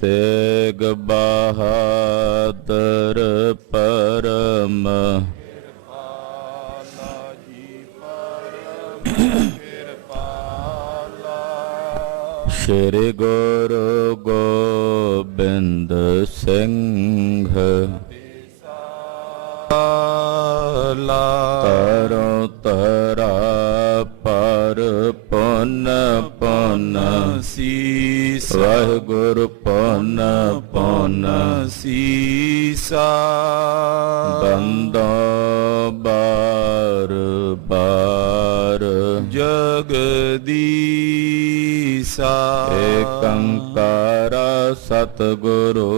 तेग बहादुर परम श्री गुरु गोबिंद सिंह तरो तरा पर पुन पुन सीसा वाहिगुरु पुन पुन सीसा बंदो बार बार जगदीसा एकंकारा सतगुरु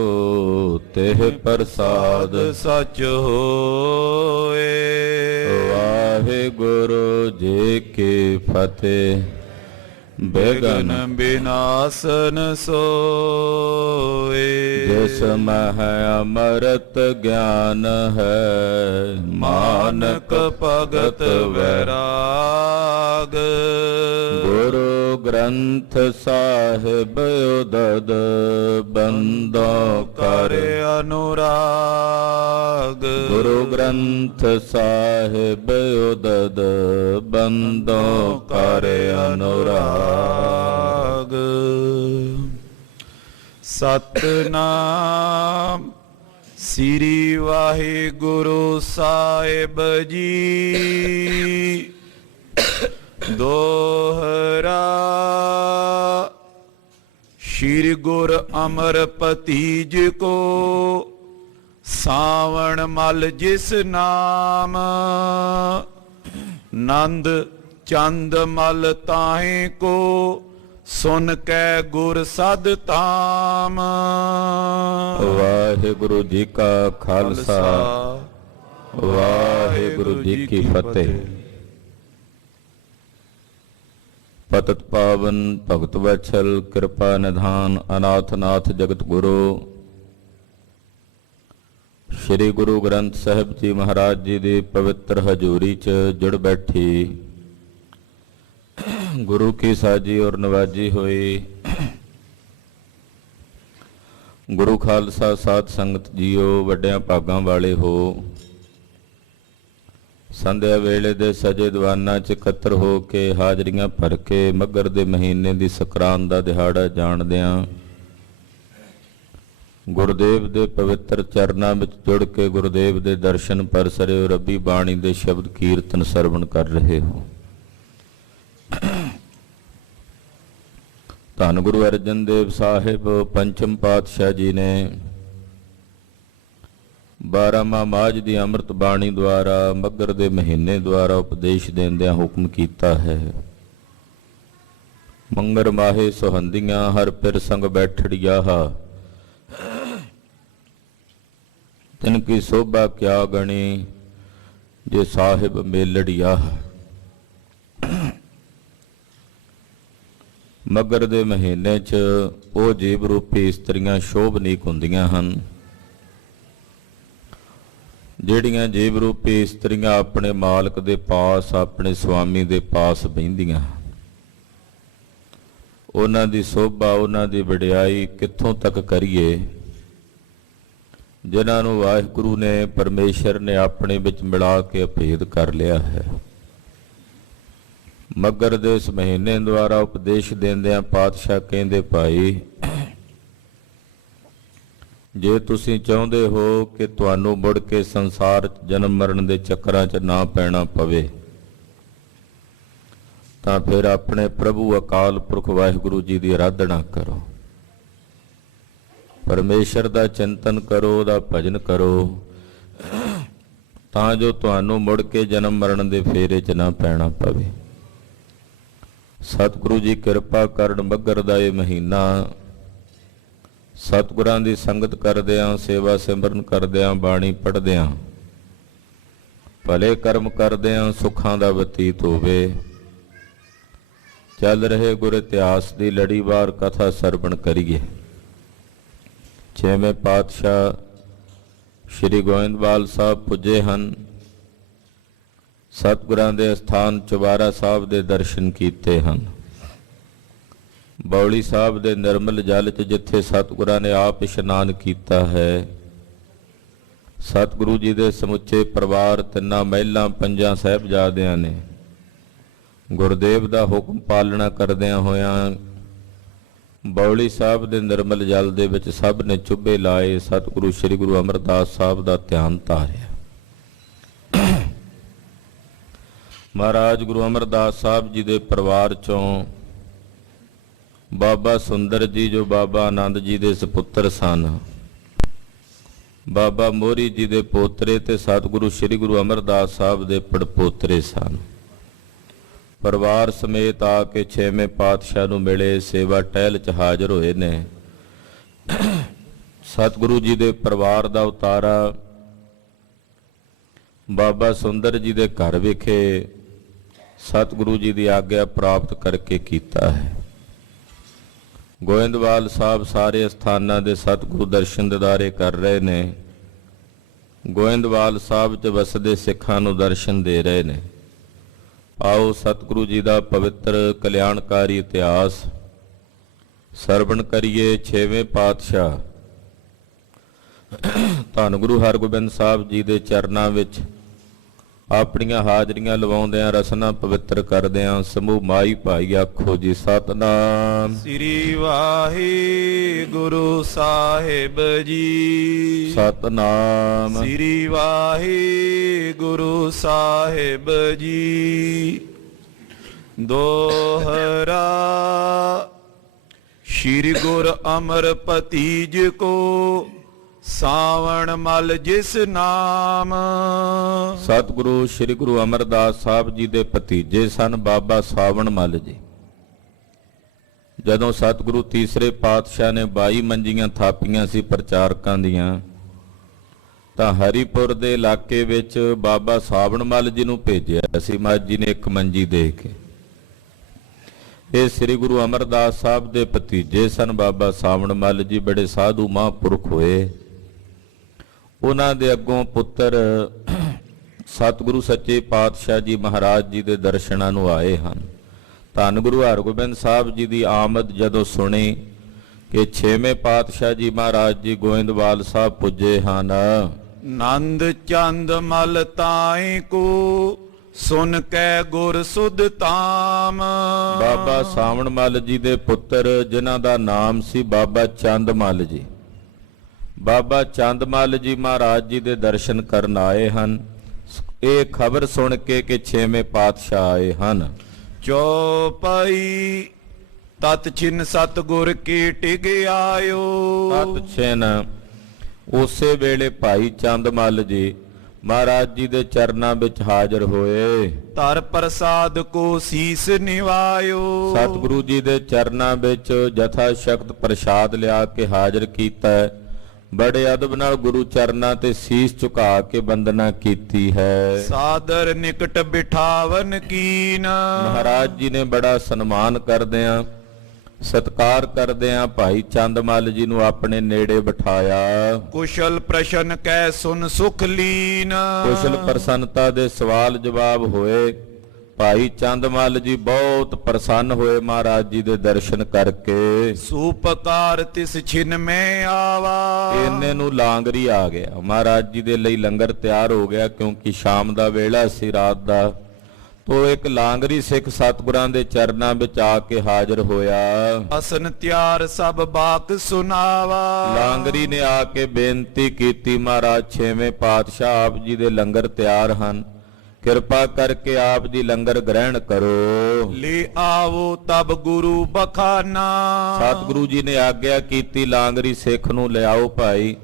तेह प्रसाद सच होए। वाहिगुरु जी की फतेह। बिघ्न विनाशन सोए। जिसमें है अमृत ज्ञान है मानक भगत वैराग। गुरु ग्रंथ साहिब उदद बंदों कर अनुराग। गुरु ग्रंथ साहिब उदद बंदों कर अनुराग। सतनाम श्री वाहिगुरु साहिब जी। दोहरा श्री गुर अमरपति जी को सावण मल जिस नाम। नंद चंद मल ताहे को सुन कै गुर सद ताम। वाहिगुरु जी का खालसा वाहिगुरु जी की फतेह। पतित पावन भगत वत्सल कृपा निधान अनाथ नाथ जगत गुरु श्री गुरु ग्रंथ साहिब जी महाराज जी ਦੀ पवित्र हजूरी च जुड़ बैठी गुरु की साजी और नवाजी हुई गुरु खालसा साध संगत जीओ वड्डियां भागां वाले हो। संध्या वेले दे सजे दीवाना च इकत्तर हो के हाजरियां भर के मगर दे महीने दी सकरांत दा दिहाड़ा जाणदियां गुरुदेव दे पवित्र चरनां विच जुड़ के गुरुदेव दे दर्शन परसरे रब्बी बाणी दे शब्द कीर्तन सरवण कर रहे हो। धन गुरु अर्जन देव साहिब पंचम पातशाह जी ने 12वां माझ दी अमृत बाणी द्वारा मगर दे महीने द्वारा उपदेश देंदियां हुक्म कीता है। मंगर माहे सुहंदियां हर पिर संग बैठड़िया तिनकी शोभा क्या गणी जे साहिब मेलड़िया। मगर दे महीने च ਉਹ ਜੀਵ ਰੂਪੀ ਇਸਤਰੀਆਂ ਸ਼ੋਭਨੀਕ ਹੁੰਦੀਆਂ ਹਨ ਜਿਹੜੀਆਂ ਜੀਵ ਰੂਪੀ ਇਸਤਰੀਆਂ ਆਪਣੇ ਮਾਲਕ ਦੇ ਪਾਸ ਆਪਣੇ ਸੁਆਮੀ ਦੇ ਪਾਸ ਬਹਿੰਦੀਆਂ। ਉਹਨਾਂ ਦੀ ਸ਼ੋਭਾ ਉਹਨਾਂ ਦੀ ਵਡਿਆਈ ਕਿੱਥੋਂ ਤੱਕ ਕਰੀਏ ਜਿਨ੍ਹਾਂ ਨੂੰ ਵਾਹਿਗੁਰੂ ਨੇ ਪਰਮੇਸ਼ਰ ਨੇ ਆਪਣੇ ਵਿੱਚ ਮਿਲਾ ਕੇ ਅਭੇਦ ਕਰ ਲਿਆ ਹੈ। ਮੱਘਰ ਦੇ ਇਸ ਮਹੀਨੇ ਦੁਆਰਾ ਉਪਦੇਸ਼ ਦਿੰਦਿਆਂ ਪਾਤਸ਼ਾਹ ਕਹਿੰਦੇ ਭਾਈ ਜੇ ਤੁਸੀਂ ਚਾਹੁੰਦੇ ਹੋ ਕਿ ਤੁਹਾਨੂੰ ਮੁੜ ਕੇ ਸੰਸਾਰ 'ਚ ਜਨਮ ਮਰਨ ਦੇ ਚੱਕਰਾਂ 'ਚ ਨਾ ਪੈਣਾ ਪਵੇ ਤਾਂ ਫਿਰ ਆਪਣੇ ਪ੍ਰਭੂ ਅਕਾਲ ਪੁਰਖ ਵਾਹਿਗੁਰੂ ਜੀ ਦੀ ਆਰਾਧਨਾ ਕਰੋ। ਪਰਮੇਸ਼ਰ ਦਾ ਚਿੰਤਨ ਕਰੋ ਉਹਦਾ ਭਜਨ ਕਰੋ ਤਾਂ ਜੋ ਤੁਹਾਨੂੰ ਮੁੜ ਕੇ ਜਨਮ ਮਰਨ ਦੇ ਫੇਰੇ 'ਚ ਨਾ ਪੈਣਾ ਪਵੇ। ਸਤਿਗੁਰੂ ਜੀ ਕਿਰਪਾ ਕਰਨ ਮੱਘਰ ਦਾ ਇਹ ਮਹੀਨਾ ਸਤਿਗੁਰਾਂ ਦੀ ਸੰਗਤ ਕਰਦਿਆਂ ਸੇਵਾ ਸਿਮਰਨ ਕਰਦਿਆਂ ਬਾਣੀ ਪੜ੍ਹਦਿਆਂ ਭਲੇ ਕਰਮ ਕਰਦਿਆਂ ਸੁੱਖਾਂ ਦਾ ਬਤੀਤ ਹੋਵੇ। ਚੱਲ ਰਹੇ ਗੁਰ ਇਤਿਹਾਸ ਦੀ ਲੜੀਵਾਰ ਕਥਾ ਸਰਵਣ ਕਰੀਏ। ਛੇਵੇਂ ਪਾਤਸ਼ਾਹ ਸ਼੍ਰੀ ਗੋਇੰਦਵਾਲ ਸਾਹਿਬ ਪੁੱਜੇ ਹਨ। ਸਤਿਗੁਰਾਂ ਦੇ ਅਸਥਾਨ ਚੁਬਾਰਾ ਸਾਹਿਬ ਦੇ ਦਰਸ਼ਨ ਕੀਤੇ ਹਨ। ਬੌਲੀ ਸਾਹਿਬ ਦੇ ਨਿਰਮਲ ਜਲ 'ਚ ਜਿੱਥੇ ਸਤਿਗੁਰਾਂ ਨੇ ਆਪ ਇਸ਼ਨਾਨ ਕੀਤਾ ਹੈ, ਸਤਿਗੁਰੂ ਜੀ ਦੇ ਸਮੁੱਚੇ ਪਰਿਵਾਰ, ਤਿੰਨਾਂ ਮਹਿਲਾਂ, ਪੰਜਾਂ ਸਾਹਿਬਜ਼ਾਦਿਆਂ ਨੇ ਗੁਰਦੇਵ ਦਾ ਹੁਕਮ ਪਾਲਣਾ ਕਰਦਿਆਂ ਹੋਇਆਂ ਬੌਲੀ ਸਾਹਿਬ ਦੇ ਨਿਰਮਲ ਜਲ ਦੇ ਵਿੱਚ ਸਭ ਨੇ ਚੁੱਭੇ ਲਾਏ, ਸਤਿਗੁਰੂ ਸ੍ਰੀ ਗੁਰੂ ਅਮਰਦਾਸ ਸਾਹਿਬ ਦਾ ਧਿਆਨ ਧਾਰਿਆ। ਮਹਾਰਾਜ ਗੁਰੂ ਅਮਰਦਾਸ ਸਾਹਿਬ ਜੀ ਦੇ ਪਰਿਵਾਰ ਚੋਂ ਬਾਬਾ ਸੁੰਦਰ ਜੀ, ਜੋ ਬਾਬਾ ਆਨੰਦ ਜੀ ਦੇ ਸੁਪੁੱਤਰ ਸਨ, ਬਾਬਾ ਮੋਹਰੀ ਜੀ ਦੇ ਪੋਤਰੇ ਤੇ ਸਤਿਗੁਰੂ ਸ੍ਰੀ ਗੁਰੂ ਅਮਰਦਾਸ ਸਾਹਿਬ ਦੇ ਪੜਪੋਤਰੇ ਸਨ, ਪਰਿਵਾਰ ਸਮੇਤ ਆ ਕੇ 6ਵੇਂ ਪਾਤਸ਼ਾਹ ਨੂੰ ਮਿਲੇ, ਸੇਵਾ ਟਹਿਲ 'ਚ ਹਾਜ਼ਰ ਹੋਏ ਨੇ। ਸਤਿਗੁਰੂ ਜੀ ਦੇ ਪਰਿਵਾਰ ਦਾ ਉਤਾਰਾ ਬਾਬਾ ਸੁੰਦਰ ਜੀ ਦੇ ਘਰ ਵਿਖੇ ਸਤਿਗੁਰੂ ਜੀ ਦੀ ਆਗਿਆ ਪ੍ਰਾਪਤ ਕਰਕੇ ਕੀਤਾ ਹੈ। ਗੋਇੰਦਵਾਲ ਸਾਹਿਬ ਸਾਰੇ ਸਥਾਨਾਂ ਦੇ ਸਤਿਗੁਰੂ ਦਰਸ਼ਨ ਦਿਦਾਰੇ ਕਰ ਰਹੇ ਨੇ। ਗੋਇੰਦਵਾਲ ਸਾਹਿਬ 'ਚ ਵਸਦੇ ਸਿੱਖਾਂ ਨੂੰ ਦਰਸ਼ਨ ਦੇ ਰਹੇ ਨੇ। ਆਓ ਸਤਿਗੁਰੂ ਜੀ ਦਾ ਪਵਿੱਤਰ ਕਲਿਆਣਕਾਰੀ ਇਤਿਹਾਸ ਸਰਵਣ ਕਰੀਏ। 6ਵੇਂ ਪਾਤਸ਼ਾਹ ਧੰਨ ਗੁਰੂ ਹਰਗੋਬਿੰਦ ਸਾਹਿਬ ਜੀ ਦੇ ਚਰਨਾਂ ਵਿੱਚ ਆਪਣੀਆਂ ਹਾਜ਼ਰੀਆਂ ਲਵਾਉਂਦਿਆਂ, ਰਸਨਾ ਪਵਿੱਤਰ ਕਰਦਿਆਂ ਸਮੂਹ ਮਾਈ ਭਾਈ ਆਖੋ ਜੀ ਸਤਿਨਾਮ ਸ੍ਰੀ ਵਾਹਿਗੁਰੂ ਸਾਹਿਬ ਜੀ। ਸਤਿਨਾਮ ਸ੍ਰੀ ਵਾਹਿਗੁਰੂ ਸਾਹਿਬ ਜੀ। ਦੋਹਰਾ ਸ੍ਰੀ ਗੁਰ ਅਮਰਪਤੀ ਜੀ ਕੋ ਸਾਵਣ ਮਲ ਜਿਸ ਨਾਮ। ਸਤਿਗੁਰੂ ਸ੍ਰੀ ਗੁਰੂ ਅਮਰਦਾਸ ਸਾਹਿਬ ਜੀ ਦੇ ਭਤੀਜੇ ਸਨ ਬਾਬਾ ਸਾਵਣ ਮੱਲ ਜੀ। ਜਦੋਂ ਸਤਿਗੁਰੂ ਤੀਸਰੇ ਪਾਤਸ਼ਾਹ ਨੇ 22 ਮੰਜੀਆਂ ਥਾਪੀਆਂ ਸੀ ਪ੍ਰਚਾਰਕਾਂ ਦੀਆਂ, ਤਾਂ ਹਰੀਪੁਰ ਦੇ ਇਲਾਕੇ ਵਿੱਚ ਬਾਬਾ ਸਾਵਣ ਮੱਲ ਜੀ ਨੂੰ ਭੇਜਿਆ ਸੀ ਮਹਾਰਾਜ ਜੀ ਨੇ ਇੱਕ ਮੰਜੀ ਦੇ ਕੇ। ਇਹ ਸ੍ਰੀ ਗੁਰੂ ਅਮਰਦਾਸ ਸਾਹਿਬ ਦੇ ਭਤੀਜੇ ਸਨ ਬਾਬਾ ਸਾਵਣ ਮੱਲ ਜੀ, ਬੜੇ ਸਾਧੂ ਮਹਾਂਪੁਰਖ ਹੋਏ। ਉਹਨਾਂ ਦੇ ਅੱਗੋਂ ਪੁੱਤਰ ਸਤਿਗੁਰੂ ਸੱਚੇ ਪਾਤਸ਼ਾਹ ਜੀ ਮਹਾਰਾਜ ਜੀ ਦੇ ਦਰਸ਼ਨਾਂ ਨੂੰ ਆਏ ਹਨ। ਧੰਨ ਗੁਰੂ ਹਰਗੋਬਿੰਦ ਸਾਹਿਬ ਜੀ ਦੀ ਆਮਦ ਜਦੋਂ ਸੁਣੀ ਕਿ 6ਵੇਂ ਪਾਤਸ਼ਾਹ ਜੀ ਮਹਾਰਾਜ ਜੀ ਗੋਇੰਦਵਾਲ ਸਾਹਿਬ ਪੁੱਜੇ ਹਨ, ਨੰਦ ਚੰਦ ਮਲ ਤਾਈ ਕੋ ਸੁਨ ਕੈ ਗੁਰ ਸੁਧ ਤਾਮ। ਬਾਬਾ ਸਾਵਣ ਮੱਲ ਜੀ ਦੇ ਪੁੱਤਰ ਜਿਨ੍ਹਾਂ ਦਾ ਨਾਮ ਸੀ ਬਾਬਾ ਚੰਦ ਮੱਲ ਜੀ, ਬਾਬਾ ਚੰਦ ਮੱਲ ਜੀ ਮਹਾਰਾਜ ਜੀ ਦੇ ਦਰਸ਼ਨ ਕਰਨ ਆਏ ਹਨ। ਇਹ ਖਬਰ ਸੁਣ ਕੇ ਕਿ 6ਵੇਂ ਪਾਤਸ਼ਾਹ ਆਏ ਹਨ। ਚੌਪਈ ਤਤ ਛਿਨ ਸਤਿਗੁਰ ਕੀ ਟਿਗ ਆਇਓ। ਤਤ ਛਿਨ ਉਸੇ ਵੇਲੇ ਭਾਈ ਚੰਦ ਮੱਲ ਜੀ ਮਹਾਰਾਜ ਜੀ ਦੇ ਚਰਨਾਂ ਵਿੱਚ ਹਾਜ਼ਰ ਹੋਏ। ਧਰ ਪ੍ਰਸਾਦ ਕੋ ਸੀਸ ਨਿਵਾਇਓ। ਸਤਿਗੁਰੂ ਜੀ ਦੇ ਚਰਨਾਂ ਵਿੱਚ ਜਥਾ ਸ਼ਕਤ ਪ੍ਰਸ਼ਾਦ ਲਿਆ ਕੇ ਹਾਜ਼ਰ ਕੀਤਾ। ਬੜੇ ਅਦਬ ਨਾਲ ਗੁਰੂ ਚਰਨਾਂ ਤੇ ਸੀਸ ਝੁਕਾ ਕੇ ਵੰਦਨਾ ਕੀਤੀ ਹੈ। ਸਾਦਰ ਨਿਕਟ ਬਿਠਾਵਨ ਕੀਨ। ਮਹਾਰਾਜ ਜੀ ਨੇ ਬੜਾ ਸਨਮਾਨ ਕਰਦਿਆਂ, ਸਤਿਕਾਰ ਕਰਦਿਆਂ ਭਾਈ ਚੰਦ ਮੱਲ ਜੀ ਨੂੰ ਆਪਣੇ ਨੇੜੇ ਬਿਠਾਇਆ। ਕੁਸ਼ਲ ਪ੍ਰਸ਼ਨ ਕੈ ਸੁਨ ਸੁਖ ਲੀਨ। ਕੁਸ਼ਲ ਪ੍ਰਸੰਨਤਾ ਦੇ ਸਵਾਲ ਜਵਾਬ ਹੋਏ। ਭਾਈ ਚੰਦ ਮੱਲ ਜੀ ਬਹੁਤ ਪ੍ਰਸੰਨ ਹੋਏ ਮਹਾਰਾਜ ਜੀ ਦੇ ਦਰਸ਼ਨ ਕਰਕੇ। ਸੂਪਕਾਰ ਤਿਸ ਛਿਨ ਮੈਂ ਆਵਾ। ਇੰਨੇ ਨੂੰ ਲਾਂਗਰੀ ਆ ਗਿਆ, ਮਹਾਰਾਜ ਜੀ ਦੇ ਲਈ ਲੰਗਰ ਤਿਆਰ ਹੋ ਗਿਆ, ਕਿਉਂਕਿ ਸ਼ਾਮ ਦਾ ਵੇਲਾ ਸੀ, ਰਾਤ ਦਾ। ਤੋ ਇੱਕ ਲਾਂਗਰੀ ਸਿੱਖ ਸਤਿਗੁਰਾਂ ਦੇ ਚਰਨਾਂ ਵਿੱਚ ਆ ਕੇ ਹਾਜ਼ਰ ਹੋਇਆ। ਅਸਨ ਤਿਆਰ ਸਭ ਬਾਕ ਸੁਨਾਵਾ। ਲਾਂਗਰੀ ਨੇ ਆ ਕੇ ਬੇਨਤੀ ਕੀਤੀ, ਮਹਾਰਾਜ 6ਵੇਂ ਪਾਤਸ਼ਾਹ ਆਪ ਜੀ ਦੇ ਲੰਗਰ ਤਿਆਰ ਹਨ, ਕਿਰਪਾ ਕਰਕੇ ਆਪ ਜੀ ਲੰਗਰ ਗ੍ਰਹਿਣ ਕਰੋ। ਲੈ ਆਵੋ ਤਬ ਗੁਰੂ ਬਖਾਨਾ। ਸਤਿਗੁਰੂ ਜੀ ਨੇ ਆਗਿਆ ਕੀਤੀ, ਲਾਂਗਰੀ ਸਿੱਖ ਨੂੰ ਲਿਆਓ ਭਾਈ,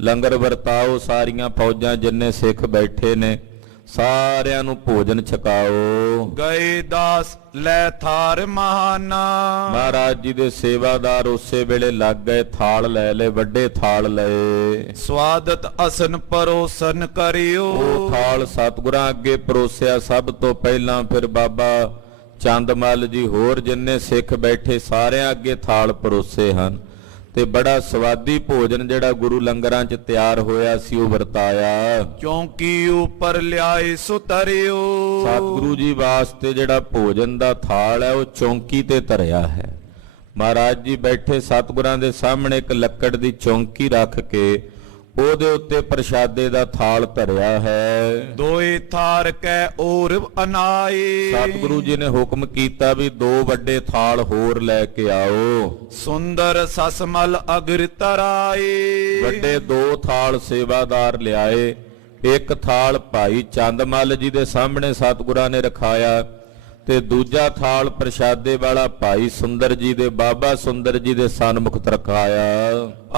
ਲੰਗਰ ਵਰਤਾਓ। ਸਾਰੀਆਂ ਫੌਜਾਂ ਜਿੰਨੇ ਸਿੱਖ ਬੈਠੇ ਨੇ ਸਾਰਿਆਂ ਨੂੰ ਭੋਜਨ ਛਕਾਓ। ਗਏ ਦਾਸ ਲੈ ਥਾਰ ਮਹਾਨਾ। ਮਹਾਰਾਜ ਜੀ ਦੇ ਸੇਵਾਦਾਰ ਉਸੇ ਵੇਲੇ ਲੱਗ ਗਏ, ਥਾਲ ਲੈ ਲਏ, ਵੱਡੇ ਥਾਲ ਲਏ। ਸਵਾਦਤ ਅਸਨ ਪਰੋਸਨ ਕਰਿਓ। ਉਹ ਥਾਲ ਸਤਿਗੁਰਾਂ ਅੱਗੇ ਪਰੋਸਿਆ ਸਭ ਤੋਂ ਪਹਿਲਾਂ, ਫਿਰ ਬਾਬਾ ਚੰਦ ਮੱਲ ਜੀ ਹੋਰ ਜਿੰਨੇ ਸਿੱਖ ਬੈਠੇ ਸਾਰਿਆਂ ਅੱਗੇ ਥਾਲ ਪਰੋਸੇ ਹਨ, ਤੇ ਬੜਾ ਸਵਾਦੀ ਭੋਜਨ ਜਿਹੜਾ ਗੁਰੂ ਲੰਗਰਾਂ 'ਚ ਤਿਆਰ ਹੋਇਆ ਸੀ ਉਹ ਵਰਤਾਇਆ। ਚੌਂਕੀ ਉੱਪਰ ਲਿਆਏ ਸੁਤਰਿਓ। ਸਤਿਗੁਰੂ ਜੀ ਵਾਸਤੇ ਜਿਹੜਾ ਭੋਜਨ ਦਾ ਥਾਲ ਹੈ ਉਹ ਚੌਂਕੀ ਤੇ ਧਰਿਆ ਹੈ। ਮਹਾਰਾਜ ਜੀ ਬੈਠੇ ਸਤਿਗੁਰਾਂ ਦੇ ਸਾਹਮਣੇ ਇੱਕ ਲੱਕੜ ਦੀ ਚੌਂਕੀ ਰੱਖ ਕੇ ਉਹਦੇ ਉੱਤੇ ਪ੍ਰਸ਼ਾਦੇ ਦਾ ਥਾਲ ਧਰਿਆ ਹੈ। ਦੋਏ ਥਾਰ ਕੈ ਔਰ ਅਨਾਏ। ਸਤਿਗੁਰੂ ਜੀ ਨੇ ਹੁਕਮ ਕੀਤਾ ਵੀ 2 ਵੱਡੇ ਥਾਲ ਹੋਰ ਲੈ ਕੇ ਆਓ। ਸੁੰਦਰ ਸਸਮਲ ਅਗਰ ਤਰਾਏ। ਵੱਡੇ 2 ਥਾਲ ਸੇਵਾਦਾਰ ਲਿਆਏ। ਇੱਕ ਥਾਲ ਭਾਈ ਚੰਦਮੱਲ ਜੀ ਦੇ ਸਾਹਮਣੇ ਸਤਿਗੁਰਾਂ ਨੇ ਰਖਾਇਆ ਤੇ ਦੂਜਾ ਥਾਲ ਪ੍ਰਸ਼ਾਦੇ ਵਾਲਾ ਭਾਈ ਸੁੰਦਰ ਜੀ ਦੇ ਬਾਬਾ ਸੁੰਦਰ ਜੀ ਦੇ ਸਨਮੁਖ ਰਖਾਇਆ।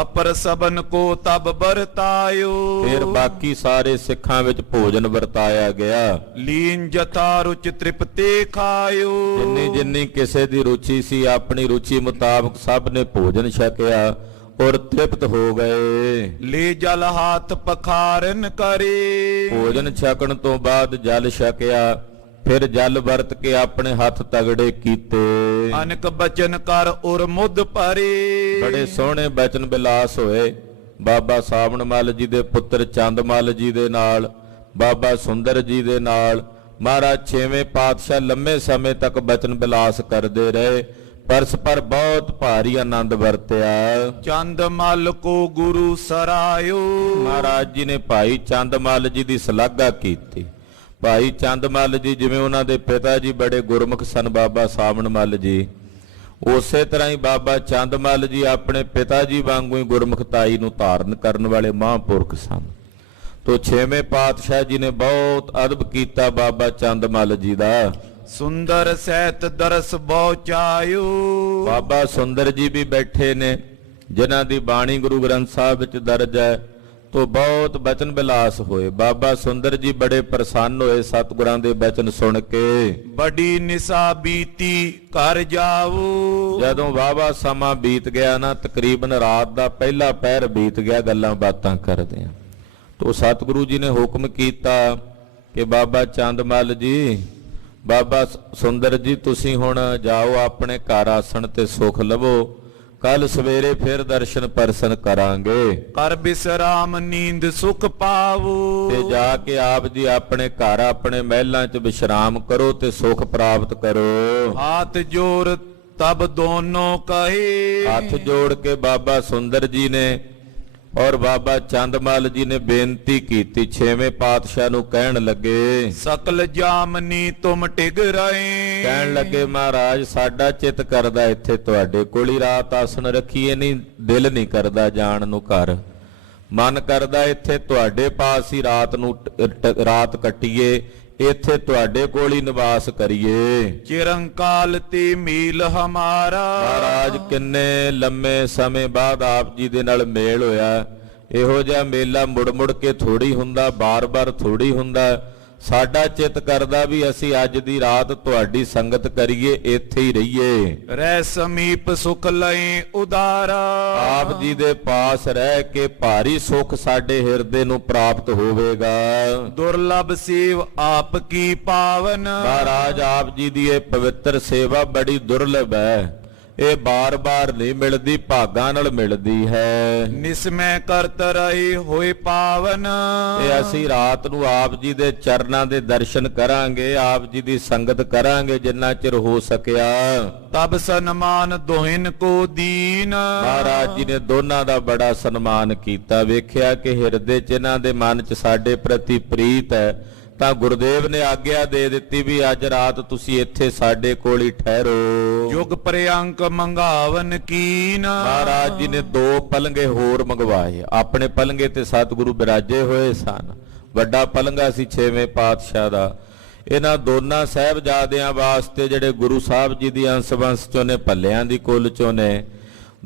ਅਪਰ ਸਬਨ ਕੋ ਤਬ ਵਰਤਾਇਓ। ਫਿਰ ਬਾਕੀ ਸਾਰੇ ਸਿੱਖਾਂ ਵਿੱਚ ਭੋਜਨ ਵਰਤਾਇਆ ਗਿਆ। ਲੀਨ ਜਤਾ ਰੁਚ ਤ੍ਰਿਪਤੇ ਖਾਇਓ। ਜਿੰਨੀ ਜਿੰਨੀ ਕਿਸੇ ਦੀ ਰੁਚੀ ਸੀ ਆਪਣੀ ਰੁਚੀ ਮੁਤਾਬਕ ਸਭ ਨੇ ਭੋਜਨ ਛਕਿਆ ਔਰ ਤ੍ਰਿਪਤ ਹੋ ਗਏ। ਲੈ ਜਲ ਹਾਥ ਪਖਾਰਨ ਕਰੇ। ਭੋਜਨ ਛਕਣ ਤੋਂ ਬਾਅਦ ਜਲ ਛਕਿਆ। ਫਿਰ ਜਲ ਵਰਤ ਕੇ ਆਪਣੇ ਹੱਥ ਤਗੜੇ ਕੀਤੇ। ਅਨਕ ਬਚਨ ਕਰ ਔਰ ਮੁੱਧ ਭਰੇ। ਬੜੇ ਸੋਹਣੇ ਬਚਨ ਬਿਲਾਸ ਹੋਏ। ਬਾਬਾ ਸਾਵਣ ਮੱਲ ਜੀ ਦੇ ਪੁੱਤਰ ਚੰਦਮੱਲ ਜੀ ਦੇ ਨਾਲ, ਬਾਬਾ ਸੁੰਦਰ ਜੀ ਦੇ ਨਾਲ ਮਹਾਰਾਜ 6ਵੇਂ ਪਾਤਸ਼ਾਹ ਲੰਮੇ ਸਮੇਂ ਤੱਕ ਬਚਨ ਬਿਲਾਸ ਕਰਦੇ ਰਹੇ। ਪਰਸਪਰ ਬਹੁਤ ਭਾਰੀ ਆਨੰਦ ਵਰਤਿਆ। ਚੰਦਮੱਲ ਕੋ ਗੁਰੂ ਸਰਾਇਓ। ਮਹਾਰਾਜ ਜੀ ਨੇ ਭਾਈ ਚੰਦਮੱਲ ਜੀ ਦੀ ਸ਼ਲਾਘਾ ਕੀਤੀ। ਭਾਈ ਚੰਦਮੱਲ ਜੀ ਜਿਵੇਂ ਉਹਨਾਂ ਦੇ ਪਿਤਾ ਜੀ ਬੜੇ ਗੁਰਮੁਖ ਸਨ ਬਾਬਾ ਸਾਵਣ ਮੱਲ ਜੀ, ਉਸੇ ਤਰ੍ਹਾਂ ਹੀ ਬਾਬਾ ਚੰਦਮੱਲ ਜੀ ਆਪਣੇ ਪਿਤਾ ਜੀ ਵਾਂਗੂ ਹੀ ਗੁਰਮੁਖਤਾਈ ਨੂੰ ਧਾਰਨ ਕਰਨ ਵਾਲੇ ਮਹਾਂਪੁਰਖ ਸਨ। ਤੋ 6ਵੇਂ ਪਾਤਸ਼ਾਹ ਜੀ ਨੇ ਬਹੁਤ ਅਦਬ ਕੀਤਾ ਬਾਬਾ ਚੰਦਮੱਲ ਜੀ ਦਾ। ਸੁੰਦਰ ਸਹਿਤ ਦਰਸ ਬਹੁ ਚਾਇਓ। ਬਾਬਾ ਸੁੰਦਰ ਜੀ ਵੀ ਬੈਠੇ ਨੇ ਜਿਨ੍ਹਾਂ ਦੀ ਬਾਣੀ ਗੁਰੂ ਗ੍ਰੰਥ ਸਾਹਿਬ ਵਿੱਚ ਦਰਜ ਹੈ। ਤੋ ਬਹੁਤ ਬਚਨ ਬਿਲਾਸ ਹੋਏ। ਬਾਬਾ ਸੁੰਦਰ ਜੀ ਬੜੇ ਪ੍ਰਸੰਨ ਹੋਏ ਸਤਿਗੁਰਾਂ ਦੇ ਬਚਨ ਸੁਣ ਕੇ। ਬੜੀ ਨਿਸਾ ਬੀਤੀ ਘਰ ਜਾਵੋ। ਜਦੋਂ ਵਾਹਵਾ ਸਮਾਂ ਬੀਤ ਗਿਆ ਨਾ, ਤਕਰੀਬਨ ਰਾਤ ਦਾ ਪਹਿਲਾ ਪਹਿਰ ਬੀਤ ਗਿਆ ਗੱਲਾਂ ਬਾਤਾਂ ਕਰਦੇ ਆ, ਤੋ ਸਤਿਗੁਰੂ ਜੀ ਨੇ ਹੁਕਮ ਕੀਤਾ ਕਿ ਬਾਬਾ ਚੰਦਮੱਲ ਜੀ, ਬਾਬਾ ਸੁੰਦਰ ਜੀ, ਤੁਸੀਂ ਹੁਣ ਜਾਓ ਆਪਣੇ ਘਰ ਆਸਣ ਤੇ ਸੁਖ ਲਵੋ। ਕੱਲ ਸਵੇਰੇ ਫਿਰ ਦਰਸ਼ਨ ਪਰਸਨ ਕਰਾਂਗੇ। ਕਰ ਬਿਸਰਾਮ ਨੀਂਦ ਸੁਖ ਪਾਵੋ। ਤੇ ਜਾ ਕੇ ਆਪ ਜੀ ਆਪਣੇ ਘਰ ਆਪਣੇ ਮਹਿਲਾਂ 'ਚ ਵਿਸ਼ਰਾਮ ਕਰੋ ਤੇ ਸੁਖ ਪ੍ਰਾਪਤ ਕਰੋ। ਹਾਥ ਜੋੜ ਤਬ ਦੋਨੋਂ ਕਹੇ। ਹੱਥ ਜੋੜ ਕੇ ਬਾਬਾ ਸੁੰਦਰ ਜੀ ਨੇ ਔਰ ਬਾਬਾ ਚੰਦਮੱਲ ਜੀ ਨੇ ਬੇਨਤੀ ਕੀਤੀ। 6ਵੇਂ ਪਾਤਸ਼ਾਹ ਨੂੰ ਕਹਿਣ ਲੱਗੇ, ਸਕਲ ਜਾਮਨੀ ਤੁਮ ਟਿਗ ਰਹੇ। ਕਹਿਣ ਲੱਗੇ ਮਹਾਰਾਜ ਸਾਡਾ ਚਿੱਤ ਕਰਦਾ ਇੱਥੇ ਤੁਹਾਡੇ ਕੋਲ ਹੀ ਰਾਤ ਆਸਣ ਰੱਖੀਏ, ਨਹੀਂ ਦਿਲ ਨਹੀਂ ਕਰਦਾ ਜਾਣ ਨੂੰ ਘਰ, ਮਨ ਕਰਦਾ ਇੱਥੇ ਤੁਹਾਡੇ ਪਾਸ ਹੀ ਰਾਤ ਕੱਟੀਏ, ਇੱਥੇ ਤੁਹਾਡੇ ਕੋਲ ਹੀ ਨਿਵਾਸ ਕਰੀਏ। ਚਿਰੰਕਾਲ ਤੇ ਮੀਲ ਹਮਾਰਾ। ਮਹਾਰਾਜ ਕਿੰਨੇ ਲੰਮੇ ਸਮੇਂ ਬਾਅਦ ਆਪ ਜੀ ਦੇ ਨਾਲ ਮੇਲ ਹੋਇਆ। ਇਹੋ ਜਿਹਾ ਮੇਲਾ ਮੁੜ ਮੁੜ ਕੇ ਥੋੜੀ ਹੁੰਦਾ, ਬਾਰ-ਬਾਰ ਥੋੜੀ ਹੁੰਦਾ। ਸਾਡਾ ਚਿੱਤ ਕਰਦਾ ਵੀ ਅਸੀਂ ਅੱਜ ਦੀ ਰਾਤ ਤੁਹਾਡੀ ਸੰਗਤ ਕਰੀਏ, ਇੱਥੇ ਹੀ ਰਹੀਏ। ਰਹਿ ਸਮੀਪ ਸੁਖ ਲਏ ਉਦਾਰਾ। ਆਪ ਜੀ ਦੇ ਪਾਸ ਰਹਿ ਕੇ ਭਾਰੀ ਸੁਖ ਸਾਡੇ ਹਿਰਦੇ ਨੂੰ ਪ੍ਰਾਪਤ ਹੋਵੇਗਾ। ਦੁਰਲਭ ਸੇਵ ਆਪ ਕੀ ਪਾਵਨ। ਮਹਾਰਾਜ ਆਪ ਜੀ ਦੀ ਇਹ ਪਵਿੱਤਰ ਸੇਵਾ ਬੜੀ ਦੁਰਲਭ ਹੈ, ਇਹ ਬਾਰ-ਬਾਰ ਨਹੀਂ ਮਿਲਦੀ, ਭਾਗਾਂ ਨਾਲ ਮਿਲਦੀ ਹੈ। ਨਿਸਮੈ ਕਰਤ ਰਹੇ ਹੋਏ ਪਾਵਨ। ਤੇ ਅਸੀਂ ਰਾਤ ਨੂੰ ਆਪ ਜੀ ਦੇ ਚਰਨਾਂ ਦੇ ਦਰਸ਼ਨ ਕਰਾਂਗੇ, ਆਪ ਜੀ ਦੀ ਸੰਗਤ ਕਰਾਂਗੇ ਜਿੰਨਾ ਚਿਰ ਹੋ ਸਕਿਆ। ਤਬ ਸਨਮਾਨ ਦੋਹਿਨ ਕੋ ਦੀਨ। ਮਹਾਰਾਜ ਜੀ ਨੇ ਦੋਨਾਂ ਦਾ ਬੜਾ ਸਨਮਾਨ ਕੀਤਾ। ਵੇਖਿਆ ਕਿ ਹਿਰਦੇ 'ਚ ਇਹਨਾਂ ਦੇ ਮਨ 'ਚ ਸਾਡੇ ਪ੍ਰਤੀ ਪ੍ਰੀਤ ਹੈ, ਤਾਂ ਗੁਰਦੇਵ ਨੇ ਆਗਿਆ ਦੇ ਦਿੱਤੀ ਵੀ ਅੱਜ ਰਾਤ ਤੁਸੀਂ ਇੱਥੇ ਸਾਡੇ ਕੋਲ ਹੀ ਠਹਿਰੋ। ਯੁਗ ਪ੍ਰਿਅੰਕ ਮੰਗਾਵਨ ਕੀਨ। ਮਹਾਰਾਜ ਜੀ ਨੇ 2 ਪਲੰਗੇ ਹੋਰ ਮੰਗਵਾਏ। ਆਪਣੇ ਪਲੰਗੇ ਤੇ ਸਤਿਗੁਰੂ ਬਿਰਾਜੇ ਹੋਏ ਸਨ। ਵੱਡਾ ਪਲੰਗਾ ਸੀ 6ਵੇਂ ਪਾਤਸ਼ਾਹ ਦਾ। ਇਹਨਾਂ ਦੋਨਾਂ ਸਾਹਿਬਜ਼ਾਦਿਆਂ ਵਾਸਤੇ ਜਿਹੜੇ ਗੁਰੂ ਸਾਹਿਬ ਜੀ ਦੀ ਅੰਸ਼ ਵੰਸ਼ ਚੋਂ ਨੇ, ਭੱਲਿਆਂ ਦੀ ਕੁੱਲ ਚੋਂ ਨੇ,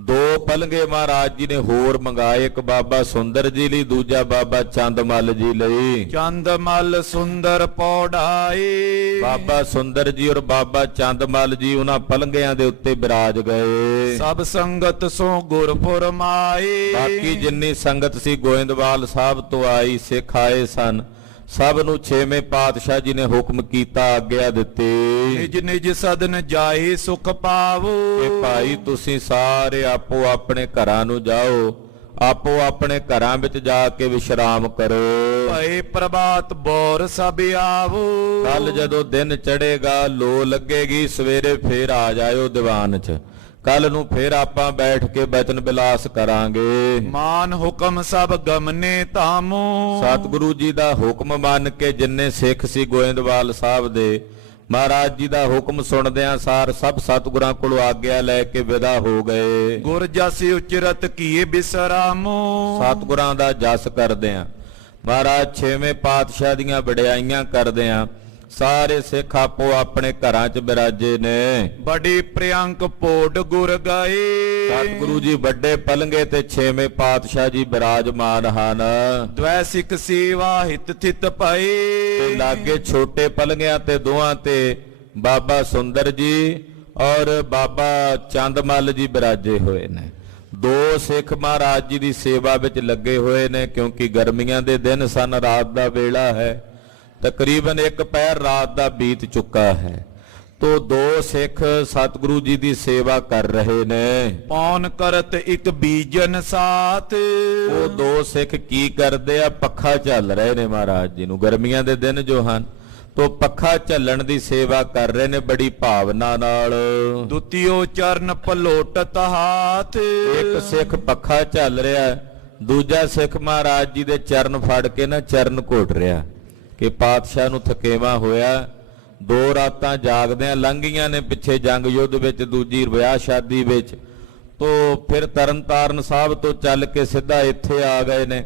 2 ਪਲੰਗੇ ਮਹਾਰਾਜ ਜੀ ਨੇ ਹੋਰ ਮੰਗਾਏ। ਇੱਕ ਬਾਬਾ ਸੁੰਦਰ ਜੀ ਲਈ, ਦੂਜਾ ਬਾਬਾ ਚੰਦਮੱਲ ਜੀ ਲਈ। ਚੰਦਮੱਲ ਸੁੰਦਰ ਪੌੜਾਏ। ਬਾਬਾ ਸੁੰਦਰ ਜੀ ਔਰ ਬਾਬਾ ਚੰਦਮੱਲ ਜੀ ਉਹਨਾਂ ਪਲੰਗਿਆਂ ਦੇ ਉੱਤੇ ਬਿਰਾਜ ਗਏ। ਸਭ ਸੰਗਤ ਸੋ ਗੁਰਪੁਰ ਮਾਏ। ਬਾਕੀ ਜਿੰਨੀ ਸੰਗਤ ਸੀ ਗੋਇੰਦਵਾਲ ਸਾਹਿਬ ਤੋਂ ਆਈ, ਸਿੱਖ ਆਏ ਸਨ, ਸਭ ਨੂੰ 6ਵੇਂ ਪਾਤਸ਼ਾਹ ਜੀ ਨੇ ਹੁਕਮ ਕੀਤਾ, ਆਗਿਆ ਦਿੱਤੀ। ਨਿਜ ਨਿਜ ਸਦਨ ਜਾਏ ਸੁਖ ਪਾਵੋ। ਕਿ ਭਾਈ ਤੁਸੀਂ ਸਾਰੇ ਆਪੋ ਆਪਣੇ ਘਰਾਂ ਨੂੰ ਜਾਓ, ਆਪੋ ਆਪਣੇ ਘਰਾਂ ਵਿੱਚ ਜਾ ਕੇ ਵਿਸ਼ਰਾਮ ਕਰੋ। ਭਏ ਪ੍ਰਭਾਤ ਬੋਰ ਸਭ ਆਵੋ। ਕੱਲ ਜਦੋਂ ਦਿਨ ਚੜੇਗਾ, ਲੋ ਲੱਗੇਗੀ, ਸਵੇਰੇ ਫੇਰ ਆ ਜਾਇਓ ਦੀਵਾਨ 'ਚ। ਕੱਲ ਨੂੰ ਫੇਰ ਆਪਾਂ ਬੈਠ ਕੇ ਬਚਨ ਬਿਲਾਸ ਕਰਾਂਗੇ। ਮਾਨ ਹੁਕਮ ਸਭ ਗਮਨੇ ਧਾਮੋ। ਸਤਿਗੁਰੂ ਜੀ ਦਾ ਹੁਕਮ ਮੰਨ ਕੇ ਜਿੰਨੇ ਸਿੱਖ ਸੀ ਗੋਇੰਦਵਾਲ ਸਾਹਿਬ ਦੇ, ਮਹਾਰਾਜ ਜੀ ਦਾ ਹੁਕਮ ਸੁਣਦਿਆਂ ਸਾਰ ਸਭ ਸਤਿਗੁਰਾਂ ਕੋਲੋਂ ਆਗਿਆ ਲੈ ਕੇ ਵਿਦਾ ਹੋ ਗਏ। ਗੁਰ ਜਸੀ ਉਚਰਤ ਕੀਏ ਬਿਸਰਾਮੋ। ਸਤਿਗੁਰਾਂ ਦਾ ਜਸ ਕਰਦਿਆਂ, ਮਹਾਰਾਜ ਛੇਵੇਂ ਪਾਤਸ਼ਾਹ ਦੀਆਂ ਵਡਿਆਈਆਂ ਕਰਦਿਆਂ ਸਾਰੇ ਸਿੱਖ ਆਪੋ ਆਪਣੇ ਘਰਾਂ 'ਚ ਬਿਰਾਜੇ ਨੇ। ਬੜੀ ਪ੍ਰਿਅੰਕ ਪੋੜ ਗੁਰ ਗਏ। ਸਤਿਗੁਰੂ ਜੀ ਵੱਡੇ ਪਲੰਗੇ ਤੇ ਛੇਵੇਂ ਪਾਤਸ਼ਾਹ ਜੀ ਬਿਰਾਜਮਾਨ ਹਨ। ਦ્વੈ ਸਿੱਖ ਸੇਵਾ ਹਿਤ ਥਿਤ ਪਏ। ਤੇ ਲਾਗੇ ਛੋਟੇ ਪਲੰਗਿਆਂ ਤੇ ਦੋਹਾਂ ਤੇ ਬਾਬਾ ਸੁੰਦਰ ਜੀ ਔਰ ਬਾਬਾ ਚੰਦਮੱਲ ਜੀ ਬਿਰਾਜੇ ਹੋਏ ਨੇ। ਦੋ ਸਿੱਖ ਮਹਾਰਾਜ ਜੀ ਦੀ ਸੇਵਾ ਵਿੱਚ ਲੱਗੇ ਹੋਏ ਨੇ, ਕਿਉਂਕਿ ਗਰਮੀਆਂ ਦੇ ਦਿਨ ਸਨ, ਰਾਤ ਦਾ ਵੇਲਾ ਹੈ, ਤਕਰੀਬਨ ਇੱਕ ਪਹਿਰ ਰਾਤ ਦਾ ਬੀਤ ਚੁੱਕਾ ਹੈ। ਤੋ ਦੋ ਸਿੱਖ ਸਤਿਗੁਰੂ ਜੀ ਦੀ ਸੇਵਾ ਕਰ ਰਹੇ ਨੇ। ਪੌਣ ਕਰਤ ਇੱਕ ਬੀਜਨ ਸਾਥ। ਉਹ ਦੋ ਸਿੱਖ ਕੀ ਕਰਦੇ ਆ? ਪੱਖਾ ਝੱਲ ਰਹੇ ਨੇ ਮਹਾਰਾਜ ਜੀ ਨੂੰ, ਗਰਮੀਆਂ ਦੇ ਦਿਨ ਜੋ ਹਨ, ਤੋ ਪੱਖਾ ਝੱਲਣ ਦੀ ਸੇਵਾ ਕਰ ਰਹੇ ਨੇ ਬੜੀ ਭਾਵਨਾ ਨਾਲ। ਦੁਤੀਓ ਚਰਨ ਪਲੋਟਤ ਹਾਥ। ਇੱਕ ਸਿੱਖ ਪੱਖਾ ਝੱਲ ਰਿਹਾ, ਦੂਜਾ ਸਿੱਖ ਮਹਾਰਾਜ ਜੀ ਦੇ ਚਰਨ ਫੜ ਕੇ ਨਾ ਚਰਨ ਘੋਟ ਰਿਹਾ ਕਿ ਪਾਤਸ਼ਾਹ ਨੂੰ ਥਕੇਵਾ ਹੋਇਆ, ਦੋ ਰਾਤਾਂ ਜਾਗਦਿਆਂ ਲੰਘੀਆਂ ਨੇ, ਪਿੱਛੇ ਜੰਗ ਯੁੱਧ ਵਿੱਚ, ਦੂਜੀ ਵਿਆਹ ਸ਼ਾਦੀ ਵਿੱਚ, ਤੋ ਫਿਰ ਤਰਨਤਾਰਨ ਸਾਹਿਬ ਤੋਂ ਚੱਲ ਕੇ ਸਿੱਧਾ ਇੱਥੇ ਆ ਗਏ ਨੇ।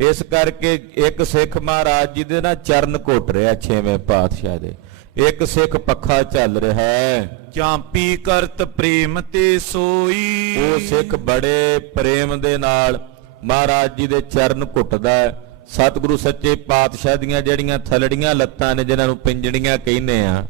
ਇਸ ਕਰਕੇ ਇੱਕ ਸਿੱਖ ਮਹਾਰਾਜ ਜੀ ਦੇ ਨਾ ਚਰਨ ਘੁੱਟ ਰਿਹਾ ਛੇਵੇਂ ਪਾਤਸ਼ਾਹ ਦੇ, ਇੱਕ ਸਿੱਖ ਪੱਖਾ ਚੱਲ ਰਿਹਾ ਹੈ। ਚਾਂਪੀ ਕਰਤ ਪ੍ਰੇਮ ਤੇ ਸੋਈ। ਉਹ ਸਿੱਖ ਬੜੇ ਪ੍ਰੇਮ ਦੇ ਨਾਲ ਮਹਾਰਾਜ ਜੀ ਦੇ ਚਰਨ ਘੁੱਟਦਾ ਹੈ। ਸਤਿਗੁਰੂ ਸੱਚੇ ਪਾਤਸ਼ਾਹ ਦੀਆਂ ਜਿਹੜੀਆਂ ਥਲੜੀਆਂ ਲੱਤਾਂ ਨੇ, ਜਿਨ੍ਹਾਂ ਨੂੰ ਪਿੰਜੜੀਆਂ ਕਹਿੰਦੇ ਆ,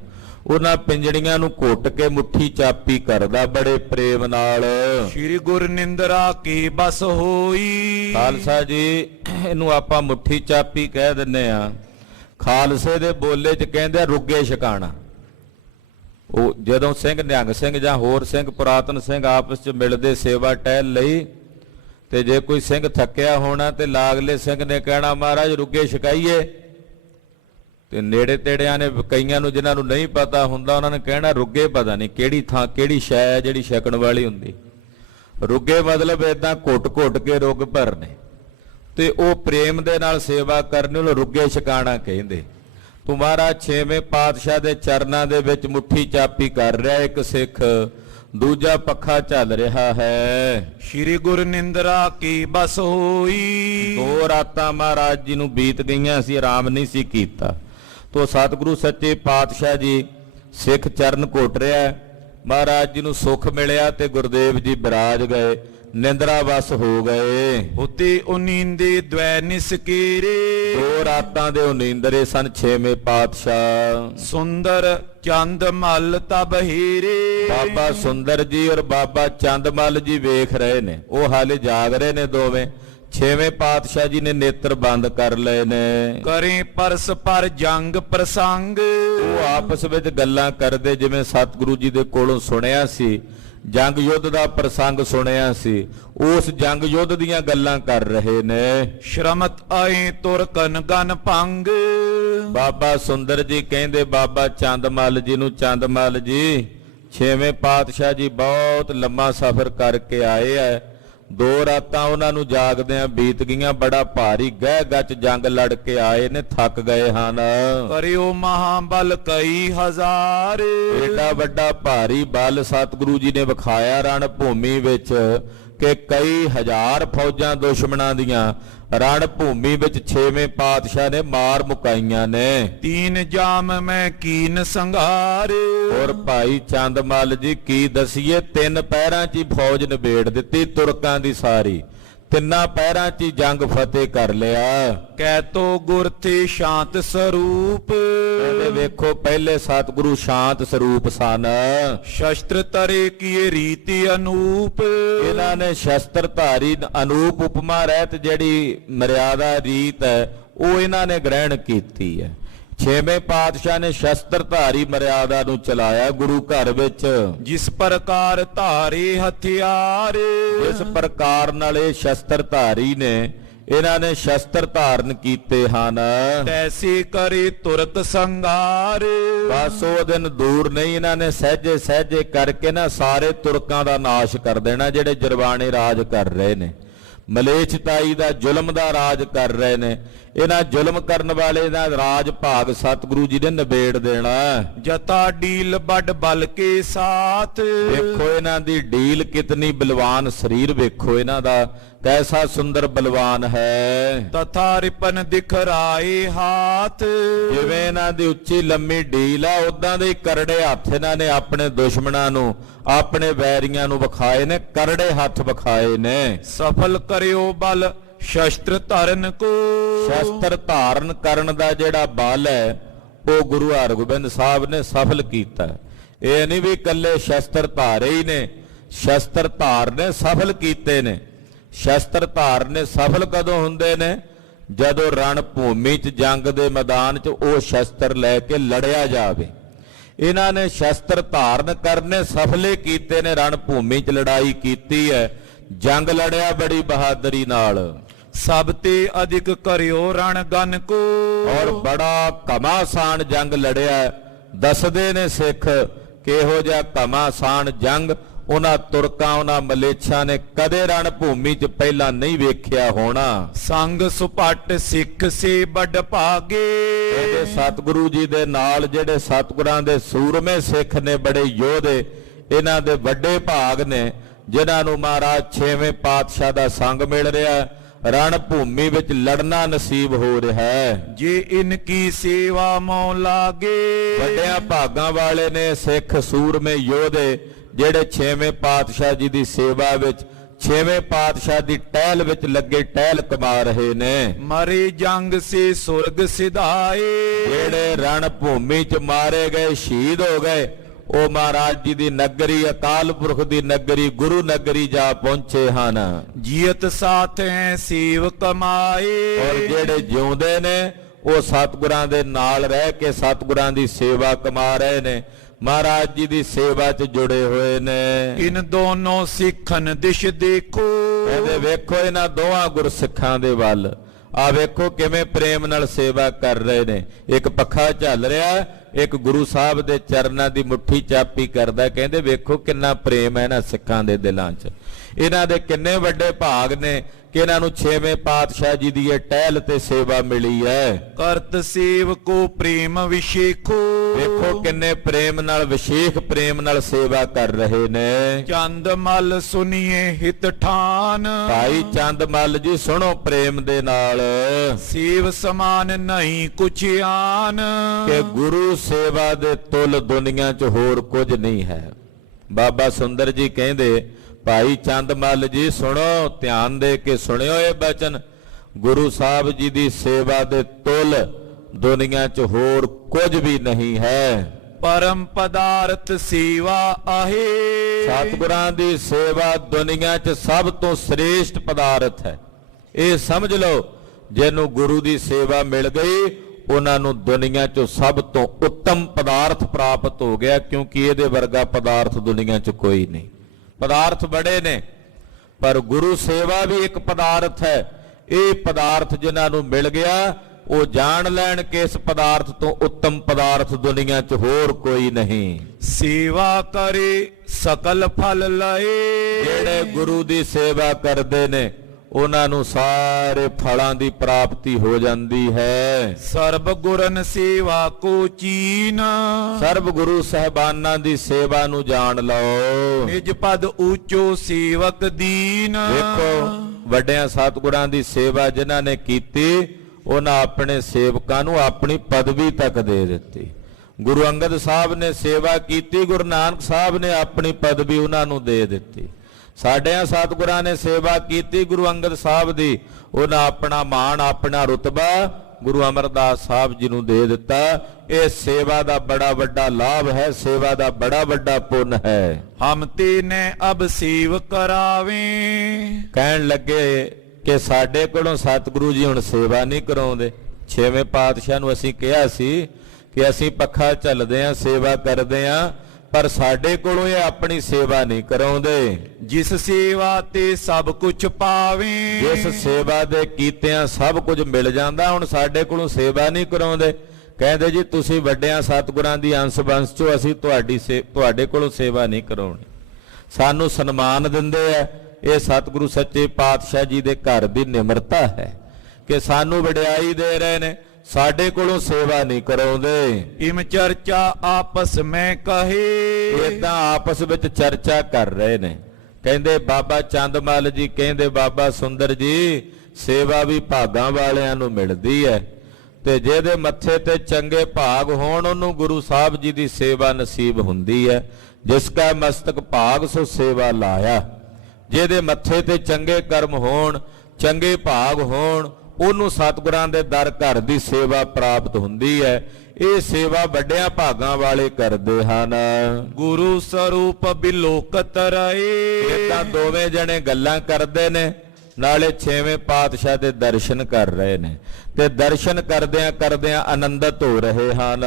ਉਹਨਾਂ ਪਿੰਜੜੀਆਂ ਨੂੰ ਘੁੱਟ ਕੇ ਮੁੱਠੀ ਚਾਪੀ ਕਰਦਾ ਬੜੇ ਪ੍ਰੇਮ ਨਾਲ। ਸ੍ਰੀ ਗੁਰ ਨਿੰਦਰਾ ਕੀ ਬਸ ਹੋਈ। ਖਾਲਸਾ ਜੀ, ਇਹਨੂੰ ਆਪਾਂ ਮੁੱਠੀ ਚਾਪੀ ਕਹਿ ਦਿੰਨੇ ਆ। ਖਾਲਸੇ ਦੇ ਬੋਲੇ 'ਚ ਕਹਿੰਦੇ ਰੁੱਗੇ ਛਕਾਣਾ। ਉਹ ਜਦੋਂ ਸਿੰਘ ਨਿਹੰਗ ਸਿੰਘ ਜਾਂ ਹੋਰ ਸਿੰਘ ਪੁਰਾਤਨ ਸਿੰਘ ਆਪਸ 'ਚ ਮਿਲਦੇ ਸੇਵਾ ਟਹਿਲ ਲਈ, ਤੇ ਜੇ ਕੋਈ ਸਿੰਘ ਥੱਕਿਆ ਹੋਣਾ ਤੇ ਲਾਗਲੇ ਸਿੰਘ ਨੇ ਕਹਿਣਾ ਮਹਾਰਾਜ ਰੁੱਗੇ ਛਕਾਈਏ, ਤੇ ਨੇੜੇ ਤੇੜਿਆਂ ਨੇ ਕਈਆਂ ਨੂੰ ਜਿਨ੍ਹਾਂ ਨੂੰ ਨਹੀਂ ਪਤਾ ਹੁੰਦਾ ਉਹਨਾਂ ਨੇ ਕਹਿਣਾ ਰੁੱਗੇ ਪਤਾ ਨਹੀਂ ਕਿਹੜੀ ਥਾਂ ਕਿਹੜੀ ਸ਼ੈ ਹੈ ਜਿਹੜੀ ਛਕਣ ਵਾਲੀ ਹੁੰਦੀ। ਰੁੱਗੇ ਮਤਲਬ ਇਦਾਂ ਘੁੱਟ ਕੇ ਰੁੱਗ ਭਰਨੇ, ਤੇ ਉਹ ਪ੍ਰੇਮ ਦੇ ਨਾਲ ਸੇਵਾ ਕਰਨੀ, ਉਹਨੂੰ ਰੁੱਗੇ ਛਕਾਣਾ ਕਹਿੰਦੇ। ਤੂੰ ਮਹਾਰਾਜ ਛੇਵੇਂ ਪਾਤਸ਼ਾਹ ਦੇ ਚਰਨਾਂ ਦੇ ਵਿੱਚ ਮੁੱਠੀ ਚਾਪੀ ਕਰ ਰਿਹਾ ਇੱਕ ਸਿੱਖ, ਦੂਜਾ ਪੱਖਾ ਚੱਲ ਰਿਹਾ ਹੈ। ਸ੍ਰੀ ਗੁਰ ਨਿੰਦਰਾ ਕੀ ਬਸ ਹੋਈ। ਦੋ ਰਾਤਾਂ ਮਹਾਰਾਜ ਜੀ ਨੂੰ ਬੀਤ ਗਈਆਂ, ਅਸੀਂ ਆਰਾਮ ਨਹੀਂ ਸੀ ਕੀਤਾ। ਤੋ ਸਤਿਗੁਰੂ ਸੱਚੇ ਪਾਤਸ਼ਾਹ ਜੀ ਸਿੱਖ ਚਰਨ ਘੁੱਟ ਰਿਹਾ, ਮਹਾਰਾਜ ਜੀ ਨੂੰ ਸੁੱਖ ਮਿਲਿਆ ਤੇ ਗੁਰਦੇਵ ਜੀ ਬਿਰਾਜ ਗਏ, ਨਿੰਦਰਾ ਵਸ ਹੋ ਗਏ। ਉਤੇ ਉਨੀਂਦੇ ਦ્વੈ ਨਿਸਕੀਰੇ। ਦੋ ਰਾਤਾਂ ਦੇ ਉਨੀਂਦਰੇ ਸਨ ਛੇਵੇਂ ਪਾਤਸ਼ਾਹ। ਸੁੰਦਰ ਚੰਦ ਮੱਲ ਤਬ ਹੀਰੇ। ਬਾਬਾ ਸੁੰਦਰ ਜੀ ਔਰ ਬਾਬਾ ਚੰਦਮੱਲ ਜੀ ਵੇਖ ਰਹੇ ਨੇ, ਉਹ ਹਾਲੇ ਜਾਗ ਰਹੇ ਨੇ ਦੋਵੇਂ। ਛੇਵੇਂ ਪਾਤਸ਼ਾਹ ਜੀ ਨੇ ਨੇਤਰ ਬੰਦ ਕਰ ਲਏ ਨੇ। ਕਰੇ ਪਰਸ ਪਰ ਜੰਗ ਪ੍ਰਸੰਗ। ਉਹ ਆਪਸ ਵਿੱਚ ਗੱਲਾਂ ਕਰਦੇ, ਜਿਵੇਂ ਸਤਿਗੁਰੂ ਜੀ ਦੇ ਕੋਲੋਂ ਸੁਣਿਆ ਸੀ, ਜੰਗ ਯੁੱਧ ਦਾ ਪ੍ਰਸੰਗ ਸੁਣਿਆ ਸੀ, ਉਸ ਜੰਗ ਯੁੱਧ ਦੀਆਂ ਗੱਲਾਂ ਕਰ ਰਹੇ ਨੇ। ਸ਼ਰਮਤ ਆਏ ਤੁਰ ਕਨ ਗਨ ਭੰਗ। ਬਾਬਾ ਸੁੰਦਰ ਜੀ ਕਹਿੰਦੇ ਬਾਬਾ ਚੰਦਮੱਲ ਜੀ ਨੂੰ, ਚੰਦਮੱਲ ਜੀ ਛੇਵੇਂ ਪਾਤਸ਼ਾਹ ਜੀ ਬਹੁਤ ਲੰਮਾ ਸਫ਼ਰ ਕਰਕੇ ਆਏ ਐ, ਦੋ ਰਾਤਾਂ ਉਹਨਾਂ ਨੂੰ ਜਾਗਦਿਆਂ ਬੀਤ ਗਈਆਂ, ਬੜਾ ਭਾਰੀ ਗਹਿ ਗੱਚ ਜੰਗ ਲੜ ਕੇ ਆਏ ਨੇ, ਥੱਕ ਗਏ ਹਨ। ਕਰਿਓ ਮਹਾਬਲ ਕਈ ਹਜ਼ਾਰ। ਏਡਾ ਵੱਡਾ ਭਾਰੀ ਬਲ ਸਤਿਗੁਰੂ ਜੀ ਨੇ ਵਿਖਾਇਆ ਰਣ ਭੂਮੀ ਵਿੱਚ ਕਿ ਕਈ ਹਜ਼ਾਰ ਫੌਜਾਂ ਦੁਸ਼ਮਣਾਂ ਦੀਆਂ ਰਣ ਭੂਮੀ ਵਿੱਚ ਛੇਵੇਂ ਪਾਤਸ਼ਾਹ ਨੇ ਮਾਰ ਮੁਕਾਈਆਂ ਨੇ। ਤੀਨ ਜਾਮ ਮੈਂ ਕੀਨ ਸੰਘਾਰ। ਔਰ ਭਾਈ ਚੰਦਮੱਲ ਜੀ ਕੀ ਦਸੀਏ, ਤਿੰਨ ਪਹਿਰਾਂ 'ਚ ਹੀ ਫੌਜ ਨਿਬੇੜ ਦਿੱਤੀ ਤੁਰਕਾਂ ਦੀ ਸਾਰੀ, ਤਿੰਨਾਂ ਪਹਿਰਾਂ 'ਚ ਹੀ ਜੰਗ ਫਤਿਹ ਕਰ ਲਿਆ। ਕਹਿਤੋ ਗੁਰ ਤੇ ਸ਼ਾਂਤ ਸਰੂਪ। ਕਹਿੰਦੇ ਵੇਖੋ ਪਹਿਲੇ ਸਤਿਗੁਰੂ ਸ਼ਾਂਤ ਸਰੂਪ ਸਨ। ਸ਼ਸਤਰ ਤਰੇ ਕੀਏ ਰੀਤੀ ਅਨੂਪ। ਇਹਨਾਂ ਨੇ ਸ਼ਸਤਰ ਧਾਰੀ ਅਨੂਪ ਉਪਮਾ ਰਹਿਤ ਜਿਹੜੀ ਮਰਿਆਦਾ ਰੀਤ ਹੈ ਉਹ ਇਹਨਾਂ ਨੇ ਗ੍ਰਹਿਣ ਕੀਤੀ ਹੈ। ਛੇਵੇਂ ਪਾਤਸ਼ਾਹ ਨੇ ਸ਼ਸਤਰ ਧਾਰੀ ਮਰਿਆਦਾ ਨੂੰ ਚਲਾਇਆ ਗੁਰੂ ਘਰ ਵਿੱਚ। ਜਿਸ ਪ੍ਰਕਾਰ ਧਾਰੇ ਹਥਿਆਰ। ਇਸ ਪ੍ਰਕਾਰ ਨਾਲ ਇਹ ਸ਼ਸਤਰ ਧਾਰੀ ਨੇ ਇਹਨਾਂ ਨੇ ਸ਼ਸਤਰ ਧਾਰਨ ਕੀਤੇ ਹਨ। ਤੈਸੀ ਕਰੀ ਤੁਰਕ ਸੰਘਾਰ। ਬਸ ਉਹ ਦਿਨ ਦੂਰ ਨਹੀਂ, ਇਹਨਾਂ ਨੇ ਸਹਿਜੇ ਸਹਿਜੇ ਕਰਕੇ ਨਾ ਸਾਰੇ ਤੁਰਕਾਂ ਦਾ ਨਾਸ਼ ਕਰ ਦੇਣਾ ਜਿਹੜੇ ਜਰਵਾਣੇ ਰਾਜ ਕਰ ਰਹੇ ਨੇ, ਮਲੇਛਤਾਈ ਦਾ ਜ਼ੁਲਮ ਦਾ ਰਾਜ ਕਰ ਰਹੇ ਨੇ। ਇਹਨਾਂ ਜ਼ੁਲਮ ਕਰਨ ਵਾਲੇ ਦਾ ਰਾਜ ਭਾਗ ਸਤਿਗੁਰੂ ਜੀ ਨੇ ਨਿਬੇੜ ਦੇਣਾ। ਜਤਾ ਡੀਲ ਵੱਡ ਬਲ ਕੇ ਸਾਥ। ਵੇਖੋ ਇਹਨਾਂ ਦੀ ਢੀਲ ਕਿਤਨੀ ਬਲਵਾਨ, ਸਰੀਰ ਵੇਖੋ ਇਹਨਾਂ ਦਾ ਕੈਸਾ ਸੁੰਦਰ ਬਲਵਾਨ ਹੈ। ਤਥਾ ਰਿਪਨ ਦਿਖਰਾਏ ਹਾਥ। ਜਿਵੇਂ ਇਹਨਾਂ ਦੀ ਉੱਚੀ ਲੰਮੀ ਢੀਲ ਆ, ਉਦਾਂ ਦੇ ਹੀ ਕਰੜੇ ਹੱਥ ਇਹਨਾਂ ਨੇ ਆਪਣੇ ਦੁਸ਼ਮਣਾਂ ਨੂੰ, ਆਪਣੇ ਵੈਰੀਆਂ ਨੂੰ ਵਿਖਾਏ ਨੇ, ਕਰੜੇ ਹੱਥ ਵਿਖਾਏ ਨੇ। ਸਫਲ ਕਰਿਓ ਬਲ ਸ਼ਸਤਰ ਧਰਨ ਕੋ। ਸ਼ਸਤਰ ਧਾਰਨ ਕਰਨ ਦਾ ਜਿਹੜਾ ਬਲ ਹੈ ਉਹ ਗੁਰੂ ਹਰਗੋਬਿੰਦ ਸਾਹਿਬ ਨੇ ਸਫਲ ਕੀਤਾ। ਇਹ ਨਹੀਂ ਵੀ ਇਕੱਲੇ ਸ਼ਸਤਰ ਧਾਰੇ ਹੀ ਨੇ, ਸ਼ਸਤਰ ਧਾਰਨੇ ਸਫਲ ਕੀਤੇ ਨੇ। ਸ਼ਸਤਰ ਧਾਰਨੇ ਸਫਲ ਕਦੋਂ ਹੁੰਦੇ ਨੇ? ਜਦੋਂ ਰਣ ਭੂਮੀ 'ਚ, ਜੰਗ ਦੇ ਮੈਦਾਨ 'ਚ ਉਹ ਸ਼ਸਤਰ ਲੈ ਕੇ ਲੜਿਆ ਜਾਵੇ। ਇਹਨਾਂ ਨੇ ਸ਼ਸਤਰ ਧਾਰਨ ਕਰਨੇ ਸਫਲੇ ਕੀਤੇ ਨੇ, ਰਣ ਭੂਮੀ 'ਚ ਲੜਾਈ ਕੀਤੀ ਹੈ, ਜੰਗ ਲੜਿਆ ਬੜੀ ਬਹਾਦਰੀ ਨਾਲ। ਸਭ ਤੇ ਅਧਿਕ ਕਰਿਓ ਰਣ ਗਨ ਕੋ। ਔਰ ਬੜਾ ਘਮਾਸਾਨ ਜੰਗ ਲੜਿਆ। ਦੱਸਦੇ ਨੇ ਸਿੱਖ ਕਿਹੋ ਜਿਹਾ ਘਮਾਸਾਨ ਜੰਗ ਉਹਨਾਂ ਤੁਰਕਾਂ, ਉਹਨਾਂ ਮਲੇਛਾਂ ਨੇ ਕਦੇ ਰਣ ਭੂਮੀ 'ਚ ਪਹਿਲਾਂ ਨਹੀਂ ਵੇਖਿਆ ਹੋਣਾ। ਸੰਗ ਸੁਪੱਟ ਸਿੱਖ ਸੇ ਵੱਡ ਭਾਗੇ। ਇਹਦੇ ਸਤਿਗੁਰੂ ਜੀ ਦੇ ਨਾਲ ਜਿਹੜੇ ਸਤਿਗੁਰਾਂ ਦੇ ਸੂਰਮੇ ਸਿੱਖ ਨੇ, ਬੜੇ ਯੋਧੇ, ਇਹਨਾਂ ਦੇ ਵੱਡੇ ਭਾਗ ਨੇ ਜਿਨ੍ਹਾਂ ਨੂੰ ਮਹਾਰਾਜ 6ਵੇਂ ਪਾਤਸ਼ਾਹ ਦਾ ਸੰਗ ਮਿਲ ਰਿਹਾ, ਰਣ ਭੂਮੀ ਵਿੱਚ ਲੜਨਾ ਨਸੀਬ ਹੋ ਰਿਹਾ ਹੈ। ਜੇ ਇਨ ਕੀ ਸੇਵਾ ਮੌ ਲਾਗੇ। ਵੱਡਿਆਂ ਭਾਗਾਂ ਵਾਲੇ ਨੇ ਸਿੱਖ ਸੂਰਮੇ ਯੋਧੇ ਜਿਹੜੇ 6ਵੇਂ ਪਾਤਸ਼ਾਹ ਜੀ ਦੀ ਸੇਵਾ ਵਿੱਚ, 6ਵੇਂ ਪਾਤਸ਼ਾਹ ਦੀ ਟਹਿਲ ਵਿੱਚ ਲੱਗੇ ਟਹਿਲ ਕਮਾ ਰਹੇ ਨੇ। ਮਰੇ ਜੰਗ ਸੇ ਸੁਰਗ ਸਿਧਾਏ। ਜਿਹੜੇ ਰਣ ਭੂਮੀ 'ਚ ਮਾਰੇ ਗਏ, ਸ਼ਹੀਦ ਹੋ ਗਏ, ਉਹ ਮਹਾਰਾਜ ਜੀ ਦੀ ਨਗਰੀ, ਅਕਾਲ ਪੁਰਖ ਦੀ ਨਗਰੀ, ਗੁਰੂ ਨਗਰੀ ਜਾ ਪਹੁੰਚੇ ਹਨ। ਜੀਅਤ ਸਾਥ ਹੈ ਸੇਵ ਕਮਾਏ। ਔਰ ਜਿਹੜੇ ਜਿਉਂਦੇ ਨੇ ਉਹ ਸਤਿਗੁਰਾਂ ਦੇ ਨਾਲ ਰਹਿ ਕੇ ਸਤਿਗੁਰਾਂ ਦੀ ਸੇਵਾ ਕਮਾ ਰਹੇ ਨੇ, ਮਹਾਰਾਜ ਜੀ ਦੀ ਸੇਵਾ 'ਚ ਜੁੜੇ ਹੋਏ ਨੇ। ਇਨ ਦੋਨੋਂ ਸਿੱਖਨ ਦਿਸ਼ ਦੇਖੋ। ਇਹਦੇ ਵੇਖੋ ਇਹਨਾਂ ਦੋਹਾਂ ਗੁਰਸਿੱਖਾਂ ਦੇ ਵੱਲ, ਆ ਵੇਖੋ ਕਿਵੇਂ ਪ੍ਰੇਮ ਨਾਲ ਸੇਵਾ ਕਰ ਰਹੇ ਨੇ। ਇੱਕ ਪੱਖਾ ਝੱਲ ਰਿਹਾ, ਇੱਕ ਗੁਰੂ ਸਾਹਿਬ ਦੇ ਚਰਨਾਂ ਦੀ ਮੁੱਠੀ ਚਾਪੀ ਕਰਦਾ। ਕਹਿੰਦੇ ਵੇਖੋ ਕਿੰਨਾ ਪ੍ਰੇਮ ਹੈ ਇਹਨਾਂ ਸਿੱਖਾਂ ਦੇ ਦਿਲਾਂ 'ਚ। ਇਹਨਾਂ ਦੇ ਕਿੰਨੇ ਵੱਡੇ ਭਾਗ ਨੇ ਕਿ ਇਹਨਾਂ ਨੂੰ 6ਵੇਂ ਪਾਤਸ਼ਾਹ ਜੀ ਦੀ ਇਹ ਟਹਿਲ ਤੇ ਸੇਵਾ ਮਿਲੀ ਹੈ। ਕਰਤ ਸੇਵਕੋ ਪ੍ਰੇਮ ਵਿਸ਼ੇਖੋ। ਵੇਖੋ ਕਿੰਨੇ ਪ੍ਰੇਮ ਨਾਲ, ਵਿਸ਼ੇਖ ਪ੍ਰੇਮ ਨਾਲ ਸੇਵਾ ਕਰ ਰਹੇ ਨੇ। ਚੰਦ ਮਲ ਸੁਨੀਏ ਹਿਤ ਠਾਨ। ਭਾਈ ਚੰਦ ਮੱਲ ਜੀ ਸੁਣੋ ਪ੍ਰੇਮ ਦੇ ਨਾਲ, ਸੇਵ ਸਮਾਨ ਨਹੀਂ ਕੁਛ ਆਨ। ਕਿ ਗੁਰੂ ਸੇਵਾ ਦੇ ਤੁਲ ਦੁਨੀਆ 'ਚ ਹੋਰ ਕੁਝ ਨਹੀਂ ਹੈ। ਬਾਬਾ ਸੁੰਦਰ ਜੀ ਕਹਿੰਦੇ, ਭਾਈ ਚੰਦ ਮੱਲ ਜੀ ਸੁਣੋ, ਧਿਆਨ ਦੇ ਕੇ ਸੁਣਿਓ ਇਹ ਬਚਨ, ਗੁਰੂ ਸਾਹਿਬ ਜੀ ਦੀ ਸੇਵਾ ਦੇ ਤੁਲ ਦੁਨੀਆ 'ਚ ਹੋਰ ਕੁਝ ਵੀ ਨਹੀਂ ਹੈ। ਪਰਮ ਪਦਾਰਥ ਸੇਵਾ ਆਹੇ। ਸਤਿਗੁਰਾਂ ਦੀ ਸੇਵਾ ਦੁਨੀਆ 'ਚ ਸਭ ਤੋਂ ਸ੍ਰੇਸ਼ਟ ਪਦਾਰਥ ਹੈ। ਇਹ ਸਮਝ ਲਓ, ਜਿਹਨੂੰ ਗੁਰੂ ਦੀ ਸੇਵਾ ਮਿਲ ਗਈ ਉਹਨਾਂ ਨੂੰ ਦੁਨੀਆ 'ਚੋਂ ਸਭ ਤੋਂ ਉੱਤਮ ਪਦਾਰਥ ਪ੍ਰਾਪਤ ਹੋ ਗਿਆ, ਕਿਉਂਕਿ ਇਹਦੇ ਵਰਗਾ ਪਦਾਰਥ ਦੁਨੀਆ 'ਚ ਕੋਈ ਨਹੀਂ। ਪਦਾਰਥ ਬੜੇ ਨੇ ਪਰ ਗੁਰੂ ਸੇਵਾ ਵੀ ਇੱਕ ਪਦਾਰਥ ਹੈ। ਇਹ ਪਦਾਰਥ ਜਿਨ੍ਹਾਂ ਨੂੰ ਮਿਲ ਗਿਆ ਉਹ ਜਾਣ ਲੈਣ ਕਿ ਇਸ ਪਦਾਰਥ ਤੋਂ ਉੱਤਮ ਪਦਾਰਥ ਦੁਨੀਆ 'ਚ ਹੋਰ ਕੋਈ ਨਹੀਂ। ਸੇਵਾ ਕਰੇ ਸਕਲ ਫਲ ਲਏ। ਜਿਹੜੇ ਗੁਰੂ ਦੀ ਸੇਵਾ ਕਰਦੇ ਨੇ ਉਹਨਾਂ ਨੂੰ ਸਾਰੇ ਫਲਾਂ ਦੀ ਪ੍ਰਾਪਤੀ ਹੋ ਜਾਂਦੀ ਹੈ। ਸਰਬ ਗੁਰਨ ਸੇਵਾ ਕੋ ਚੀਨ। ਸਰਬ ਗੁਰੂ ਸਹਿਬਾਨਾਂ ਦੀ ਸੇਵਾ ਨੂੰ ਜਾਣ ਲਓ। ਨਿਜ ਪਦ ਊਚੋ ਸੇਵਕ ਦੀਨ। ਦੇਖੋ ਵੱਡਿਆਂ ਸਤਿਗੁਰਾਂ ਦੀ ਸੇਵਾ ਜਿਨ੍ਹਾਂ ਨੇ ਕੀਤੀ ਉਹਨਾਂ ਆਪਣੇ ਸੇਵਕਾਂ ਨੂੰ ਆਪਣੀ ਪਦਵੀ ਤੱਕ ਦੇ ਦਿੱਤੀ। ਗੁਰੂ ਅੰਗਦ ਸਾਹਿਬ ਨੇ ਸੇਵਾ ਕੀਤੀ, ਗੁਰੂ ਨਾਨਕ ਸਾਹਿਬ ਨੇ ਆਪਣੀ ਪਦਵੀ ਉਹਨਾਂ ਨੂੰ ਦੇ ਦਿੱਤੀ। ਸਾਡਿਆਂ ਸਤਿਗੁਰਾਂ ਨੇ ਸੇਵਾ ਕੀਤੀ ਗੁਰੂ ਅੰਗਦ ਸਾਹਿਬ ਦੀ, ਉਹਨਾਂ ਆਪਣਾ ਮਾਣ, ਆਪਣਾ ਰੁਤਬਾ ਗੁਰੂ ਅਮਰਦਾਸ ਸਾਹਿਬ ਜੀ ਨੂੰ ਦੇ ਦਿੱਤਾ। ਇਹ ਸੇਵਾ ਦਾ ਬੜਾ ਵੱਡਾ ਲਾਭ ਹੈ, ਸੇਵਾ ਦਾ ਬੜਾ ਵੱਡਾ ਪੁੰਨ ਹੈ। ਹਮ ਤੇ ਨੇ ਅਬ ਸੇਵ ਕਰਾਵੇਂ। ਕਹਿਣ ਲੱਗੇ ਕਿ ਸਾਡੇ ਕੋਲੋਂ ਸਤਿਗੁਰੂ ਜੀ ਹੁਣ ਸੇਵਾ ਨਹੀਂ ਕਰਾਉਂਦੇ। 6ਵੇਂ ਪਾਤਸ਼ਾਹ ਨੂੰ ਅਸੀਂ ਕਿਹਾ ਸੀ ਕਿ ਅਸੀਂ ਪੱਖਾ ਝੱਲਦੇ ਆਂ, ਸੇਵਾ ਕਰਦੇ ਆਂ, ਪਰ ਸਾਡੇ ਕੋਲੋਂ ਇਹ ਆਪਣੀ ਸੇਵਾ ਨਹੀਂ ਕਰਾਉਂਦੇ। ਜਿਸ ਸੇਵਾ ਤੇ ਸਭ ਕੁਝ ਪਾਵੇ, ਜਿਸ ਸੇਵਾ ਦੇ ਕੀਤਿਆਂ ਸਭ ਕੁਝ ਮਿਲ ਜਾਂਦਾ, ਹੁਣ ਸਾਡੇ ਕੋਲੋਂ ਸੇਵਾ ਨਹੀਂ ਕਰਾਉਂਦੇ। ਕਹਿੰਦੇ ਜੀ ਤੁਸੀਂ ਵੱਡਿਆਂ ਸਤਿਗੁਰਾਂ ਦੀ ਅੰਸ਼ ਬੰਸ ਚੋਂ, ਅਸੀਂ ਤੁਹਾਡੇ ਕੋਲੋਂ ਸੇਵਾ ਨਹੀਂ ਕਰਾਉਣੀ। ਸਾਨੂੰ ਸਨਮਾਨ ਦਿੰਦੇ ਆ। ਇਹ ਸਤਿਗੁਰੂ ਸੱਚੇ ਪਾਤਸ਼ਾਹ ਜੀ ਦੇ ਘਰ ਦੀ ਨਿਮਰਤਾ ਹੈ ਕਿ ਸਾਨੂੰ ਵਡਿਆਈ ਦੇ ਰਹੇ ਨੇ, ਸਾਡੇ ਕੋਲੋਂ ਸੇਵਾ ਨਹੀਂ ਕਰਾਉਂਦੇ। ਇਮ ਚਰਚਾ ਆਪਸ ਮੈਂ ਕਹੇ, ਇਦਾਂ ਆਪਸ ਵਿੱਚ ਚਰਚਾ ਕਰ ਰਹੇ ਨੇ। ਕਹਿੰਦੇ ਬਾਬਾ ਚੰਦਮਲ ਜੀ ਕਹਿੰਦੇ ਬਾਬਾ ਸੁੰਦਰ ਜੀ, ਸੇਵਾ ਵੀ ਭਾਗਾਂ ਵਾਲਿਆਂ ਨੂੰ ਮਿਲਦੀ ਹੈ, ਤੇ ਜਿਹਦੇ ਮੱਥੇ ਤੇ ਚੰਗੇ ਭਾਗ ਹੋਣ ਉਹਨੂੰ ਗੁਰੂ ਸਾਹਿਬ ਜੀ ਦੀ ਸੇਵਾ ਨਸੀਬ ਹੁੰਦੀ ਹੈ। ਜਿਸ ਕਾ ਮਸਤਕ ਭਾਗ ਸੋ ਸੇਵਾ ਲਾਇਆ। ਜਿਹਦੇ ਮੱਥੇ ਤੇ ਚੰਗੇ ਕਰਮ ਹੋਣ, ਚੰਗੇ ਭਾਗ ਹੋਣ, ਉਹਨੂੰ ਸਤਿਗੁਰਾਂ ਦੇ ਦਰ ਘਰ ਦੀ ਸੇਵਾ ਪ੍ਰਾਪਤ ਹੁੰਦੀ ਹੈ। ਇਹ ਸੇਵਾ ਵੱਡਿਆਂ ਭਾਗਾਂ ਵਾਲੇ ਕਰਦੇ ਹਨ। ਗੁਰੂ ਸਰੂਪ ਬਿਲੋਕਤ ਰਹੇ। ਇਦਾਂ ਦੋਵੇਂ ਜਣੇ ਗੱਲਾਂ ਕਰਦੇ ਨੇ, ਨਾਲੇ ਛੇਵੇਂ ਪਾਤਸ਼ਾਹ ਦੇ ਦਰਸ਼ਨ ਕਰ ਰਹੇ ਨੇ, ਤੇ ਦਰਸ਼ਨ ਕਰਦਿਆਂ ਕਰਦਿਆਂ ਆਨੰਦਿਤ ਹੋ ਰਹੇ ਹਨ।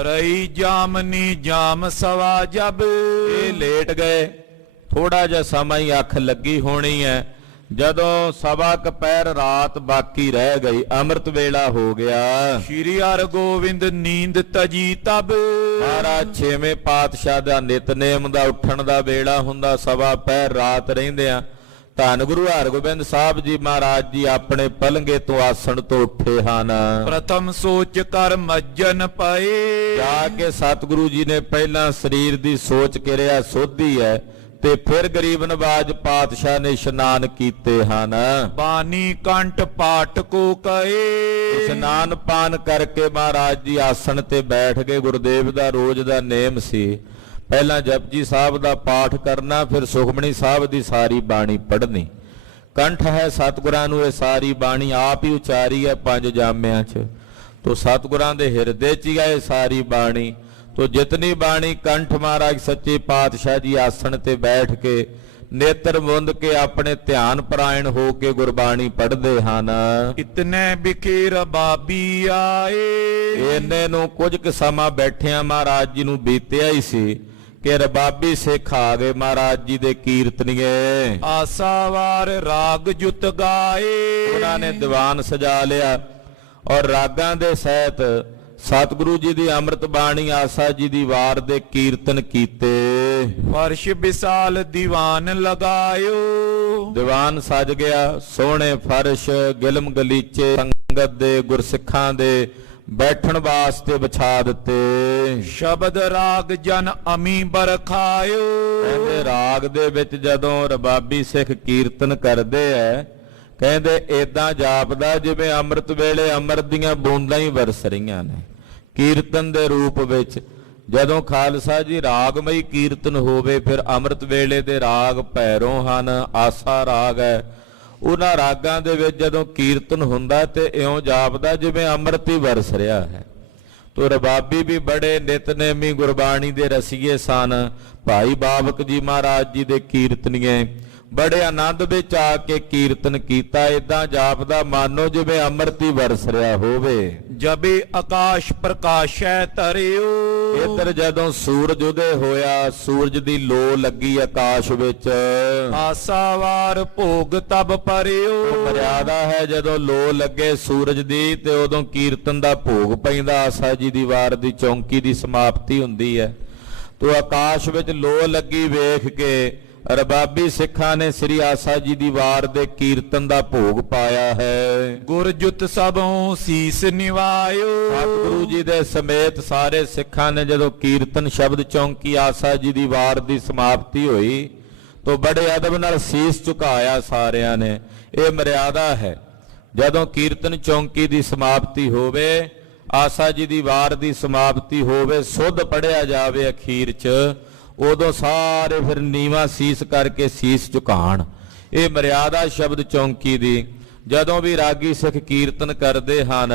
ਰਹੀ ਜਾਮਨੀ ਜਾਮ ਸਵਾ ਜਬ। ਇਹ ਲੇਟ ਗਏ, ਥੋੜਾ ਜਿਹਾ ਸਮਾਂ ਹੀ ਅੱਖ ਲੱਗੀ ਹੋਣੀ ਹੈ। ਜਦੋਂ ਸਵਾ ਕੁ ਪਹਿਰ ਰਾਤ ਬਾਕੀ ਰਹਿ ਗਈ, ਅੰਮ੍ਰਿਤ ਵੇਲਾ ਹੋ ਗਿਆ। ਸ਼੍ਰੀ ਹਰਗੋਬਿੰਦ ਨੀਂਦ ਤਜੀ ਤਬ। ਮਹਾਰਾਜ ਛੇਵੇਂ ਪਾਤਸ਼ਾਹ ਦਾ ਨਿਤਨੇਮ ਦਾ ਉੱਠਣ ਦਾ ਵੇਲਾ ਹੁੰਦਾ, ਸਵਾ ਪਹਿਰ ਰਾਤ ਰਹਿੰਦਿਆਂ ਧੰਨ ਗੁਰੂ ਹਰਗੋਬਿੰਦ ਸਾਹਿਬ ਜੀ ਮਹਾਰਾਜ ਜੀ ਆਪਣੇ ਪਲੰਗੇ ਤੋਂ ਆਸਣ ਤੋਂ ਉੱਠੇ ਹਨ। ਪ੍ਰਥਮ ਸੋਚ ਕਰ ਮੱਜਨ ਪਏ। ਜਾ ਕੇ ਸਤਿਗੁਰੂ ਜੀ ਨੇ ਪਹਿਲਾਂ ਸਰੀਰ ਦੀ ਸੋਚ ਕਿਰਿਆ ਸੋਧੀ ਹੈ, ਤੇ ਫਿਰ ਗਰੀਬ ਨਵਾਜ ਪਾਤਸ਼ਾਹ ਨੇ ਇਸ਼ਨਾਨ ਕੀਤੇ ਹਨ। ਬਾਣੀ ਕੰਠ ਪਾਠ ਕੋ ਕਹੇ। ਇਸ਼ਨਾਨ ਪਾਨ ਕਰਕੇ ਮਹਾਰਾਜ ਜੀ ਆਸਣ ਤੇ ਬੈਠ ਗਏ। ਗੁਰਦੇਵ ਦਾ ਰੋਜ਼ ਦਾ ਨੇਮ ਸੀ, ਪਹਿਲਾਂ ਜਪਜੀ ਸਾਹਿਬ ਦਾ ਪਾਠ ਕਰਨਾ, ਫਿਰ ਸੁਖਮਣੀ ਸਾਹਿਬ ਦੀ ਸਾਰੀ ਬਾਣੀ ਪੜ੍ਹਨੀ। ਕੰਠ ਹੈ ਸਤਿਗੁਰਾਂ ਨੂੰ ਇਹ ਸਾਰੀ ਬਾਣੀ ਆਪ ਹੀ ਉਚਾਰੀ ਹੈ ਪੰਜ ਜਾਮਿਆਂ 'ਚ, ਤੋ ਸਤਿਗੁਰਾਂ ਦੇ ਹਿਰਦੇ 'ਚ ਹੀ ਹੈ ਇਹ ਸਾਰੀ ਬਾਣੀ। ਤੋ ਜਿਤਨੀ ਬਾਣੀ ਕੰਠ ਮਹਾਰਾਜ ਸੱਚੇ ਪਾਤਸ਼ਾਹ ਜੀ ਆਸਣ ਤੇ ਬੈਠ ਕੇ ਨੇਤਰ ਮੁੰਦ ਕੇ ਆਪਣੇ ਧਿਆਨ ਪਰਾਇਣ ਹੋ ਕੇ ਗੁਰਬਾਣੀ ਪੜ੍ਹਦੇ ਹਨ। ਇਤਨੇ ਬਿਖੇਰ ਬਾਬੀ ਆਏ। ਇੰਨੇ ਨੂੰ ਕੁਝ ਕੁ ਸਮਾਂ ਬੈਠਿਆਂ ਮਹਾਰਾਜ ਜੀ ਨੂੰ ਬੀਤਿਆ ਹੀ ਸੀ ਕਿ ਰਬਾਬੀ ਸਿੱਖ ਆ ਗਏ ਮਹਾਰਾਜ ਜੀ ਦੇ ਕੀਰਤਨੀਏ। ਆਸਾਵਾਰ ਰਾਗ ਜੁਤ ਗਾਏ। ਉਹਨਾਂ ਨੇ ਦੀਵਾਨ ਸਜਾ ਲਿਆ ਔਰ ਰਾਗਾਂ ਦੇ ਸਹਿਤ ਸਤਿਗੁਰੂ ਜੀ ਦੀ ਅੰਮ੍ਰਿਤ ਬਾਣੀ ਆਸਾ ਜੀ ਦੀ ਵਾਰ ਦੇ ਕੀਰਤਨ ਕੀਤੇ। ਫਰਸ਼ ਵਿਸਾਲ ਦੀਵਾਨ ਲਗਾਇਓ। ਦੀਵਾਨ ਸਜ ਗਿਆ, ਸੋਹਣੇ ਫਰਸ਼, ਗਿਲਮ ਗਲੀਚੇ ਸੰਗਤ ਦੇ ਗੁਰਸਿੱਖਾਂ ਦੇ ਬੈਠਣ ਵਾਸਤੇ ਵਿਛਾ ਦਿੱਤੇ। ਸ਼ਬਦ ਰਾਗ ਜਨ ਅਮੀ ਬਰਖਾਇਓ। ਕਹਿੰਦੇ ਰਾਗ ਦੇ ਵਿੱਚ ਜਦੋਂ ਰਬਾਬੀ ਸਿੱਖ ਕੀਰਤਨ ਕਰਦੇ ਐ, ਕਹਿੰਦੇ ਏਦਾਂ ਜਾਪਦਾ ਜਿਵੇਂ ਅੰਮ੍ਰਿਤ ਵੇਲੇ ਅੰਮ੍ਰਿਤ ਦੀਆਂ ਬੂੰਦਾਂ ਹੀ ਵਰਸ ਰਹੀਆਂ ਨੇ ਕੀਰਤਨ ਦੇ ਰੂਪ ਵਿੱਚ। ਜਦੋਂ ਖਾਲਸਾ ਜੀ ਰਾਗਮਈ ਕੀਰਤਨ ਹੋਵੇ, ਫਿਰ ਅੰਮ੍ਰਿਤ ਵੇਲੇ ਦੇ ਰਾਗ ਭੈਰੋਂ ਹਨ, ਆਸਾ ਰਾਗ ਹੈ। ਉਹਨਾਂ ਰਾਗਾਂ ਦੇ ਵਿੱਚ ਜਦੋਂ ਕੀਰਤਨ ਹੁੰਦਾ ਤੇ ਇਉਂ ਜਾਪਦਾ ਜਿਵੇਂ ਅੰਮ੍ਰਿਤ ਹੀ ਵਰਸ ਰਿਹਾ ਹੈ। ਤੋ ਰਬਾਬੀ ਵੀ ਬੜੇ ਨਿਤਨੇਮੀ ਗੁਰਬਾਣੀ ਦੇ ਰਸੀਏ ਸਨ। ਭਾਈ ਬਾਬਕ ਜੀ ਮਹਾਰਾਜ ਜੀ ਦੇ ਕੀਰਤਨੀਏ ਬੜੇ ਆਨੰਦ ਵਿੱਚ ਆ ਕੇ ਕੀਰਤਨ ਕੀਤਾ। ਏਦਾਂ ਜਾਪਦਾ ਮਾਨੋ ਜਿਵੇਂ ਅੰਮ੍ਰਿਤ ਹੀ ਵਰਸ ਰਿਹਾ ਹੋਵੇ। ਜਬੇ ਆਕਾਸ਼ ਪ੍ਰਕਾਸ਼ੈ ਧਰਿਓ। ਇੱਧਰ ਜਦੋਂ ਸੂਰਜ ਉਦੇ ਹੋਇਆ, ਸੂਰਜ ਦੀ ਲੋ ਲੱਗੀ ਆਕਾਸ਼ ਵਿੱਚ, ਆਸਾਵਾਰ ਭੋਗ ਤਬ ਪਰਿਓ। ਮਰਿਆਦਾ ਹੈ ਜਦੋਂ ਲੋ ਲੱਗੇ ਸੂਰਜ ਦੀ, ਤੇ ਉਦੋਂ ਕੀਰਤਨ ਦਾ ਭੋਗ ਪੈਂਦਾ। ਆਸਾ ਜੀ ਦੀ ਵਾਰ ਦੀ ਚੌਂਕੀ ਦੀ ਸਮਾਪਤੀ ਹੁੰਦੀ ਹੈ। ਤੋ ਆਕਾਸ਼ ਵਿੱਚ ਲੋ ਲੱਗੀ ਵੇਖ ਕੇ ਰਬਾਬੀ ਸਿੱਖਾਂ ਨੇ ਸ੍ਰੀ ਆਸਾ ਜੀ ਦੀ ਵਾਰ ਦੇ ਕੀਰਤਨ ਦਾ ਭੋਗ ਪਾਇਆ ਹੈ। ਗੁਰਜੁਤ ਸਭੋਂ ਸੀਸ ਨਿਵਾਇਓ। ਸਤਿਗੁਰੂ ਜੀ ਦੇ ਸਮੇਤ ਸਾਰੇ ਸਿੱਖਾਂ ਨੇ ਜਦੋਂ ਕੀਰਤਨ ਸ਼ਬਦ ਚੌਂਕੀ ਆਸਾ ਜੀ ਦੀ ਵਾਰ ਦੀ ਸਮਾਪਤੀ ਹੋਈ, ਤੋ ਬੜੇ ਅਦਬ ਨਾਲ ਸੀਸ ਝੁਕਾਇਆ ਸਾਰਿਆਂ ਨੇ। ਇਹ ਮਰਿਆਦਾ ਹੈ। ਜਦੋਂ ਕੀਰਤਨ ਚੌਂਕੀ ਦੀ ਸਮਾਪਤੀ ਹੋਵੇ, ਆਸਾ ਜੀ ਦੀ ਵਾਰ ਦੀ ਸਮਾਪਤੀ ਹੋਵੇ, ਸੁੱਧ ਪੜਿਆ ਜਾਵੇ ਅਖੀਰ 'ਚ, ਉਦੋਂ ਸਾਰੇ ਫਿਰ ਨੀਵਾਂ ਸੀਸ ਕਰਕੇ ਸੀਸ ਝੁਕਾਣ। ਇਹ ਮਰਿਆਦਾ ਸ਼ਬਦ ਚੌਂਕੀ ਦੀ। ਜਦੋਂ ਵੀ ਰਾਗੀ ਸਿੱਖ ਕੀਰਤਨ ਕਰਦੇ ਹਨ,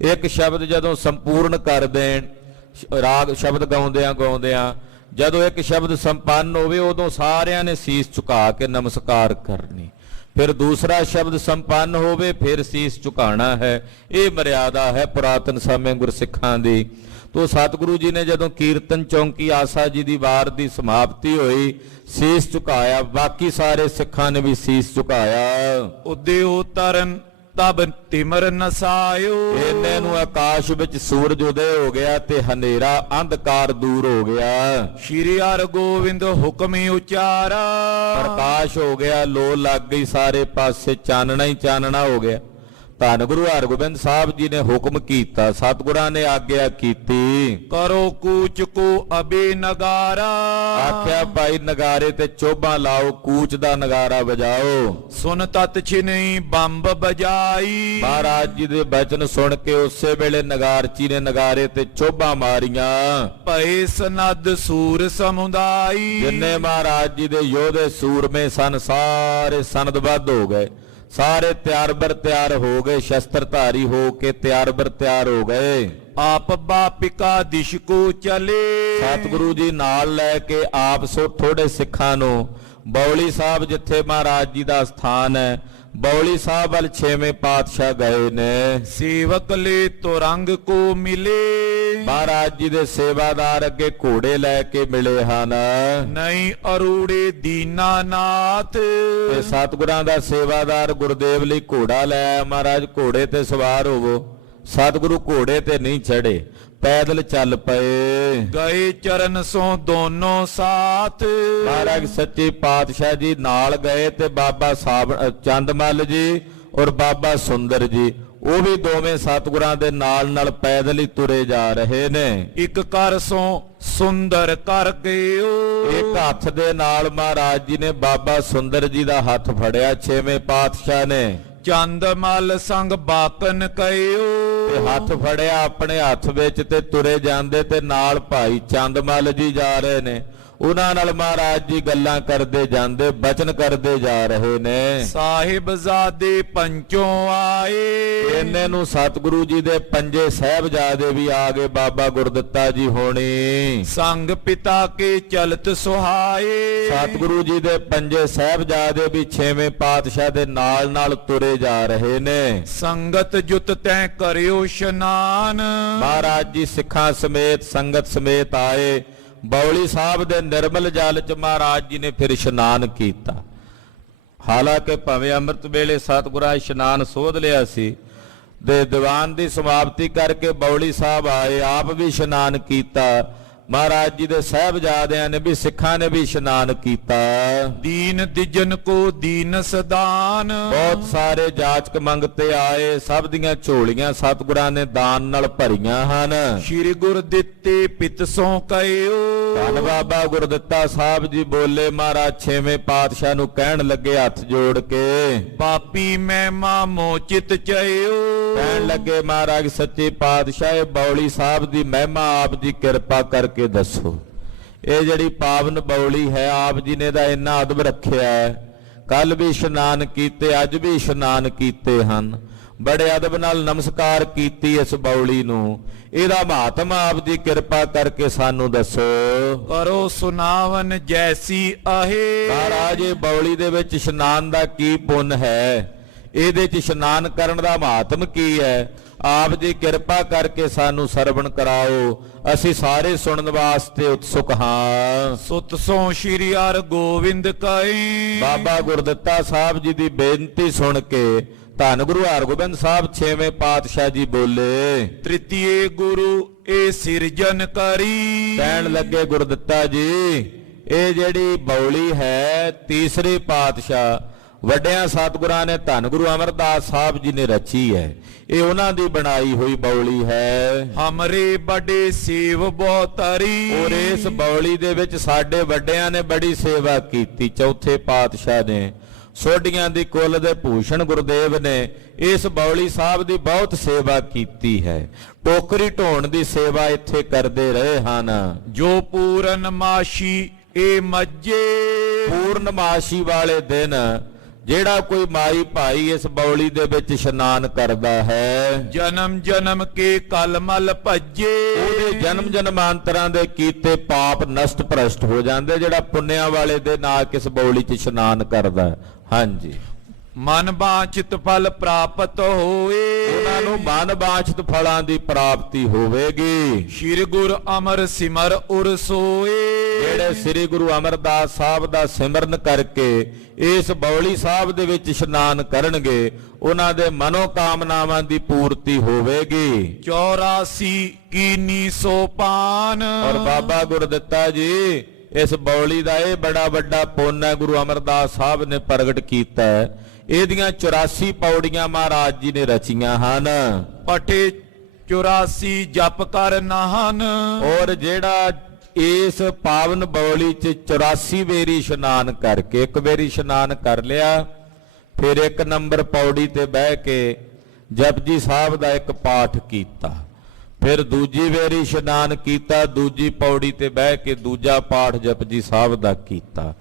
ਇੱਕ ਸ਼ਬਦ ਜਦੋਂ ਸੰਪੂਰਨ ਕਰ ਦੇਣ, ਰਾਗ ਸ਼ਬਦ ਗਾਉਂਦਿਆਂ ਗਾਉਂਦਿਆਂ ਜਦੋਂ ਇੱਕ ਸ਼ਬਦ ਸੰਪੰਨ ਹੋਵੇ, ਉਦੋਂ ਸਾਰਿਆਂ ਨੇ ਸੀਸ ਝੁਕਾ ਕੇ ਨਮਸਕਾਰ ਕਰਨੀ। ਫਿਰ ਦੂਸਰਾ ਸ਼ਬਦ ਸੰਪੰਨ ਹੋਵੇ, ਫਿਰ ਸੀਸ ਝੁਕਾਣਾ ਹੈ। ਇਹ ਮਰਿਆਦਾ ਹੈ ਪੁਰਾਤਨ ਸਮੇਂ ਗੁਰਸਿੱਖਾਂ ਦੀ। ਤੋ ਸਤਿਗੁਰੂ ਜੀ ਨੇ ਜਦੋਂ ਕੀਰਤਨ ਚੌਂਕੀ ਆਸਾ ਜੀ ਦੀ ਵਾਰ ਦੀ ਸਮਾਪਤੀ ਹੋਈ, ਸੀਸ ਝੁਕਾਇਆ। ਬਾਕੀ ਸਾਰੇ ਸਿੱਖਾਂ ਨੇ ਵੀ ਸੀਸ ਝੁਕਾਇਆ। ਉਦਿਓ ਤਰਨ ਤਬ ਤਿਮਰ ਨਸਾਇਓ। ਇਹਨੇ ਨੂੰ ਆਕਾਸ਼ ਵਿੱਚ ਸੂਰਜ ਉਦੈ ਹੋ ਗਿਆ ਤੇ ਹਨੇਰਾ ਅੰਧਕਾਰ ਦੂਰ ਹੋ ਗਿਆ। ਸ਼੍ਰੀ ਹਰਿ ਗੋਬਿੰਦ ਹੁਕਮੀ ਉਚਾਰਾ। ਪ੍ਰਕਾਸ਼ ਹੋ ਗਿਆ, ਲੋ ਲੱਗ ਗਈ, ਸਾਰੇ ਪਾਸੇ ਚਾਨਣਾ ਹੀ ਚਾਨਣਾ ਹੋ ਗਿਆ। ਧੰਨ ਗੁਰੂ ਹਰਗੋਬਿੰਦ ਸਾਹਿਬ ਜੀ ਨੇ ਹੁਕਮ ਕੀਤਾ, ਸਤਿਗੁਰਾਂ ਨੇ ਆਗਿਆ ਕੀਤੀ, ਕਰੋ ਕੂਚ ਕੋ ਅਬੇ ਨਗਾਰਾ। ਆਖਿਆ ਭਾਈ ਨਗਾਰੇ ਤੇ ਚੋਭਾਂ ਲਾਓ, ਕੂਚ ਦਾ ਨਗਾਰਾ ਵਜਾਓ। ਸੁਨ ਤਤ ਛਿਨਈ ਬੰਬ ਬਜਾਈ। ਮਹਾਰਾਜ ਜੀ ਦੇ ਬਚਨ ਸੁਣ ਕੇ ਉਸੇ ਵੇਲੇ ਨਗਾਰਚੀ ਨੇ ਨਗਾਰੇ ਤੇ ਚੋਭਾਂ ਮਾਰੀਆਂ। ਭਏ ਸਨਦ ਸੂਰ ਸਮੁਦਾਈ। ਜਿੰਨੇ ਮਹਾਰਾਜ ਜੀ ਦੇ ਯੋਧੇ ਸੂਰਮੇ ਸਨ, ਸਾਰੇ ਸਨਦਬੱਧ ਹੋ ਗਏ, ਸਾਰੇ ਤਿਆਰ ਬਰ ਤਿਆਰ ਹੋ ਗਏ, ਸ਼ਸਤਰਧਾਰੀ ਹੋ ਕੇ ਤਿਆਰ ਬਰ ਤਿਆਰ ਹੋ ਗਏ। ਆਪ ਬਾਪਿਕਾ ਦਿਸ਼ ਕੋ ਚਲੇ। ਸਤਿਗੁਰੂ ਜੀ ਨਾਲ ਲੈ ਕੇ ਆਪ ਸੋ ਥੋੜੇ ਸਿੱਖਾਂ ਨੂੰ ਬੌਲੀ ਸਾਹਿਬ, ਜਿੱਥੇ ਮਹਾਰਾਜ ਜੀ ਦਾ ਸਥਾਨ ਹੈ, ਬੌਲੀ ਸਾਹਿਬ ਵੱਲ 6ਵੇਂ ਪਾਤਸ਼ਾਹ ਗਏ ਨੇ। ਸੇਵਕ ਲੈ ਤੁਰੰਗ ਕੋ ਮਿਲੇ। ਮਹਾਰਾਜ ਜੀ ਦੇ ਸੇਵਾਦਾਰ ਅੱਗੇ ਘੋੜੇ ਲੈ ਕੇ ਮਿਲੇ ਹਨ। ਨਹੀਂ ਅਰੂੜੇ ਦੀਨਾਨਾਥ। ਤੇ ਸਤਿਗੁਰਾਂ ਦਾ ਸੇਵਾਦਾਰ ਗੁਰਦੇਵ ਲਈ ਘੋੜਾ ਲੈ ਆਇਆ। ਮਹਾਰਾਜ ਘੋੜੇ ਤੇ ਸਵਾਰ ਹੋਵੋ। ਸਤਿਗੁਰੂ ਘੋੜੇ ਤੇ ਨਹੀਂ ਚੜੇ, ਪੈਦਲ ਚੱਲ ਪਏ। ਗਏ ਚਰਨ ਸੋ ਦੋਨੋਂ ਸਾਥ। ਮਹਾਰਾਜ ਸੱਚੇ ਪਾਤਸ਼ਾਹ ਜੀ ਨਾਲ ਗਏ ਤੇ ਬਾਬਾ ਚੰਦਮੱਲ ਜੀ ਔਰ ਬਾਬਾ ਸੁੰਦਰ ਜੀ, ਉਹ ਵੀ ਦੋਵੇਂ ਸਤਿਗੁਰਾਂ ਦੇ ਨਾਲ ਪੈਦਲ ਹੀ ਤੁਰੇ ਜਾ ਰਹੇ ਨੇ। ਇੱਕ ਕਰ ਸੋ ਸੁੰਦਰ ਕਰ ਗਇਓ। ਇੱਕ ਹੱਥ ਦੇ ਨਾਲ ਮਹਾਰਾਜ ਜੀ ਨੇ ਬਾਬਾ ਸੁੰਦਰ ਜੀ ਦਾ ਹੱਥ ਫੜਿਆ 6ਵੇਂ ਪਾਤਸ਼ਾਹ ਨੇ। ਚੰਦਮਲ ਸੰਗ ਬਾਕਨ ਕਇਓ। ਤੇ ਹੱਥ ਫੜਿਆ ਆਪਣੇ ਹੱਥ ਵਿੱਚ ਤੇ ਤੁਰੇ ਜਾਂਦੇ, ਤੇ ਨਾਲ ਭਾਈ ਚੰਦਮਲ ਜੀ ਜਾ ਰਹੇ ਨੇ। ਉਹਨਾਂ ਨਾਲ ਮਹਾਰਾਜ ਜੀ ਗੱਲਾਂ ਕਰਦੇ ਜਾਂਦੇ, ਬਚਨ ਕਰਦੇ ਜਾ ਰਹੇ ਨੇ। ਸਾਹਿਬਜ਼ਾਦੇ ਪੰਚੋਂ ਆਏ। ਇਹਨੇ ਨੂੰ ਸਤਿਗੁਰੂ ਜੀ ਦੇ ਪੰਜੇ ਸਾਹਿਬਜ਼ਾਦੇ ਵੀ ਆ ਗਏ, ਬਾਬਾ ਗੁਰਦਿੱਤਾ ਜੀ ਹੋਣੀ। ਸੰਗ ਪਿਤਾ ਕੇ ਚਲਤ ਸੁਹਾਏ। ਸਤਿਗੁਰੂ ਜੀ ਦੇ ਪੰਜੇ ਸਾਹਿਬਜ਼ਾਦੇ ਵੀ 6ਵੇਂ ਪਾਤਸ਼ਾਹ ਦੇ ਨਾਲ ਤੁਰੇ ਜਾ ਰਹੇ ਨੇ। ਸੰਗਤ ਜੁਤ ਤੈ ਕਰਿਓ ਇਸ਼ਨਾਨ। ਮਹਾਰਾਜ ਜੀ ਸਿੱਖਾਂ ਸਮੇਤ ਸੰਗਤ ਸਮੇਤ ਆਏ। ਬੌਲੀ ਸਾਹਿਬ ਦੇ ਨਿਰਮਲ ਜਲ ਚ ਮਹਾਰਾਜ ਜੀ ਨੇ ਫਿਰ ਇਸ਼ਨਾਨ ਕੀਤਾ। ਹਾਲਾਂਕਿ ਭਾਵੇਂ ਅੰਮ੍ਰਿਤ ਵੇਲੇ ਸਤਿਗੁਰਾਂ ਇਸ਼ਨਾਨ ਸੋਧ ਲਿਆ ਸੀ, ਦੇ ਦੀਵਾਨ ਦੀ ਸਮਾਪਤੀ ਕਰਕੇ ਬੌਲੀ ਸਾਹਿਬ ਆਏ, ਆਪ ਵੀ ਇਸ਼ਨਾਨ ਕੀਤਾ। ਮਹਾਰਾਜ ਜੀ ਦੇ ਸਾਹਿਬਜ਼ਾਦਿਆਂ ਨੇ ਵੀ, ਸਿੱਖਾਂ ਨੇ ਵੀ ਇਸ਼ਨਾਨ ਕੀਤਾ। ਦੀਨ ਦਿਜਨ ਕੋ ਦੀਨ ਸਦਾਨ। ਬਹੁਤ ਸਾਰੇ ਜਾਚਕ ਮੰਗਤੇ ਆਏ, ਸਭ ਦੀਆਂ ਝੋਲੀਆਂ ਸਤਿਗੁਰਾਂ ਨੇ ਦਾਨ ਨਾਲ ਭਰੀਆਂ ਹਨ। ਸ਼੍ਰੀ ਗੁਰ ਦਿੱਤੇ ਪਿਤ ਸੋ ਕਇਓ। ਧੰਨ ਬਾਬਾ ਗੁਰਦਿੱਤਾ ਸਾਹਿਬ ਜੀ ਬੋਲੇ। ਮਹਾਰਾਜ 6ਵੇਂ ਪਾਤਸ਼ਾਹ ਨੂੰ ਕਹਿਣ ਲੱਗੇ ਹੱਥ ਜੋੜ ਕੇ, ਪਾਪੀ ਮਹਿਮਾ ਮੋਚਿਤ ਚਇਓ। ਕਹਿਣ ਲੱਗੇ ਮਹਾਰਾਜ ਸੱਚੇ ਪਾਤਸ਼ਾਹ, ਇਹ ਬੌਲੀ ਸਾਹਿਬ ਦੀ ਮਹਿਮਾ ਆਪ ਜੀ ਕਿਰਪਾ ਕਰਕੇ ਦੱਸੋ। ਇਹ ਜਿਹੜੀ ਪਾਵਨ ਬੌਲੀ ਹੈ, ਆਪ ਜੀ ਨੇ ਦਾ ਇੰਨਾ ਅਦਬ ਰੱਖਿਆ ਹੈ। ਕੱਲ ਵੀ ਇਸ਼ਨਾਨ ਕੀਤੇ, ਅੱਜ ਵੀ ਇਸ਼ਨਾਨ ਕੀਤੇ ਹਨ। ਬੜੇ ਅਦਬ ਨਾਲ ਨਮਸਕਾਰ ਕੀਤੀ ਇਸ ਬੌਲੀ ਨੂੰ। ਇਹਦਾ ਮਹਾਤਮ ਆਪ ਦੀ ਕਿਰਪਾ ਕਰਕੇ ਸਾਨੂੰ ਦੱਸੋ। ਕਰੋ ਸੁਨਾਵਨ ਜੈਸੀ ਆਹੇ। ਮਹਾਰਾਜ ਇਹ ਬੌਲੀ ਦੇ ਵਿੱਚ ਇਸ਼ਨਾਨ ਦਾ ਕੀ ਪੁੰਨ ਹੈ, ਇਹਦੇ ਚ ਇਸ਼ਨਾਨ ਕਰਨ ਦਾ ਮਹਾਤਮ ਕੀ ਹੈ, ਆਪ ਜੀ ਕਿਰਪਾ ਕਰਕੇ ਸਾਨੂੰ ਸਰਵਣ ਕਰਾਓ। ਅਸੀਂ ਸਾਰੇ ਸੁਣਨ ਵਾਸਤੇ ਉਤਸੁਕ ਹਾਂ। ਸੁਤ ਸੋ ਸ਼੍ਰੀ ਹਰਿ ਗੋਬਿੰਦ ਕਈ। ਬਾਬਾ ਗੁਰਦਿੱਤਾ ਸਾਹਿਬ ਜੀ ਦੀ ਬੇਨਤੀ ਸੁਣ ਕੇ ਧੰਨ ਗੁਰੂ ਹਰਗੋਬਿੰਦ ਸਾਹਿਬ 6ਵੇਂ ਪਾਤਸ਼ਾਹ ਜੀ ਬੋਲੇ, ਤ੍ਰਿਤੀਏ ਗੁਰੂ ਇਹ ਸਿਰਜਨ ਕਰੀ। ਕਹਿਣ ਲੱਗੇ ਗੁਰਦਿੱਤਾ ਜੀ, ਇਹ ਜਿਹੜੀ ਬੌਲੀ ਹੈ ਤੀਸਰੇ ਪਾਤਸ਼ਾਹ ਵੱਡਿਆਂ ਸਤਿਗੁਰਾਂ ਨੇ ਧੰਨ ਗੁਰੂ ਅਮਰਦਾਸ ਸਾਹਿਬ ਜੀ ਨੇ ਰਚੀ ਹੈ। ਇਹ ਉਹਨਾਂ ਦੀ ਬਣਾਈ ਹੋਈ ਬੌਲੀ ਹੈ। ਹਮਰੇ ਬੜੇ ਸੇਵ ਬਹੁਤਰੀ। ਔਰ ਇਸ ਬੌਲੀ ਦੇ ਵਿੱਚ ਸਾਡੇ ਵੱਡਿਆਂ ਨੇ ਬੜੀ ਸੇਵਾ ਕੀਤੀ। ਚੌਥੇ ਪਾਤਸ਼ਾਹ ਨੇ, ਸੋਢੀਆਂ ਦੀ ਕੁੱਲ ਦੇ ਭੂਸ਼ਣ ਗੁਰਦੇਵ ਨੇ ਇਸ ਬੌਲੀ ਸਾਹਿਬ ਦੀ ਬਹੁਤ ਸੇਵਾ ਕੀਤੀ ਹੈ। ਟੋਕਰੀ ਢੋਣ ਦੀ ਸੇਵਾ ਇੱਥੇ ਕਰਦੇ ਰਹੇ ਹਨ। ਜੋ ਪੂਰਨਮਾਸ਼ੀ ਇਹ ਮੱਜੇ। ਪੂਰਨਮਾਸ਼ੀ ਵਾਲੇ ਦਿਨ ਜਿਹੜਾ ਕੋਈ ਮਾਈ ਭਾਈ ਇਸ ਬੌਲੀ ਦੇ ਵਿੱਚ ਇਸ਼ਨਾਨ ਕਰਦਾ ਹੈ, ਜਨਮ ਜਨਮ ਕੇ ਕਲਮਲ ਭੱਜੇ। ਉਹਦੇ ਜਨਮ ਜਨਮਾਂਤਰਾਂ ਦੇ ਕੀਤੇ ਪਾਪ ਨਸ਼ਟ ਭ੍ਰਸ਼ਟ ਹੋ ਜਾਂਦੇ, ਜਿਹੜਾ ਪੁੰਨਿਆਂ ਵਾਲੇ ਦੇ ਨਾਲ ਕਿਸ ਬੌਲੀ 'ਚ ਇਸ਼ਨਾਨ ਕਰਦਾ। ਹਾਂਜੀ। ਮਨ ਬਾਂਛਿਤ ਫਲ ਪ੍ਰਾਪਤ ਹੋਏ। ਉਹਨਾਂ ਨੂੰ ਮਨ ਬਾਂਛਿਤ ਫਲਾਂ ਦੀ ਪ੍ਰਾਪਤੀ ਹੋਵੇਗੀ। ਸ਼੍ਰੀ ਗੁਰ ਅਮਰ ਸਿਮਰ ਉਰ ਸੋਏ। ਜਿਹੜੇ ਸ੍ਰੀ ਗੁਰੂ ਅਮਰਦਾਸ ਸਾਹਿਬ ਦਾ ਸਿਮਰਨ ਕਰਕੇ ਇਸ ਬੌਲੀ ਸਾਹਿਬ ਦੇ ਵਿੱਚ ਇਸ਼ਨਾਨ ਕਰਨਗੇ, ਉਹਨਾਂ ਦੇ ਮਨੋ ਕਾਮਨਾਵਾਂ ਦੀ ਪੂਰਤੀ ਹੋਵੇਗੀ। 84 ਕੀਨੀ ਸੋਪਾਨ। ਔਰ ਬਾਬਾ ਗੁਰਦਿੱਤਾ ਜੀ, ਇਸ ਬੌਲੀ ਦਾ ਇਹ ਬੜਾ ਵੱਡਾ ਪੁੰਨ ਹੈ, ਗੁਰੂ ਅਮਰਦਾਸ ਸਾਹਿਬ ਨੇ ਪ੍ਰਗਟ ਕੀਤਾ ਹੈ। ਇਹਦੀਆਂ 84 ਪੌੜੀਆਂ ਮਹਾਰਾਜ ਜੀ ਨੇ ਰਚੀਆਂ ਹਨ। ਪਠੇ 84 ਜਪ ਕਰ ਨਾਹਨ। ਔਰ ਜਿਹੜਾ ਇਸ ਪਾਵਨ ਬੌਲੀ 'ਚ 84 ਵੇਰੀ ਇਸ਼ਨਾਨ ਕਰਕੇ, ਇੱਕ ਵੇਰੀ ਇਸ਼ਨਾਨ ਕਰ ਲਿਆ, ਫਿਰ ਇੱਕ ਨੰਬਰ ਪੌੜੀ ਤੇ ਬਹਿ ਕੇ ਜਪਜੀ ਸਾਹਿਬ ਦਾ ਇੱਕ ਪਾਠ ਕੀਤਾ, ਫਿਰ ਦੂਜੀ ਵੇਰੀ ਇਸ਼ਨਾਨ ਕੀਤਾ, ਦੂਜੀ ਪੌੜੀ ਤੇ ਬਹਿ ਕੇ ਦੂਜਾ ਪਾਠ ਜਪਜੀ ਸਾਹਿਬ ਦਾ ਕੀਤਾ।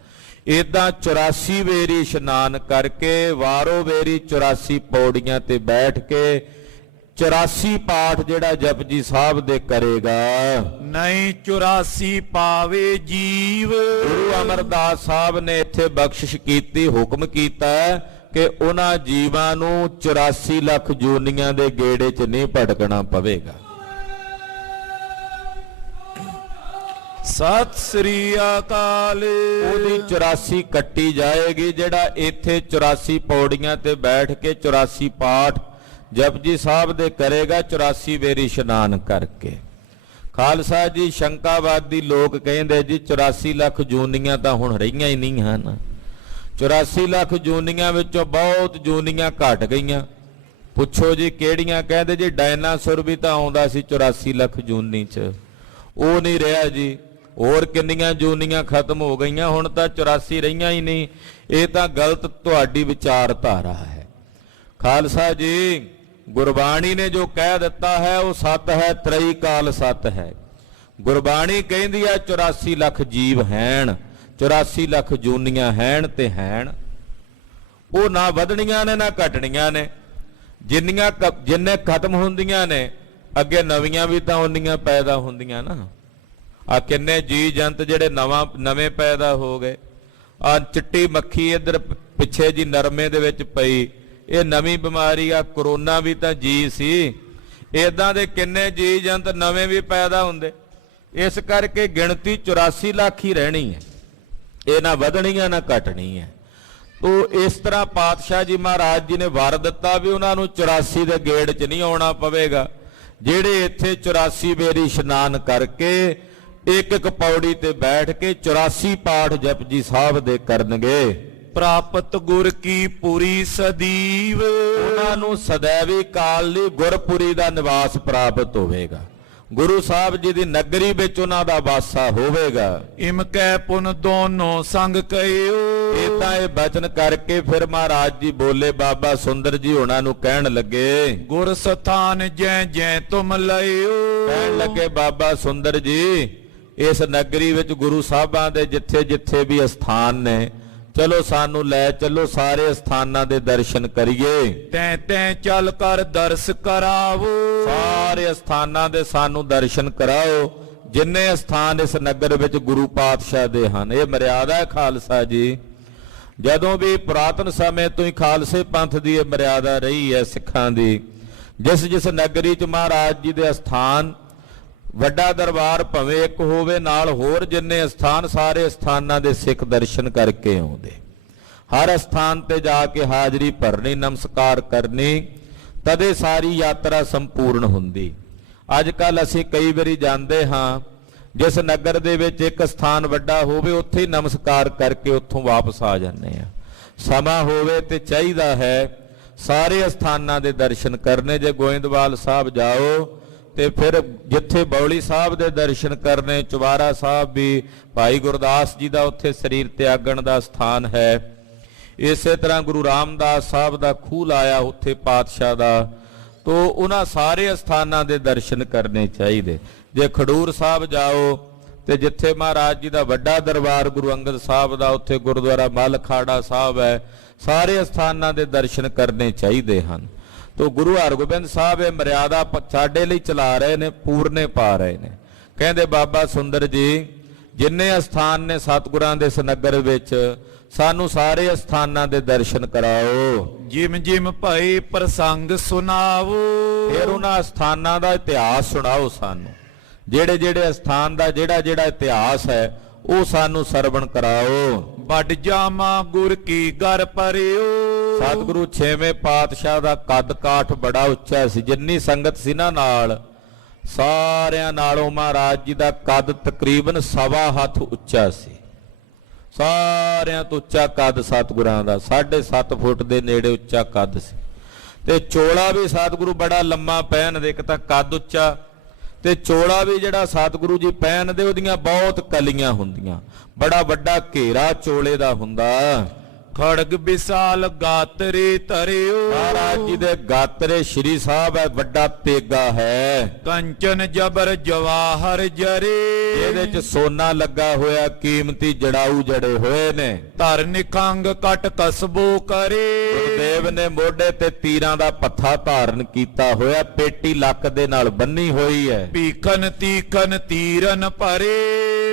ਇਦਾਂ 84 ਵੇਰੀ ਇਸ਼ਨਾਨ ਕਰਕੇ ਵਾਰੋ ਵੇਰੀ 84 ਪੌੜੀਆਂ ਤੇ ਬੈਠ ਕੇ 84 ਪਾਠ ਜਿਹੜਾ ਜਪਜੀ ਸਾਹਿਬ ਦੇ ਕਰੇਗਾ, ਨਹੀਂ 84 ਪਾਵੇ ਜੀਵ। ਗੁਰੂ ਅਮਰਦਾਸ ਸਾਹਿਬ ਨੇ ਇੱਥੇ ਬਖਸ਼ਿਸ਼ ਕੀਤੀ, ਹੁਕਮ ਕੀਤਾ ਕਿ ਉਹਨਾਂ ਜੀਵਾਂ ਨੂੰ 84 ਲੱਖ ਜੂਨੀਆਂ ਦੇ ਗੇੜੇ 'ਚ ਨਹੀਂ ਭਟਕਣਾ ਪਵੇਗਾ। ਸਤਿ ਸ੍ਰੀ ਅਕਾਲ। ਉਹਦੀ 84 ਕੱਟੀ ਜਾਏਗੀ। ਜਿਹੜਾ ਇੱਥੇ 84 ਪੌੜੀਆਂ ਤੇ ਬੈਠ ਕੇ 84 ਪਾਠ ਜਪਜੀ ਸਾਹਿਬ ਦੇ ਕਰੇਗਾ 84 ਵੇਰੀ ਇਸ਼ਨਾਨ ਕਰਕੇ। ਖਾਲਸਾ ਜੀ, ਸ਼ੰਕਾਵਾਦੀ ਲੋਕ ਕਹਿੰਦੇ ਜੀ 84 ਲੱਖ ਜੂਨੀਆਂ ਤਾਂ ਹੁਣ ਰਹੀਆਂ ਹੀ ਨਹੀਂ ਹਨ। 84 ਲੱਖ ਜੂਨੀਆਂ ਵਿੱਚੋਂ ਬਹੁਤ ਜੂਨੀਆਂ ਘਟ ਗਈਆਂ। ਪੁੱਛੋ ਜੀ ਕਿਹੜੀਆਂ? ਕਹਿੰਦੇ ਜੀ ਡਾਇਨਾਸੌਰ ਵੀ ਤਾਂ ਆਉਂਦਾ ਸੀ 84 ਲੱਖ ਜੂਨੀ 'ਚ, ਉਹ ਨਹੀਂ ਰਿਹਾ ਜੀ। ਹੋਰ ਕਿੰਨੀਆਂ ਜੂਨੀਆਂ ਖਤਮ ਹੋ ਗਈਆਂ, ਹੁਣ ਤਾਂ 84 ਰਹੀਆਂ ਹੀ ਨਹੀਂ। ਇਹ ਤਾਂ ਗਲਤ ਤੁਹਾਡੀ ਵਿਚਾਰਧਾਰਾ ਹੈ। ਖਾਲਸਾ ਜੀ, ਗੁਰਬਾਣੀ ਨੇ ਜੋ ਕਹਿ ਦਿੱਤਾ ਹੈ ਉਹ ਸੱਤ ਹੈ, ਤ੍ਰਈ ਕਾਲ ਸੱਤ ਹੈ। ਗੁਰਬਾਣੀ ਕਹਿੰਦੀ ਹੈ 84 ਲੱਖ ਜੀਵ ਹੈਣ, 84 ਲੱਖ ਜੂਨੀਆਂ ਹੈਣ ਤੇ ਹੈਣ। ਉਹ ਨਾ ਵਧਣੀਆਂ ਨੇ ਨਾ ਘਟਣੀਆਂ ਨੇ। ਜਿੰਨੇ ਖਤਮ ਹੁੰਦੀਆਂ ਨੇ, ਅੱਗੇ ਨਵੀਆਂ ਵੀ ਤਾਂ ਉਨੀਆਂ ਪੈਦਾ ਹੁੰਦੀਆਂ ਨਾ। ਆ ਕਿੰਨੇ ਜੀ ਜੰਤ ਜਿਹੜੇ ਨਵੇਂ ਪੈਦਾ ਹੋ ਗਏ। ਆ ਚਿੱਟੀ ਮੱਖੀ ਇੱਧਰ ਪਿੱਛੇ ਜੀ ਨਰਮੇ ਦੇ ਵਿੱਚ ਪਈ, ਇਹ ਨਵੀਂ ਬਿਮਾਰੀ ਆ। ਕਰੋਨਾ ਵੀ ਤਾਂ ਜੀ ਸੀ। ਇਦਾਂ ਦੇ ਕਿੰਨੇ ਜੀ ਜੰਤ ਨਵੇਂ ਵੀ ਪੈਦਾ ਹੁੰਦੇ। ਇਸ ਕਰਕੇ ਗਿਣਤੀ 84 ਲੱਖ ਹੀ ਰਹਿਣੀ ਹੈ, ਇਹ ਨਾ ਵਧਣੀ ਹੈ ਨਾ ਘਟਣੀ ਹੈ। ਤੋ ਇਸ ਤਰ੍ਹਾਂ ਪਾਤਸ਼ਾਹ ਜੀ ਮਹਾਰਾਜ ਜੀ ਨੇ ਵਰ ਦਿੱਤਾ ਵੀ ਉਹਨਾਂ ਨੂੰ 84 ਦੇ ਗੇੜ 'ਚ ਨਹੀਂ ਆਉਣਾ ਪਵੇਗਾ। ਜਿਹੜੇ ਇੱਥੇ 84 ਵੇਰੀ ਇਸ਼ਨਾਨ ਕਰਕੇ ਇੱਕ ਇੱਕ ਪੌੜੀ ਤੇ ਬੈਠ ਕੇ 84 ਪਾਠ ਜਪਜੀ ਸਾਹਿਬ ਦੇ ਕਰਨਗੇ, ਪ੍ਰਾਪਤ ਗੁਰ ਕੀ ਪੂਰੀ ਸਦੀਵ। ਉਹਨਾਂ ਨੂੰ ਸदैवी ਕਾਲ ਲਈ ਗੁਰਪੁਰੀ ਦਾ ਨਿਵਾਸ ਪ੍ਰਾਪਤ ਹੋਵੇਗਾ। ਗੁਰੂ ਸਾਹਿਬ ਜੀ ਦੀ ਨਗਰੀ ਵਿੱਚ ਉਹਨਾਂ ਦਾ ਵਾਸਾ ਹੋਵੇਗਾ। ਇਮ ਕੈ ਪੁਨ ਦੋਨੋਂ ਸੰਗ ਕਹਿਓ। ਇਹ ਤਾਂ ਇਹ ਬਚਨ ਕਰਕੇ ਫਿਰ ਮਹਾਰਾਜ ਜੀ ਬੋਲੇ, ਬਾਬਾ ਸੁੰਦਰ ਜੀ ਉਹਨਾਂ ਨੂੰ ਕਹਿਣ ਲੱਗੇ, ਗੁਰ ਸਥਾਨ ਜੈ ਜੈ ਤੁਮ ਲਇਓ। ਕਹਿਣ ਲੱਗੇ ਬਾਬਾ ਸੁੰਦਰ ਜੀ, ਇਸ ਨਗਰੀ ਵਿੱਚ ਗੁਰੂ ਸਾਹਿਬਾਂ ਦੇ ਜਿੱਥੇ ਜਿੱਥੇ ਵੀ ਅਸਥਾਨ ਨੇ, ਚਲੋ ਸਾਨੂੰ ਲੈ ਚਲੋ, ਸਾਰੇ ਸਥਾਨਾਂ ਦੇ ਦਰਸ਼ਨ ਕਰੀਏ। ਤੈਂ ਤੈਂ ਚੱਲ ਕਰ ਦਰਸ ਕਰਾਵੋ। ਸਾਰੇ ਸਥਾਨਾਂ ਦੇ ਸਾਨੂੰ ਦਰਸ਼ਨ ਕਰਾਓ। ਜਿੰਨੇ ਸਥਾਨ ਇਸ ਨਗਰ ਵਿੱਚ ਗੁਰੂ ਪਾਤਸ਼ਾਹ ਦੇ ਹਨ, ਇਹ ਮਰਿਆਦਾ ਹੈ ਖਾਲਸਾ ਜੀ। ਜਦੋਂ ਵੀ ਪੁਰਾਤਨ ਸਮੇਂ ਤੋਂ ਹੀ ਖਾਲਸੇ ਪੰਥ ਦੀ ਇਹ ਮਰਿਆਦਾ ਰਹੀ ਹੈ ਸਿੱਖਾਂ ਦੀ। ਜਿਸ ਜਿਸ ਨਗਰੀ 'ਚ ਮਹਾਰਾਜ ਜੀ ਦੇ ਅਸਥਾਨ, ਵੱਡਾ ਦਰਬਾਰ ਭਵੇਂ ਇੱਕ ਹੋਵੇ, ਨਾਲ ਹੋਰ ਜਿੰਨੇ ਸਥਾਨ, ਸਾਰੇ ਸਥਾਨਾਂ ਦੇ ਸਿੱਖ ਦਰਸ਼ਨ ਕਰਕੇ ਆਉਂਦੇ। ਹਰ ਸਥਾਨ ਤੇ ਜਾ ਕੇ ਹਾਜ਼ਰੀ ਭਰਨੀ, ਨਮਸਕਾਰ ਕਰਨੀ, ਤਦੇ ਸਾਰੀ ਯਾਤਰਾ ਸੰਪੂਰਨ ਹੁੰਦੀ। ਅੱਜ ਕੱਲ ਅਸੀਂ ਕਈ ਵਾਰੀ ਜਾਂਦੇ ਹਾਂ, ਜਿਸ ਨਗਰ ਦੇ ਵਿੱਚ ਇੱਕ ਸਥਾਨ ਵੱਡਾ ਹੋਵੇ ਉੱਥੇ ਹੀ ਨਮਸਕਾਰ ਕਰਕੇ ਉੱਥੋਂ ਵਾਪਸ ਆ ਜਾਂਦੇ ਆ। ਸਮਾਂ ਹੋਵੇ ਤੇ ਚਾਹੀਦਾ ਹੈ ਸਾਰੇ ਸਥਾਨਾਂ ਦੇ ਦਰਸ਼ਨ ਕਰਨੇ। ਜੇ ਗੋਇੰਦਵਾਲ ਸਾਹਿਬ ਜਾਓ ਤੇ ਫਿਰ ਜਿੱਥੇ ਬੌਲੀ ਸਾਹਿਬ ਦੇ ਦਰਸ਼ਨ ਕਰਨੇ, ਚੁਬਾਰਾ ਸਾਹਿਬ ਵੀ ਭਾਈ ਗੁਰਦਾਸ ਜੀ ਦਾ ਉੱਥੇ ਸਰੀਰ ਤਿਆਗਣ ਦਾ ਸਥਾਨ ਹੈ। ਇਸੇ ਤਰ੍ਹਾਂ ਗੁਰੂ ਰਾਮਦਾਸ ਸਾਹਿਬ ਦਾ ਖੂਹ ਲਾਇਆ ਉੱਥੇ ਪਾਤਸ਼ਾਹ ਦਾ। ਤੋ ਉਹਨਾਂ ਸਾਰੇ ਸਥਾਨਾਂ ਦੇ ਦਰਸ਼ਨ ਕਰਨੇ ਚਾਹੀਦੇ। ਜੇ ਖਡੂਰ ਸਾਹਿਬ ਜਾਓ ਤੇ ਜਿੱਥੇ ਮਹਾਰਾਜ ਜੀ ਦਾ ਵੱਡਾ ਦਰਬਾਰ ਗੁਰੂ ਅੰਗਦ ਸਾਹਿਬ ਦਾ, ਉੱਥੇ ਗੁਰਦੁਆਰਾ ਮੱਲ ਖਾੜਾ ਸਾਹਿਬ ਹੈ, ਸਾਰੇ ਸਥਾਨਾਂ ਦੇ ਦਰਸ਼ਨ ਕਰਨੇ ਚਾਹੀਦੇ ਹਨ। ਤੋ ਗੁਰੂ ਹਰਗੋਬਿੰਦ ਸਾਹਿਬ ਇਹ ਮਰਿਆਦਾ ਸਾਡੇ ਲਈ ਚਲਾ ਰਹੇ ਨੇ, ਪੂਰਨੇ ਪਾ ਰਹੇ ਨੇ। ਕਹਿੰਦੇ ਬਾਬਾ ਸੁੰਦਰ ਜੀ, ਜਿੰਨੇ ਸਥਾਨ ਨੇ ਸਤਿਗੁਰਾਂ ਦੇ ਇਸ ਨਗਰ ਵਿੱਚ, ਸਾਨੂੰ ਸਾਰੇ ਅਸਥਾਨਾਂ ਦੇ ਦਰਸ਼ਨ ਕਰਾਓ। ਜਿਮ ਜਿਮ ਭਈ ਪ੍ਰਸੰਗ ਸੁਣਾਵੋ। ਫਿਰ ਉਹਨਾਂ ਅਸਥਾਨਾਂ ਦਾ ਇਤਿਹਾਸ ਸੁਣਾਓ ਸਾਨੂੰ। ਜਿਹੜੇ ਜਿਹੜੇ ਅਸਥਾਨ ਦਾ ਜਿਹੜਾ ਜਿਹੜਾ ਇਤਿਹਾਸ ਹੈ ਉਹ ਸਾਨੂੰ ਸਰਵਣ ਕਰਾਓ। ਵੱਡ ਜਾਮਾ ਗੁਰ ਕੀ ਘਰ ਪਰਿਓ। ਸਤਿਗੁਰੂ ਛੇਵੇਂ ਪਾਤਸ਼ਾਹ ਦਾ ਕੱਦ ਕਾਠ ਬੜਾ ਉੱਚਾ ਸੀ। ਜਿੰਨੀ ਸੰਗਤ ਸੀ ਨਾ ਨਾਲ, ਸਾਰਿਆਂ ਨਾਲੋਂ ਮਹਾਰਾਜ ਜੀ ਦਾ ਕੱਦ ਤਕਰੀਬਨ 1.25 ਹੱਥ ਉੱਚਾ ਸੀ। ਸਾਰਿਆਂ ਤੋਂ ਉੱਚਾ ਕੱਦ ਸਤਿਗੁਰਾਂ ਦਾ 7.5 ਫੁੱਟ ਦੇ ਨੇੜੇ ਉੱਚਾ ਕੱਦ ਸੀ। ਤੇ ਚੋਲਾ ਵੀ ਸਤਿਗੁਰੂ ਬੜਾ ਲੰਮਾ ਪਹਿਨਦੇ। ਇੱਕ ਤਾਂ ਕੱਦ ਉੱਚਾ ਤੇ ਚੋਲਾ ਵੀ ਜਿਹੜਾ ਸਤਿਗੁਰੂ ਜੀ ਪਹਿਨਦੇ ਉਹਦੀਆਂ ਬਹੁਤ ਕਲੀਆਂ ਹੁੰਦੀਆਂ। ਬੜਾ ਵੱਡਾ ਘੇਰਾ ਚੋਲੇ ਦਾ ਹੁੰਦਾ। ਖੜਗ ਵਿਸਾਲ ਗਾਤਰੇ ਧਰਿਓ। ਮਹਾਰਾਜ ਜੀ ਦੇ ਗਾਤਰੇ ਸ਼੍ਰੀ ਸਾਹਿਬ ਹੈ, ਵੱਡਾ ਤੇਗਾ ਹੈ। ਕੰਚਨ ਜਬਰ ਜਵਾਹਰ ਜਰੇ। ਇਹਦੇ ਚ ਸੋਨਾ ਲੱਗਾ ਹੋਇਆ, ਕੀਮਤੀ ਜੜਾਊ ਜੜੇ ਹੋਏ ਨੇ। ਧਰ ਨਿਖੰਗ ਕਟ ਕਸਬੋ ਕਰੇ। ਗੁਰਦੇਵ ਨੇ ਮੋਢੇ ਤੇ ਤੀਰਾਂ ਦਾ ਪੱਥਾ ਧਾਰਨ ਕੀਤਾ ਹੋਇਆ, ਪੇਟੀ ਲੱਕ ਦੇ ਨਾਲ ਬੰਨੀ ਹੋਈ ਹੈ। ਭੀਖਨ ਤੀਖਨ ਤੀਰਨ ਭਰੇ।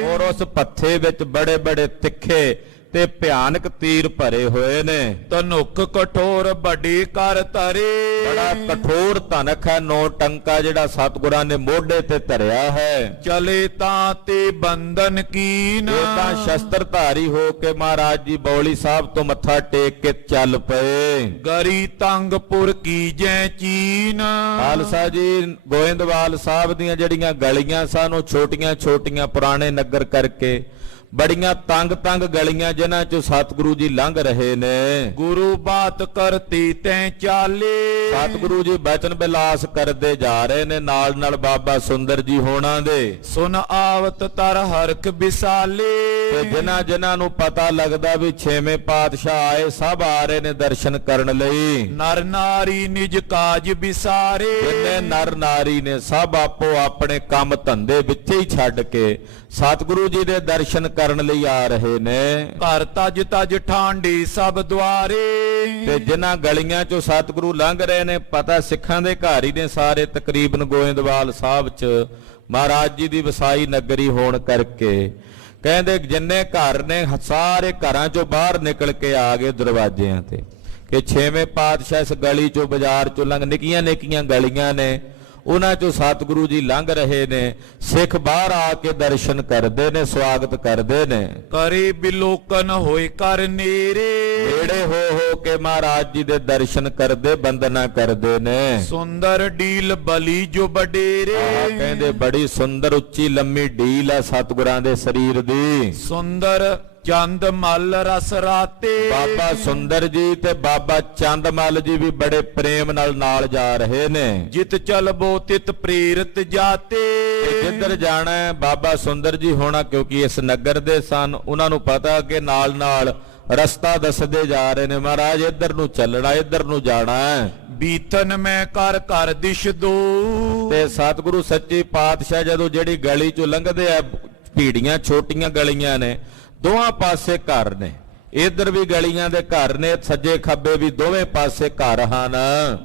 ਔਰ ਉਸ ਪੱਥੇ ਵਿੱਚ ਬੜੇ ਬੜੇ ਤਿੱਖੇ ਤੇ ਭਿਆਨਕ ਤੀਰ ਭਰੇ ਹੋਏ ਨੇ। ਧਨੁਖ ਕਠੋਰ ਵੱਡੀ ਕਰ ਧਰੇ। ਬੜਾ ਕਠੋਰ ਧਨਖ ਹੈ, 9 ਟੰਕਾ ਜਿਹੜਾ ਸਤਿਗੁਰਾਂ ਨੇ ਮੋਢੇ ਤੇ ਧਰਿਆ ਹੈ। ਚਲੇ ਤਾਂ ਤੇ ਬੰਧਨ ਕੀਨ। ਇਹ ਤਾਂ ਸ਼ਸਤਰਧਾਰੀ ਹੋ ਕੇ ਮਹਾਰਾਜ ਜੀ ਬੌਲੀ ਸਾਹਿਬ ਤੋਂ ਮੱਥਾ ਟੇਕ ਕੇ ਚੱਲ ਪਏ। ਗਰੀ ਤੰਗਪੁਰ ਕੀ ਜੈ ਚੀਨ। ਖਾਲਸਾ ਜੀ ਗੋਇੰਦਵਾਲ ਸਾਹਿਬ ਦੀਆਂ ਜਿਹੜੀਆਂ ਗਲੀਆਂ ਸਨ ਉਹ ਛੋਟੀਆਂ ਛੋਟੀਆਂ ਪੁਰਾਣੇ ਨਗਰ ਕਰਕੇ ਬੜੀਆਂ ਤੰਗ ਤੰਗ ਗਲੀਆਂ ਜਿਨ੍ਹਾਂ ਚੋਂ ਸਤਿਗੁਰੂ ਜੀ ਲੰਘ ਰਹੇ ਨੇ। ਗੁਰੂ ਬਾਤ ਕਰਤੀ ਤੈਂ ਚਾਲੇ। ਸਤਿਗੁਰੂ ਜੀ ਬਚਨ ਬਿਲਾਸ ਕਰਦੇ ਜਾ ਰਹੇ ਨੇ ਨਾਲ ਨਾਲ ਬਾਬਾ ਸੁੰਦਰ ਜੀ ਹੋਣਾ ਦੇ। ਸੁਨ ਆਵਤ ਤਰ ਹਰਖ ਵਿਸਾਲੇ। ਤੇ ਜਿਨ੍ਹਾਂ ਨੂੰ ਪਤਾ ਲੱਗਦਾ ਵੀ ਛੇਵੇਂ ਪਾਤਸ਼ਾਹ ਆਏ, ਸਭ ਆ ਰਹੇ ਨੇ ਦਰਸ਼ਨ ਕਰਨ ਲਈ। ਨਰ ਨਾਰੀ ਨਿਜ ਕਾਜ ਵਿਸਾਰੇ। ਜਿੰਨੇ ਨਰ ਨਾਰੀ ਨੇ ਸਭ ਆਪੋ ਆਪਣੇ ਕੰਮ ਧੰਦੇ ਵਿੱਚ ਹੀ ਛੱਡ ਕੇ ਸਤਿਗੁਰੂ ਜੀ ਦੇ ਦਰਸ਼ਨ ਕਰਨ ਲਈ ਆ ਰਹੇ ਨੇ। ਘਰ ਤਜ ਤਜ ਠਾਂਡੀ ਸਭ ਦੁਆਰੇ। ਤੇ ਜਿਨ੍ਹਾਂ ਗਲੀਆਂ ਚੋਂ ਸਤਿਗੁਰੂ ਲੰਘ ਰਹੇ ਨੇ, ਪਤਾ ਸਿੱਖਾਂ ਦੇ ਘਰ ਹੀ ਨੇ ਸਾਰੇ ਤਕਰੀਬਨ ਗੋਇੰਦਵਾਲ ਸਾਹਿਬ 'ਚ ਮਹਾਰਾਜ ਜੀ ਦੀ ਵਸਾਈ ਨਗਰੀ ਹੋਣ ਕਰਕੇ। ਕਹਿੰਦੇ ਜਿੰਨੇ ਘਰ ਨੇ ਸਾਰੇ ਘਰਾਂ ਚੋਂ ਬਾਹਰ ਨਿਕਲ ਕੇ ਆ ਗਏ ਦਰਵਾਜ਼ਿਆਂ ਤੇ ਕਿ ਛੇਵੇਂ ਪਾਤਸ਼ਾਹ ਇਸ ਗਲੀ ਚੋਂ ਬਾਜ਼ਾਰ ਚੋਂ ਲੰਘ। ਨਿੱਕੀਆਂ ਨਿੱਕੀਆਂ ਗਲੀਆਂ ਨੇ, ਉਹਨਾਂ ਚੋਂ ਸਤਿਗੁਰੂ ਜੀ ਲੰਘ ਰਹੇ ਨੇ। ਸਿੱਖ ਬਾਹਰ ਆ ਕੇ ਦਰਸ਼ਨ ਕਰਦੇ ਨੇ, ਸਵਾਗਤ ਕਰਦੇ ਨੇ। ਕਰੇ ਬਿਲੋਕਨ ਹੋਏ ਕਰ ਨੇਰੇ। ਨੇੜੇ ਹੋ ਕੇ ਮਹਾਰਾਜ ਜੀ ਦੇ ਦਰਸ਼ਨ ਕਰਦੇ, ਬੰਦਨਾ ਕਰਦੇ ਨੇ। ਸੁੰਦਰ ਡੀਲ ਬਲੀ ਜੋ ਬਡੇਰੇ। ਕਹਿੰਦੇ ਬੜੀ ਸੁੰਦਰ ਉੱਚੀ ਲੰਮੀ ਢੀਲ ਹੈ ਸਤਿਗੁਰਾਂ ਦੇ ਸਰੀਰ ਦੀ। ਸੁੰਦਰ ਚੰਦ ਮਲ ਰਸ ਰਾਤੇ। ਬਾਬਾ ਸੁੰਦਰ ਜੀ ਤੇ ਬਾਬਾ ਚੰਦ ਮਲ ਜੀ ਵੀ ਬੜੇ ਪ੍ਰੇਮ ਨਾਲ ਜਾ ਰਹੇ ਨੇ। ਜਿਤ ਚਲਬੋ ਤਿਤ ਪ੍ਰੇਰਿਤ ਜਾਤੇ। ਜਿੱਧਰ ਜਾਣਾ ਹੈ ਬਾਬਾ ਸੁੰਦਰ ਜੀ ਹੋਣਾ, ਕਿਉਂਕਿ ਇਸ ਨਗਰ ਦੇ ਸਨ, ਉਹਨਾਂ ਨੂੰ ਪਤਾ ਕਿ ਨਾਲ ਰਸਤਾ ਦੱਸਦੇ ਜਾ ਰਹੇ ਨੇ। ਮਹਾਰਾਜ ਇੱਧਰ ਨੂੰ ਚੱਲਣਾ, ਇੱਧਰ ਨੂੰ ਜਾਣਾ ਹੈ। ਬੀਤਨ ਮੈਂ ਕਰ ਘਰ ਦਿਸ਼ ਦੋ। ਤੇ ਸਤਿਗੁਰੂ ਸੱਚੇ ਪਾਤਸ਼ਾਹ ਜਦੋਂ ਜਿਹੜੀ ਗਲੀ ਚੋਂ ਲੰਘਦੇ ਆ, ਭੀੜੀਆਂ ਛੋਟੀਆਂ ਗਲੀਆਂ ਨੇ, ਦੋਹਾਂ ਪਾਸੇ ਘਰ ਨੇ। ਇਧਰ ਵੀ ਗਲੀਆਂ ਦੇ ਘਰ ਨੇ, ਸੱਜੇ ਖੱਬੇ ਵੀ ਦੋਵੇਂ ਪਾਸੇ ਘਰ ਹਨ।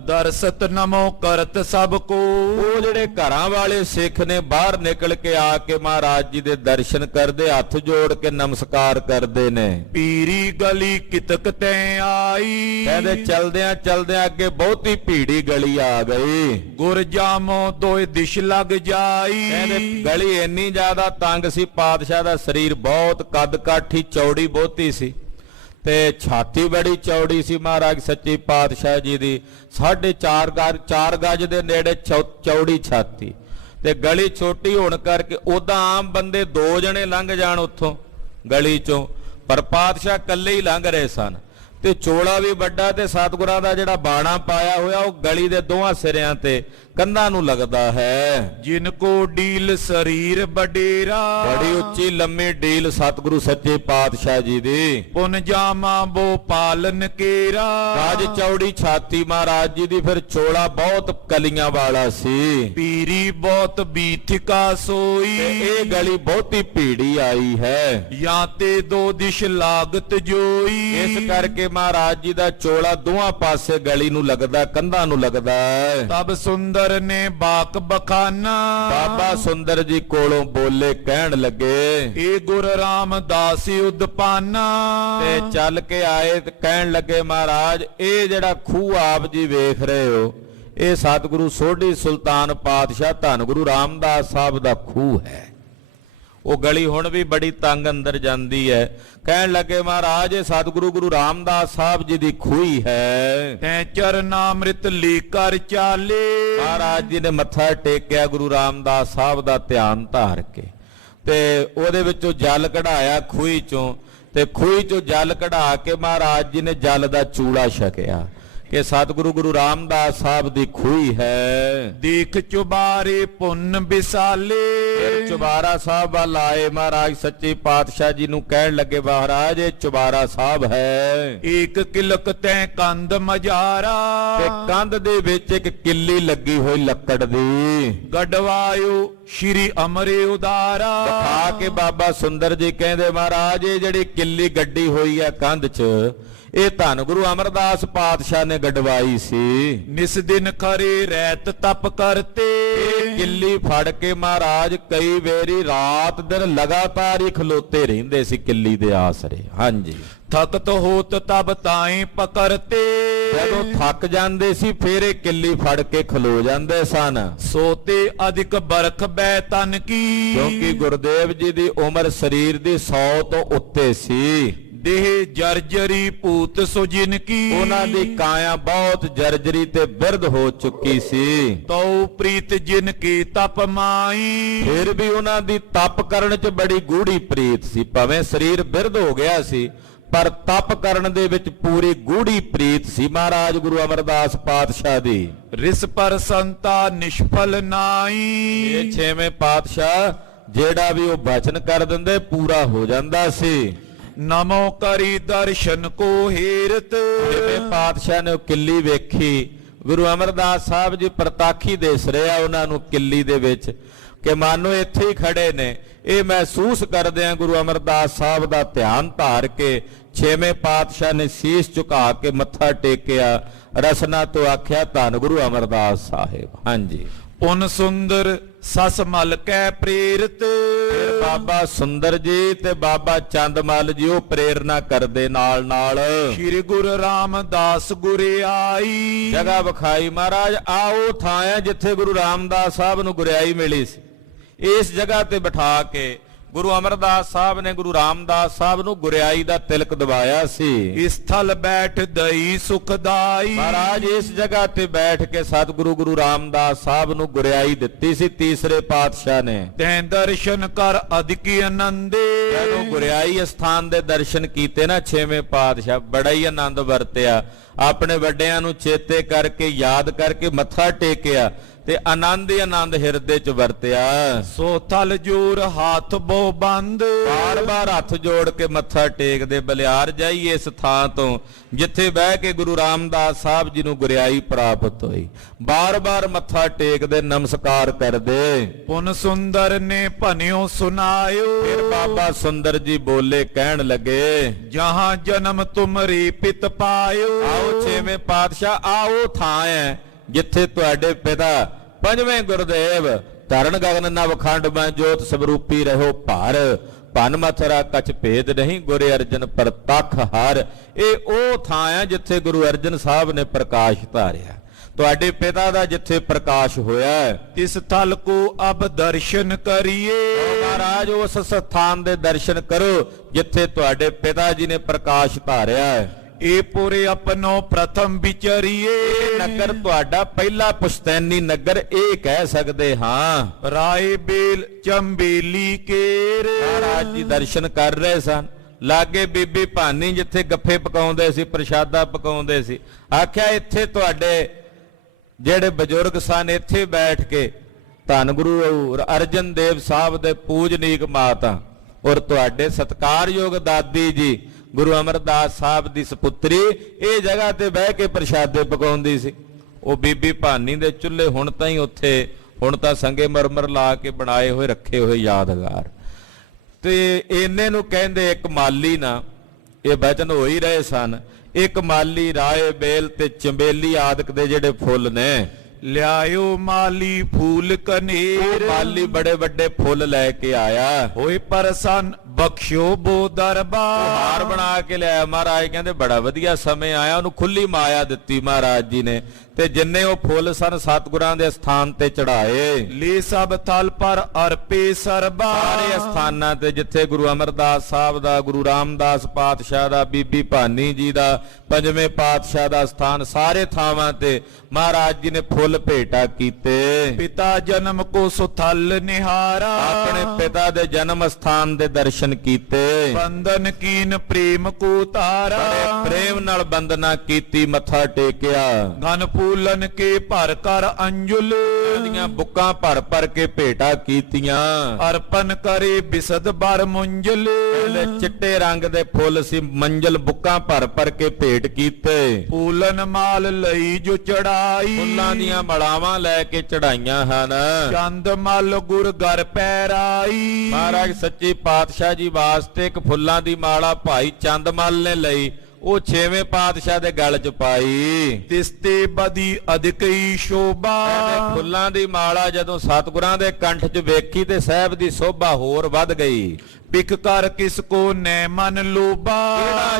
ਦਰਸਤ ਨਮੋ ਕਰਤ ਸਭ ਕੋ। ਉਹ ਜਿਹੜੇ ਘਰਾਂ ਵਾਲੇ ਸਿੱਖ ਨੇ ਬਾਹਰ ਨਿਕਲ ਕੇ ਆ ਕੇ ਮਹਾਰਾਜ ਜੀ ਦੇ ਦਰਸ਼ਨ ਕਰਦੇ, ਹੱਥ ਜੋੜ ਕੇ ਨਮਸਕਾਰ ਕਰਦੇ ਨੇ। ਪੀਰੀ ਗਲੀ ਕਿਤਕ ਤੈ ਆਈ। ਕਹਿੰਦੇ ਚਲਦਿਆਂ ਚਲਦਿਆਂ ਅੱਗੇ ਬਹੁਤੀ ਭੀੜੀ ਗਲੀ ਆ ਗਈ। ਗੁਰ ਜਾਮੋ ਦੋਏ ਦਿਸ਼ ਲੱਗ ਜਾਈ। ਕਹਿੰਦੇ ਗਲੀ ਇੰਨੀ ਜ਼ਿਆਦਾ ਤੰਗ ਸੀ, ਪਾਤਸ਼ਾਹ ਦਾ ਸਰੀਰ ਬਹੁਤ ਕੱਦ ਕਾਠੀ ਚੌੜੀ ਬਹੁਤੀ ਸੀ ਤੇ ਛਾਤੀ ਬੜੀ ਚੌੜੀ ਸੀ ਮਹਾਰਾਜ ਸੱਚੇ ਪਾਤਸ਼ਾਹ ਜੀ ਦੀ। 4.5 ਗਜ ਦੇ ਨੇੜੇ ਚੌੜੀ ਛਾਤੀ ਤੇ ਗਲੀ ਛੋਟੀ ਹੋਣ ਕਰਕੇ ਉਦਾਂ ਆਮ ਬੰਦੇ 2 ਜਣੇ ਲੰਘ ਜਾਣ ਉੱਥੋਂ ਗਲੀ ਚੋਂ, ਪਰ ਪਾਤਸ਼ਾਹ ਇਕੱਲੇ ਹੀ ਲੰਘ ਰਹੇ ਸਨ। ਤੇ ਚੋਲਾ ਵੀ ਵੱਡਾ ਤੇ ਸਤਿਗੁਰਾਂ ਦਾ ਜਿਹੜਾ ਬਾਣਾ ਪਾਇਆ ਹੋਇਆ ਉਹ ਗਲੀ ਦੇ ਦੋਹਾਂ ਸਿਰਿਆਂ ਤੇ ਕੰਧਾਂ ਨੂੰ ਲੱਗਦਾ ਹੈ। ਜਿਨ ਕੋ ਡੀਲ ਸਰੀਰ ਬਡੇਰਾ। ਬੜੀ ਉੱਚੀ ਲੰਮੀ ਡੀਲ ਸਤਿਗੁਰੂ ਸੱਚੇ ਪਾਤਸ਼ਾਹ ਜੀ ਦੀ। ਪੁਨ ਜਾਮਾ ਬੋ ਪਾਲਨ ਕੇਰਾ। ਰਾਜ ਚੌੜੀ ਛਾਤੀ ਮਹਾਰਾਜ ਜੀ ਦੀ, ਫਿਰ ਚੋਲਾ ਬਹੁਤ ਕਲੀਆਂ ਵਾਲਾ ਸੀ। ਪੀਰੀ ਬਹੁਤ ਬੀਥਿਕਾ ਸੋਈ। ਇਹ ਗਲੀ ਬਹੁਤੀ ਭੀੜੀ ਆਈ ਹੈ। ਜਾਂ ਤੇ ਦੋ ਦਿਸ਼ ਲਾਗਤ ਜੋਈ। ਇਸ ਕਰਕੇ ਮਹਾਰਾਜ ਜੀ ਦਾ ਚੋਲਾ ਦੋਹਾਂ ਪਾਸੇ ਗਲੀ ਨੂੰ ਲੱਗਦਾ, ਕੰਧਾਂ ਨੂੰ ਲੱਗਦਾ ਹੈ। ਤਬ ਸੁੰਦਰ ਸੁੰਦਰ ਨੇ ਬਾਕ ਬਖਾਨਾ। ਬਾਬਾ ਸੁੰਦਰ ਜੀ ਕੋਲੋਂ ਬੋਲੇ, ਕਹਿਣ ਲੱਗੇ ਏ ਗੁਰ ਰਾਮਦਾਸ ਉਦਪਾਨਾ। ਤੇ ਚੱਲ ਕੇ ਆਏ ਤੇ ਕਹਿਣ ਲੱਗੇ, ਮਹਾਰਾਜ ਇਹ ਜਿਹੜਾ ਖੂਹ ਆਪ ਜੀ ਵੇਖ ਰਹੇ ਹੋ, ਇਹ ਸਤਿਗੁਰੂ ਸੋਢੀ ਸੁਲਤਾਨ ਪਾਤਸ਼ਾਹ ਧੰਨ ਗੁਰੂ ਰਾਮਦਾਸ ਸਾਹਿਬ ਦਾ ਖੂਹ ਹੈ। ਉਹ ਗਲੀ ਹੁਣ ਵੀ ਬੜੀ ਤੰਗ ਅੰਦਰ ਜਾਂਦੀ ਹੈ। ਕਹਿਣ ਲੱਗੇ, ਮਹਾਰਾਜ ਇਹ ਸਤਿਗੁਰੂ ਗੁਰੂ ਰਾਮਦਾਸ ਸਾਹਿਬ ਜੀ ਦੀ ਖੂਹੀ ਹੈ। ਤੈ ਚਰਨਾਮ੍ਰਿਤ ਲੀ ਕਰ ਚਾਲੇ। ਮਹਾਰਾਜ ਜੀ ਨੇ ਮੱਥਾ ਟੇਕਿਆ ਗੁਰੂ ਰਾਮਦਾਸ ਸਾਹਿਬ ਦਾ ਧਿਆਨ ਧਾਰ ਕੇ, ਤੇ ਉਹਦੇ ਵਿੱਚੋਂ ਜਲ ਕਢਾਇਆ ਖੂਹੀ ਚੋਂ, ਤੇ ਖੂਹੀ ਚੋਂ ਜਲ ਕਢਾ ਕੇ ਮਹਾਰਾਜ ਜੀ ਨੇ ਜਲ ਦਾ ਚੂੜਾ ਛਕਿਆ ਕਿ ਸਤਿਗੁਰੂ ਗੁਰੂ ਰਾਮਦਾਸ ਸਾਹਿਬ ਦੀ ਖੂਹੀ ਹੈ। ਦੇਖ ਚੁਬਾਰੇ ਪੁੰਨ ਵਿਸਾਲੇ। ਫਿਰ ਚੁਬਾਰਾ ਸਾਹਿਬ ਵੱਲ ਆਏ, ਮਹਾਰਾਜ ਸੱਚੇ ਪਾਤਸ਼ਾਹ ਜੀ ਨੂੰ ਕਹਿਣ ਲੱਗੇ, ਮਹਾਰਾਜ ਇਹ ਚੁਬਾਰਾ ਸਾਹਿਬ ਹੈ। ਏਕ ਕਿਲਕ ਤੈ ਕੰਧ ਮਜਾਰਾ। ਤੇ ਕੰਧ ਦੇ ਵਿੱਚ ਇੱਕ ਕਿੱਲੀ ਲੱਗੀ ਹੋਈ ਲੱਕੜ ਦੀ। ਗੜਵਾਇਓ ਸ਼੍ਰੀ ਅਮਰੇ ਉਦਾਰਾ। ਦਿਖਾ ਕੇ ਬਾਬਾ ਸੁੰਦਰ ਜੀ ਕਹਿੰਦੇ, ਮਹਾਰਾਜ ਇਹ ਜਿਹੜੀ ਕਿੱਲੀ ਗੱਡੀ ਹੋਈ ਹੈ ਕੰਧ 'ਚ, ਇਹ ਧੰਨ ਗੁਰੂ ਅਮਰਦਾਸ ਪਾਤਸ਼ਾਹ ਨੇ ਗੜਵਾਈ ਸੀ। ਨਿਸ ਦਿਨ ਖਰੇ ਰਹਿਤ ਤਪ ਕਰਤੇ। ਕਿੱਲੀ ਫੜ ਕੇ ਮਹਾਰਾਜ ਕਈ ਵੇਰੀ ਰਾਤ ਦਿਨ ਲਗਾਤਾਰ ਹੀ ਖਲੋਤੇ ਰਹਿੰਦੇ ਸੀ ਕਿੱਲੀ ਦੇ ਆਸਰੇ। ਹਾਂਜੀ, ਥਕਤ ਹੋਤ ਤਬ ਤਾਈ ਪਕਰਤੇ। ਜਦੋਂ ਥੱਕ ਜਾਂਦੇ ਸੀ ਫੇਰ ਇਹ ਕਿੱਲੀ ਫੜ ਕੇ ਖਲੋ ਜਾਂਦੇ ਸਨ। ਸੋਤੇ ਅਧਿਕ ਬਰਖ ਬੈ ਤਨ ਕੀ। ਕਿਉਂਕਿ ਗੁਰਦੇਵ ਜੀ ਦੀ ਉਮਰ ਸਰੀਰ ਦੀ 100 ਤੋਂ ਉੱਤੇ ਸੀ। ਦੇਹ ਜਰਜਰੀ ਭੂਤ ਸੁਜਿਨ ਕੀ। ਉਹਨਾਂ ਦੀ ਕਾਇਆ ਬਹੁਤ ਜਰਜਰੀ ਤੇ ਬਿਰਧ ਹੋ ਚੁੱਕੀ ਸੀ। ਤਉ ਪ੍ਰੀਤ ਜਿਨ ਕੀ ਤਪ ਮਾਈ। ਫਿਰ ਵੀ ਉਹਨਾਂ ਦੀ ਤਪ ਕਰਨ 'ਚ ਬੜੀ ਗੂੜੀ ਪ੍ਰੀਤ ਸੀ। ਭਾਵੇਂ ਸਰੀਰ ਬਿਰਧ ਹੋ ਗਿਆ ਸੀ, ਪਰ ਤਪ ਕਰਨ ਦੇ ਵਿੱਚ ਪੂਰੀ ਗੂੜੀ ਪ੍ਰੀਤ ਸੀ ਮਹਾਰਾਜ ਗੁਰੂ ਅਮਰਦਾਸ ਪਾਤਸ਼ਾਹ ਦੀ। ਰਿਸ ਪਰ ਸੰਤਾ ਨਿਸ਼ਫਲ ਨਾਈ। ਇਹ ਛੇਵੇਂ ਪਾਤਸ਼ਾਹ ਜਿਹੜਾ ਵੀ ਉਹ ਬਚਨ ਕਰ ਦਿੰਦੇ ਪੂਰਾ ਹੋ ਜਾਂਦਾ ਸੀ। ਨਮੋ ਕਰੀ ਦਰਸ਼ਨ ਕੋ ਹੀਰਤ। ਛੇਵੇਂ ਪਾਤਸ਼ਾਹ ਨੇ ਉਹ ਕਿੱਲੀ ਵੇਖੀ। ਗੁਰੂ ਅਮਰਦਾਸ ਸਾਹਿਬ ਜੀ ਪ੍ਰਤਾਖੀ ਦਿਸ ਰਿਹਾ ਉਹਨਾਂ ਨੂੰ ਕਿੱਲੀ ਦੇ ਵਿੱਚ, ਕਿ ਮਾਨੋ ਇੱਥੇ ਹੀ ਖੜੇ ਨੇ। ਇਹ ਮਹਿਸੂਸ ਕਰਦੇ ਆ ਗੁਰੂ ਅਮਰਦਾਸ ਸਾਹਿਬ ਦਾ ਧਿਆਨ ਧਾਰ ਕੇ ਛੇਵੇਂ ਪਾਤਸ਼ਾਹ ਨੇ ਸੀਸ ਝੁਕਾ ਕੇ ਮੱਥਾ ਟੇਕਿਆ। ਰਸਨਾ ਤੋਂ ਆਖਿਆ, ਧੰਨ ਗੁਰੂ ਅਮਰਦਾਸ ਸਾਹਿਬ। ਹਾਂਜੀ, ਪੁਨ ਸੁੰਦਰ ਸਸ ਮਲ ਕੈ ਪ੍ਰੇਰਿਤ। ਫਿਰ ਬਾਬਾ ਸੁੰਦਰ ਜੀ ਤੇ ਬਾਬਾ ਚੰਦਮਲ ਜੀ ਉਹ ਪ੍ਰੇਰਨਾ ਕਰਦੇ ਨਾਲ ਨਾਲ। ਸ਼੍ਰੀ ਗੁਰੂ ਰਾਮਦਾਸ ਗੁਰੇ ਆਈ। ਜਗ੍ਹਾ ਵਿਖਾਈ, ਮਹਾਰਾਜ ਆਓ ਥਾਂ ਹੈ ਜਿੱਥੇ ਗੁਰੂ ਰਾਮਦਾਸ ਸਾਹਿਬ ਨੂੰ ਗੁਰਿਆਈ ਮਿਲੀ ਸੀ। ਇਸ ਜਗ੍ਹਾ ਤੇ ਬਿਠਾ ਕੇ ਗੁਰੂ ਅਮਰਦਾਸ ਸਾਹਿਬ ਨੇ ਗੁਰੂ ਰਾਮਦਾਸ ਸਾਹਿਬ ਨੂੰ ਗੁਰਿਆਈ ਦਾ ਤਿਲਕ ਦਵਾਇਆ ਸੀ। ਇਸ ਥਲ ਬੈਠ ਦਈ ਸੁਖਦਾਈ। ਮਹਾਰਾਜ ਇਸ ਜਗ੍ਹਾ ਤੇ ਬੈਠ ਕੇ ਸਤਿਗੁਰੂ ਗੁਰੂ ਰਾਮਦਾਸ ਸਾਹਿਬ ਨੂੰ ਗੁਰਿਆਈ ਦਿੱਤੀ ਸੀ ਤੀਸਰੇ ਪਾਤਸ਼ਾਹ ਨੇ। ਤੈਂ ਦਰਸ਼ਨ ਕਰ ਅਧਿਕੀ ਆਨੰਦੇ। ਜਦੋਂ ਗੁਰਿਆਈ ਅਸਥਾਨ ਦੇ ਦਰਸ਼ਨ ਕੀਤੇ ਨਾ ਛੇਵੇਂ ਪਾਤਸ਼ਾਹ, ਬੜਾ ਹੀ ਆਨੰਦ ਵਰਤਿਆ। ਆਪਣੇ ਵੱਡਿਆਂ ਨੂੰ ਚੇਤੇ ਕਰਕੇ ਯਾਦ ਕਰਕੇ ਮੱਥਾ ਟੇਕਿਆ ਤੇ ਆਨੰਦ ਹੀ ਆਨੰਦ ਹਿਰਦੇ 'ਚ ਵਰਤਿਆ। ਸੋ ਥਲ ਜੋਰ ਹੱਥ ਬੋ ਬੰਦ। ਬਾਰ-ਬਾਰ ਹੱਥ ਜੋੜ ਕੇ ਮੱਥਾ ਟੇਕਦੇ, ਬਲਿਆਰ ਜਾਈਏ ਇਸ ਥਾਂ ਤੋਂ ਜਿੱਥੇ ਬਹਿ ਕੇ ਗੁਰੂ ਰਾਮਦਾਸ ਸਾਹਿਬ ਜੀ ਨੂੰ ਗੁਰਿਆਈ ਪ੍ਰਾਪਤ ਹੋਈ। ਬਾਰ-ਬਾਰ ਮੱਥਾ ਟੇਕਦੇ, ਨਮਸਕਾਰ ਕਰਦੇ। ਪੁਨ ਸੁੰਦਰ ਨੇ ਭਨਿਓ ਸੁਨਾਇਓ। ਫਿਰ ਬਾਬਾ ਸੁੰਦਰ ਜੀ ਬੋਲੇ, ਕਹਿਣ ਲੱਗੇ, ਜਹਾਂ ਜਨਮ ਤੁਮਰੀ ਪਿਤ ਪਾਇਓ। ਆਓ ਛੇਵੇਂ ਪਾਤਸ਼ਾਹ, ਆਓ ਥਾਂ ਹੈ ਜਿੱਥੇ ਤੁਹਾਡੇ ਪਿਤਾ ਪੰਜਵੇਂ ਗੁਰਦੇਵ ਧਰਨ ਗਗਨ ਨਵ ਖੰਡ ਮੈਂ ਜੋਤ ਸਵਰੂਪੀ ਰਹੋ ਭਾਰ। ਭਨ ਮਥਰਾ ਕਛ ਭੇਦ ਨਹੀਂ ਗੁਰੇ ਅਰਜਨ ਪ੍ਰਤੱਖ ਹਰ। ਇਹ ਉਹ ਥਾਂ ਹੈ ਜਿੱਥੇ ਗੁਰੂ ਅਰਜਨ ਸਾਹਿਬ ਨੇ ਪ੍ਰਕਾਸ਼ ਧਾਰਿਆ। ਤੁਹਾਡੇ ਪਿਤਾ ਦਾ ਜਿੱਥੇ ਪ੍ਰਕਾਸ਼ ਹੋਇਆ, ਤਿਸ ਥਲ ਕੋ ਅਬ ਦਰਸ਼ਨ ਕਰੀਏ। ਮਹਾਰਾਜ ਉਸ ਸਥਾਨ ਦੇ ਦਰਸ਼ਨ ਕਰੋ ਜਿੱਥੇ ਤੁਹਾਡੇ ਪਿਤਾ ਜੀ ਨੇ ਪ੍ਰਕਾਸ਼ ਧਾਰਿਆ ਹੈ। ਇਹ ਪੂਰੇ ਆਪਣੋ ਪ੍ਰਥਮ ਵਿਚਰੀਏ। ਨਗਰ ਤੁਹਾਡਾ ਪਹਿਲਾ ਪੁਸ਼ਤੈਨੀ ਨਗਰ ਇਹ ਕਹਿ ਸਕਦੇ ਹਾਂ। ਰਾਏ ਬੇਲ ਚੰਬੇਲੀ ਕੇਰ। ਮਹਾਰਾਜ ਜੀ ਦਰਸ਼ਨ ਕਰ ਰਹੇ ਸਨ। ਲਾਗੇ ਬੀਬੀ ਭਾਨੀ ਜਿੱਥੇ ਗੱਫੇ ਪਕਾਉਂਦੇ ਸੀ, ਪ੍ਰਸ਼ਾਦਾ ਪਕਾਉਂਦੇ ਸੀ। ਆਖਿਆ ਇੱਥੇ ਤੁਹਾਡੇ ਜਿਹੜੇ ਬਜ਼ੁਰਗ ਸਨ ਇੱਥੇ ਬੈਠ ਕੇ ਧੰਨ ਗੁਰੂ ਅਰਜਨ ਦੇਵ ਸਾਹਿਬ ਦੇ ਪੂਜਨੀਕ ਮਾਤਾ ਔਰ ਤੁਹਾਡੇ ਸਤਿਕਾਰਯੋਗ ਦਾਦੀ ਜੀ ਗੁਰੂ ਅਮਰਦਾਸ ਸਾਹਿਬ ਦੀ ਸੁਪੁੱਤਰੀ ਇਹ ਜਗ੍ਹਾ ਤੇ ਬਹਿ ਕੇ ਪ੍ਰਸ਼ਾਦੇ ਪਕਾਉਂਦੀ ਸੀ। ਉਹ ਬੀਬੀ ਭਾਨੀ ਦੇ ਚੁੱਲ੍ਹੇ ਹੁਣ ਤਾਂ ਹੀ ਉੱਥੇ, ਹੁਣ ਤਾਂ ਸੰਗੇ ਮਰਮਰ ਲਾ ਕੇ ਬਣਾਏ ਹੋਏ ਰੱਖੇ ਹੋਏ ਯਾਦਗਾਰ। ਤੇ ਇਹਨੇ ਨੂੰ ਕਹਿੰਦੇ ਇੱਕ ਮਾਲੀ ਨਾ, ਇਹ ਬਚਨ ਹੋ ਹੀ ਰਹੇ ਸਨ। ਇੱਕ ਮਾਲੀ ਰਾਏ ਬੇਲ ਤੇ ਚੰਬੇਲੀ ਆਦਿਕ ਦੇ ਜਿਹੜੇ ਫੁੱਲ ਨੇ ਲਿਆਇਓ ਮਾਲੀ ਫੂਲ ਉਹ ਕਨੇਰ ਮਾਲੀ ਬੜੇ ਵੱਡੇ ਫੁੱਲ ਲੈ ਕੇ ਆਇਆ, ਹੋਏ ਪ੍ਰਸੰਨ ਬਖਸ਼ਿਓ ਬੋ ਦਰਬਾਰ ਹਾਰ ਬਣਾ ਕੇ ਲਿਆਇਆ। ਮਹਾਰਾਜ ਕਹਿੰਦੇ ਬੜਾ ਵਧੀਆ ਸਮੇਂ ਆਇਆ, ਉਹਨੂੰ ਖੁੱਲੀ ਮਾਇਆ ਦਿੱਤੀ ਮਹਾਰਾਜ ਜੀ ਨੇ, ਤੇ ਜਿੰਨੇ ਉਹ ਫੁੱਲ ਸਨ ਸਤਿਗੁਰਾਂ ਦੇ ਸਥਾਨ ਤੇ ਚੜਾਏ। ਲੈ ਸਭ ਥਲ ਪਰ ਅਰਪੇ ਸਰਬਾ ਸਾਰੇ ਸਥਾਨਾਂ ਤੇ ਜਿੱਥੇ ਗੁਰੂ ਅਮਰਦਾਸ ਸਾਹਿਬ ਦਾ, ਗੁਰੂ ਰਾਮਦਾਸ ਪਾਤਸ਼ਾਹ ਦਾ, ਬੀਬੀ ਭਾਨੀ ਜੀ ਦਾ, ਪੰਜਵੇਂ ਪਾਤਸ਼ਾਹ ਦਾ ਸਥਾਨ, ਸਾਰੇ ਥਾਵਾਂ ਤੇ ਮਹਾਰਾਜ ਜੀ ਨੇ ਫੁੱਲ ਭੇਟਾ ਕੀਤੇ। ਪਿਤਾ ਜਨਮ ਕੋ ਸੁਥਲ ਨਿਹਾਰਾ ਆਪਣੇ ਪਿਤਾ ਦੇ ਜਨਮ ਸਥਾਨ ਦੇ ਦਰਸ਼ਨ ਕੀਤੇ, ਬੰਧਨ ਕੀਨ ਪ੍ਰੇਮ ਕੋ ਤਾਰਾ ਬੜੇ ਪ੍ਰੇਮ ਨਾਲ ਬੰਦਨਾ ਕੀਤੀ, ਮੱਥਾ ਟੇਕਿਆ। ਗਨ ਫੂਲਨ ਕੇ ਭਰ ਕਰ ਅੰਜੁਲ ਦੀਆਂ ਬੁੱਕਾਂ ਭਰ ਭਰ ਕੇ ਭੇਟਾ ਕੀਤੀਆਂ। ਅਰਪਨ ਕਰੇ ਬਿਸਦ ਬਰ ਮੁੰਜਲ ਇਹਦੇ ਚਿੱਟੇ ਰੰਗ ਦੇ ਫੁੱਲ ਸੀ, ਮੰਜਲ ਬੁੱਕਾਂ ਭਰ ਭਰ ਕੇ ਭੇਟ ਕੀਤੇ। ਫੂਲਨ ਮਾਲ ਲਈ ਜੋ ਚੜਾਈ ਫੁੱਲਾਂ ਦੀਆਂ ਮਲਾਵਾਂ ਲੈ ਕੇ ਚੜਾਈਆਂ ਹਨ। ਚੰਦ ਮਲ ਗੁਰ ਘਰ ਪੈਰਾਈ ਮਹਾਰਾਜ ਸੱਚੇ ਪਾਤਸ਼ਾਹ ਜੀ ਵਾਸਤੇ ਇੱਕ ਫੁੱਲਾਂ ਦੀ ਮਾਲਾ ਭਾਈ ਚੰਦਮਲ ਨੇ ਲਈ, ਉਹ 6ਵੇਂ ਪਾਤਸ਼ਾਹ ਦੇ ਗਲ ਚ ਪਾਈ। ਤਿਸਤੇ ਬਦੀ ਅਧਿਕਈ ਸ਼ੋਭਾ ਕਹਿੰਦੇ ਫੁੱਲਾਂ ਦੀ ਮਾਲਾ ਜਦੋਂ ਸਤਿਗੁਰਾਂ ਦੇ ਕੰਠ 'ਚ ਵੇਖੀ ਤੇ ਸਾਹਿਬ ਦੀ ਸੋਭਾ ਹੋਰ ਵੱਧ ਗਈ। ਪਿਕ ਕਰ ਕਿਸ ਕੋ ਨੈ ਮਨ ਲੋਭਾ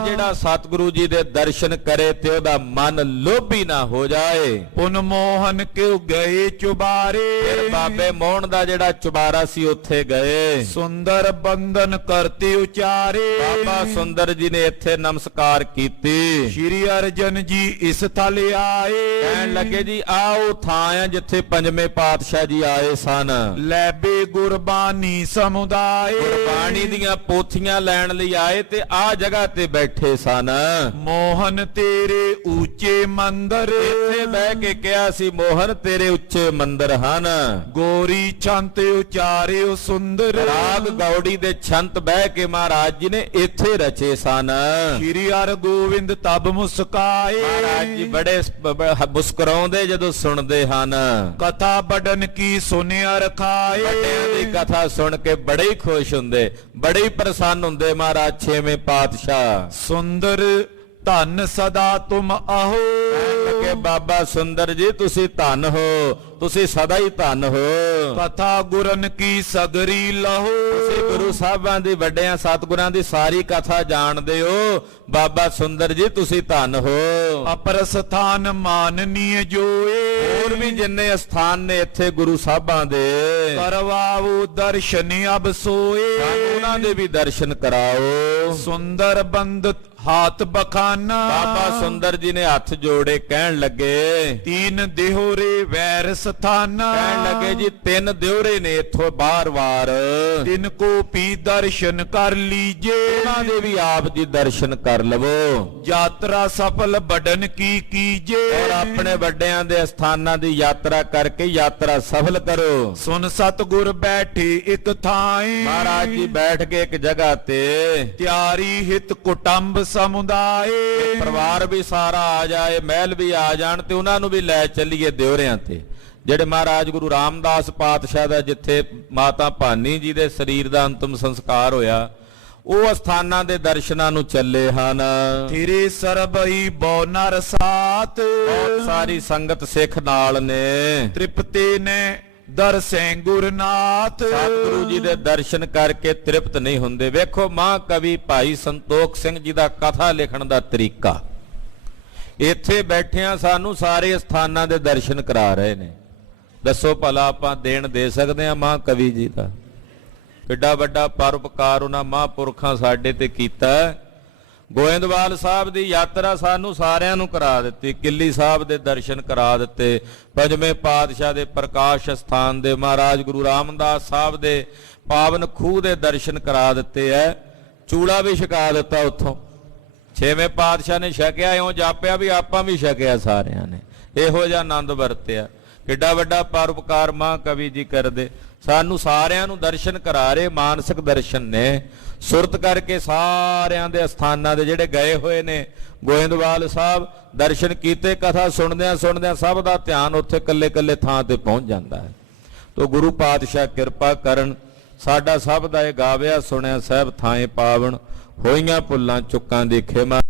ਜਿਹੜਾ ਸਤਿਗੁਰੂ ਜੀ ਦੇ ਦਰਸ਼ਨ ਕਰੇ ਤੇ ਉਹਦਾ ਮਨ ਲੋਭੀ ਨਾ ਹੋ ਜਾਏ। ਪੁਨ ਮੋਹਨ ਕਿਉ ਗਏ ਚੁਬਾਰੇ ਫਿਰ ਬਾਬੇ ਮੋਹਨ ਦਾ ਜਿਹੜਾ ਚੁਬਾਰਾ ਸੀ ਉੱਥੇ ਗਏ। ਸੁੰਦਰ ਬੰਧਨ ਕਰਤੇ ਉਚਾਰੇ ਬਾਬਾ ਸੁੰਦਰ ਜੀ ਨੇ ਇੱਥੇ ਨਮਸਕਾਰ ਕੀਤੀ। ਸ਼੍ਰੀ ਅਰਜਨ ਜੀ ਇਸ ਥਲ ਆਏ ਕਹਿਣ ਲੱਗੇ ਜੀ ਆਓ ਥਾਂ ਆ ਜਿੱਥੇ ਪੰਜਵੇਂ ਪਾਤਸ਼ਾਹ ਜੀ ਆਏ ਸਨ। ਲੈਬੇ ਗੁਰਬਾਨੀ ਸਮੁਦਾਏ ਗੁਰਬਾਣੀ ਦੀਆਂ ਪੋਥੀਆਂ ਲੈਣ ਲਈ ਆਏ ਤੇ ਆ ਜਗ੍ਹਾ ਤੇ ਬੈਠੇ ਸਨ। ਮੋਹਨ ਤੇਰੇ ਉੱਚੇ ਮੰਦਰ ਇੱਥੇ ਬਹਿ ਕੇ ਕਿਹਾ ਸੀ ਮੋਹਨ ਤੇਰੇ ਉੱਚੇ ਮੰਦਰ ਹਨ। ਗੋਰੀ ਛੰਤ ਉਚਾਰਿਓ ਸੁੰਦਰ ਰਾਗ ਗੌੜੀ ਦੇ ਛੰਤ ਬਹਿ ਕੇ ਮਹਾਰਾਜ ਜੀ ਨੇ ਇੱਥੇ ਰਚੇ ਸਨ। ਸ਼੍ਰੀ ਹਰਿ ਗੋਬਿੰਦ ਤਬ ਮੁਸਕਾਏ ਮਹਾਰਾਜ ਜੀ ਬੜੇ ਮੁਸਕਰਾਉਂਦੇ ਜਦੋਂ ਸੁਣਦੇ ਹਨ। ਕਥਾ ਬੜਨ ਕੀ ਸੁਨਿਆ ਰਖਾਏ ਵੱਡਿਆਂ ਦੀ ਕਥਾ ਸੁਣ ਕੇ ਬੜੇ ਹੀ ਖੁਸ਼ ਹੁੰਦੇ, ਬੜੇ ਹੀ ਪ੍ਰਸੰਨ ਹੁੰਦੇ ਮਹਾਰਾਜ 6ਵੇਂ ਪਾਤਸ਼ਾਹ। ਸੁੰਦਰ ਧਨ ਸਦਾ ਤੁਮ ਆਹੋ ਕਿ ਬਾਬਾ ਸੁੰਦਰ ਜੀ ਤੁਸੀਂ ਧਨ ਹੋ, ਤੁਸੀਂ ਸਦਾ ਹੀ ਧਨ ਹੋ। ਕਥਾ ਗੁਰਨ ਕੀ ਸਗਰੀ ਲਹੋ ਤੁਸੀਂ ਗੁਰੂ ਸਾਹਿਬਾਂ ਦੀ, ਵੱਡਿਆਂ ਸਤਿਗੁਰਾਂ ਦੀ ਸਾਰੀ ਕਥਾ ਜਾਣਦੇ ਹੋ। ਬਾਬਾ ਸੁੰਦਰ ਜੀ ਤੁਸੀਂ ਧਨ ਹੋ। ਅਪਰ ਸਥਾਨ ਮਾਨਨੀਏ ਜੋਏ ਹੋਰ ਵੀ ਜਿੰਨੇ ਸਥਾਨ ਨੇ ਇੱਥੇ ਗੁਰੂ ਸਾਹਿਬਾਂ ਦੇ, ਕਰਵਾਓ ਦਰਸ਼ਨ ਅਬ ਸੋਏ ਸਾਨੂੰ ਉਹਨਾਂ ਦੇ ਵੀ ਦਰਸ਼ਨ ਕਰਾਓ। ਸੁੰਦਰ ਬੰਦ ਹਾਥ ਬਖਾਨਾ ਬਾਬਾ ਸੁੰਦਰ ਜੀ ਨੇ ਹੱਥ ਜੋੜੇ ਕਹਿਣ ਲੱਗੇ ਤੀਨ ਦਿਹੋਰੇ ਵੈਰ ਸਥਾਨਾ ਕਹਿਣ ਲੱਗੇ ਜੀ 3 ਦਿਉਰੇ ਨੇ ਇੱਥੋਂ ਬਾਰ-ਬਾਰ, ਤਿਨ ਕੋ ਪੀ ਦਰਸ਼ਨ ਕਰ ਲੀਜੇ ਉਹਨਾਂ ਦੇ ਵੀ ਆਪ ਜੀ ਦਰਸ਼ਨ ਕਰ ਲਵੋ। ਯਾਤਰਾ ਸਫਲ ਬੜਨ ਕੀ ਕੀਜੇ ਔਰ ਆਪਣੇ ਵੱਡਿਆਂ ਦੇ ਸਥਾਨਾਂ ਦੀ ਯਾਤਰਾ ਕਰਕੇ ਯਾਤਰਾ ਸਫਲ ਕਰੋ। ਸੁਨ ਸਤਿਗੁਰ ਬੈਠੇ ਇੱਕ ਥਾਏ ਮਹਾਰਾਜ ਜੀ ਬੈਠ ਕੇ ਇੱਕ ਜਗ੍ਹਾ ਤੇ, ਤਿਆਰੀ ਹਿਤ ਕੁਟੰਬ ਸਮੁਦਾਏ ਪਰਿਵਾਰ ਵੀ ਸਾਰਾ ਆ ਜਾਏ, ਮਹਿਲ ਵੀ ਆ ਜਾਣ ਤੇ ਉਹਨਾਂ ਨੂੰ ਵੀ ਲੈ ਚੱਲੀਏ ਦਿਉਰਿਆਂ ਤੇ। ਜਿਹੜੇ ਮਹਾਰਾਜ ਗੁਰੂ ਰਾਮਦਾਸ ਪਾਤਸ਼ਾਹ ਦਾ ਜਿੱਥੇ ਮਾਤਾ ਭਾਨੀ ਜੀ ਦੇ ਸਰੀਰ ਦਾ ਅੰਤਮ ਸੰਸਕਾਰ ਹੋਇਆ, ਉਹ ਸਥਾਨਾਂ ਦੇ ਦਰਸ਼ਨਾਂ ਨੂੰ ਚੱਲੇ ਹਨ। ਤੇਰੇ ਸਰਬਈ ਬੋ ਨਰ ਸਾਤ ਬਹੁਤ ਸਾਰੀ ਸੰਗਤ ਸਿੱਖ ਨਾਲ ਨੇ। ਤ੍ਰਿਪਤੇ ਨੇ ਦਰਸੈ ਗੁਰਨਾਥ ਸਤਿਗੁਰੂ ਜੀ ਦੇ ਦਰਸ਼ਨ ਕਰਕੇ ਤ੍ਰਿਪਤ ਨਹੀਂ ਹੁੰਦੇ। ਵੇਖੋ ਮਹਾਂਕਵੀ ਭਾਈ ਸੰਤੋਖ ਸਿੰਘ ਜੀ ਦਾ ਕਥਾ ਲਿਖਣ ਦਾ ਤਰੀਕਾ। ਇੱਥੇ ਬੈਠਿਆਂ ਸਾਨੂੰ ਸਾਰੇ ਸਥਾਨਾਂ ਦੇ ਦਰਸ਼ਨ ਕਰਾ ਰਹੇ ਨੇ। ਦੱਸੋ ਭਲਾ ਆਪਾਂ ਦੇਣ ਦੇ ਸਕਦੇ ਹਾਂ ਮਹਾਂਕਵੀ ਜੀ ਦਾ? ਕਿੱਡਾ ਵੱਡਾ ਪਰਉਪਕਾਰ ਉਹਨਾਂ ਮਹਾਂਪੁਰਖਾਂ ਸਾਡੇ ਤੇ ਕੀਤਾ। ਗੋਇੰਦਵਾਲ ਸਾਹਿਬ ਦੀ ਯਾਤਰਾ ਸਾਨੂੰ ਸਾਰਿਆਂ ਨੂੰ ਕਰਾ ਦਿੱਤੀ, ਕਿੱਲੀ ਸਾਹਿਬ ਦੇ ਦਰਸ਼ਨ ਕਰਾ ਦਿੱਤੇ, ਪੰਜਵੇਂ ਪਾਤਸ਼ਾਹ ਦੇ ਪ੍ਰਕਾਸ਼ ਸਥਾਨ ਦੇ, ਮਹਾਰਾਜ ਗੁਰੂ ਰਾਮਦਾਸ ਸਾਹਿਬ ਦੇ ਪਾਵਨ ਖੂਹ ਦੇ ਦਰਸ਼ਨ ਕਰਾ ਦਿੱਤੇ ਐ। ਚੂੜਾ ਵੀ ਛਕਾ ਦਿੱਤਾ ਉੱਥੋਂ। 6ਵੇਂ ਪਾਤਸ਼ਾਹ ਨੇ ਛਕਿਆ, ਇਉਂ ਜਾਪਿਆ ਵੀ ਆਪਾਂ ਵੀ ਛਕਿਆ ਸਾਰਿਆਂ ਨੇ। ਇਹੋ ਜਿਹਾ ਆਨੰਦ ਵਰਤਿਆ। ਕਿੱਡਾ ਵੱਡਾ ਪਰਉਪਕਾਰ ਮਹਾਂਕਵੀ ਜੀ ਕਰਦੇ। ਸਾਨੂੰ ਸਾਰਿਆਂ ਨੂੰ ਦਰਸ਼ਨ ਕਰਾ ਰਹੇ, ਮਾਨਸਿਕ ਦਰਸ਼ਨ ਨੇ। ਸੁਰਤ ਕਰਕੇ ਸਾਰਿਆਂ ਦੇ ਸਥਾਨਾਂ ਦੇ ਜਿਹੜੇ ਗਏ ਹੋਏ ਨੇ, ਗੋਇੰਦਵਾਲ ਸਾਹਿਬ ਦਰਸ਼ਨ ਕੀਤੇ, ਕਥਾ ਸੁਣਦਿਆਂ ਸੁਣਦਿਆਂ ਸਭ ਦਾ ਧਿਆਨ ਉੱਥੇ ਕੱਲੇ ਕੱਲੇ ਥਾਂ ਤੇ ਪਹੁੰਚ ਜਾਂਦਾ ਹੈ। ਤੋ ਗੁਰੂ ਪਾਤਸ਼ਾਹ ਕਿਰਪਾ ਕਰਨ, ਸਾਡਾ ਸਭ ਦਾ ਇਹ ਗਾਵਿਆ ਸੁਣਿਆ ਸਾਹਿਬ ਥਾਂਏ ਪਾਵਨ, ਹੋਈਆਂ ਭੁੱਲਾਂ ਚੁੱਕਾਂ ਦੀ ਖਿਮਾ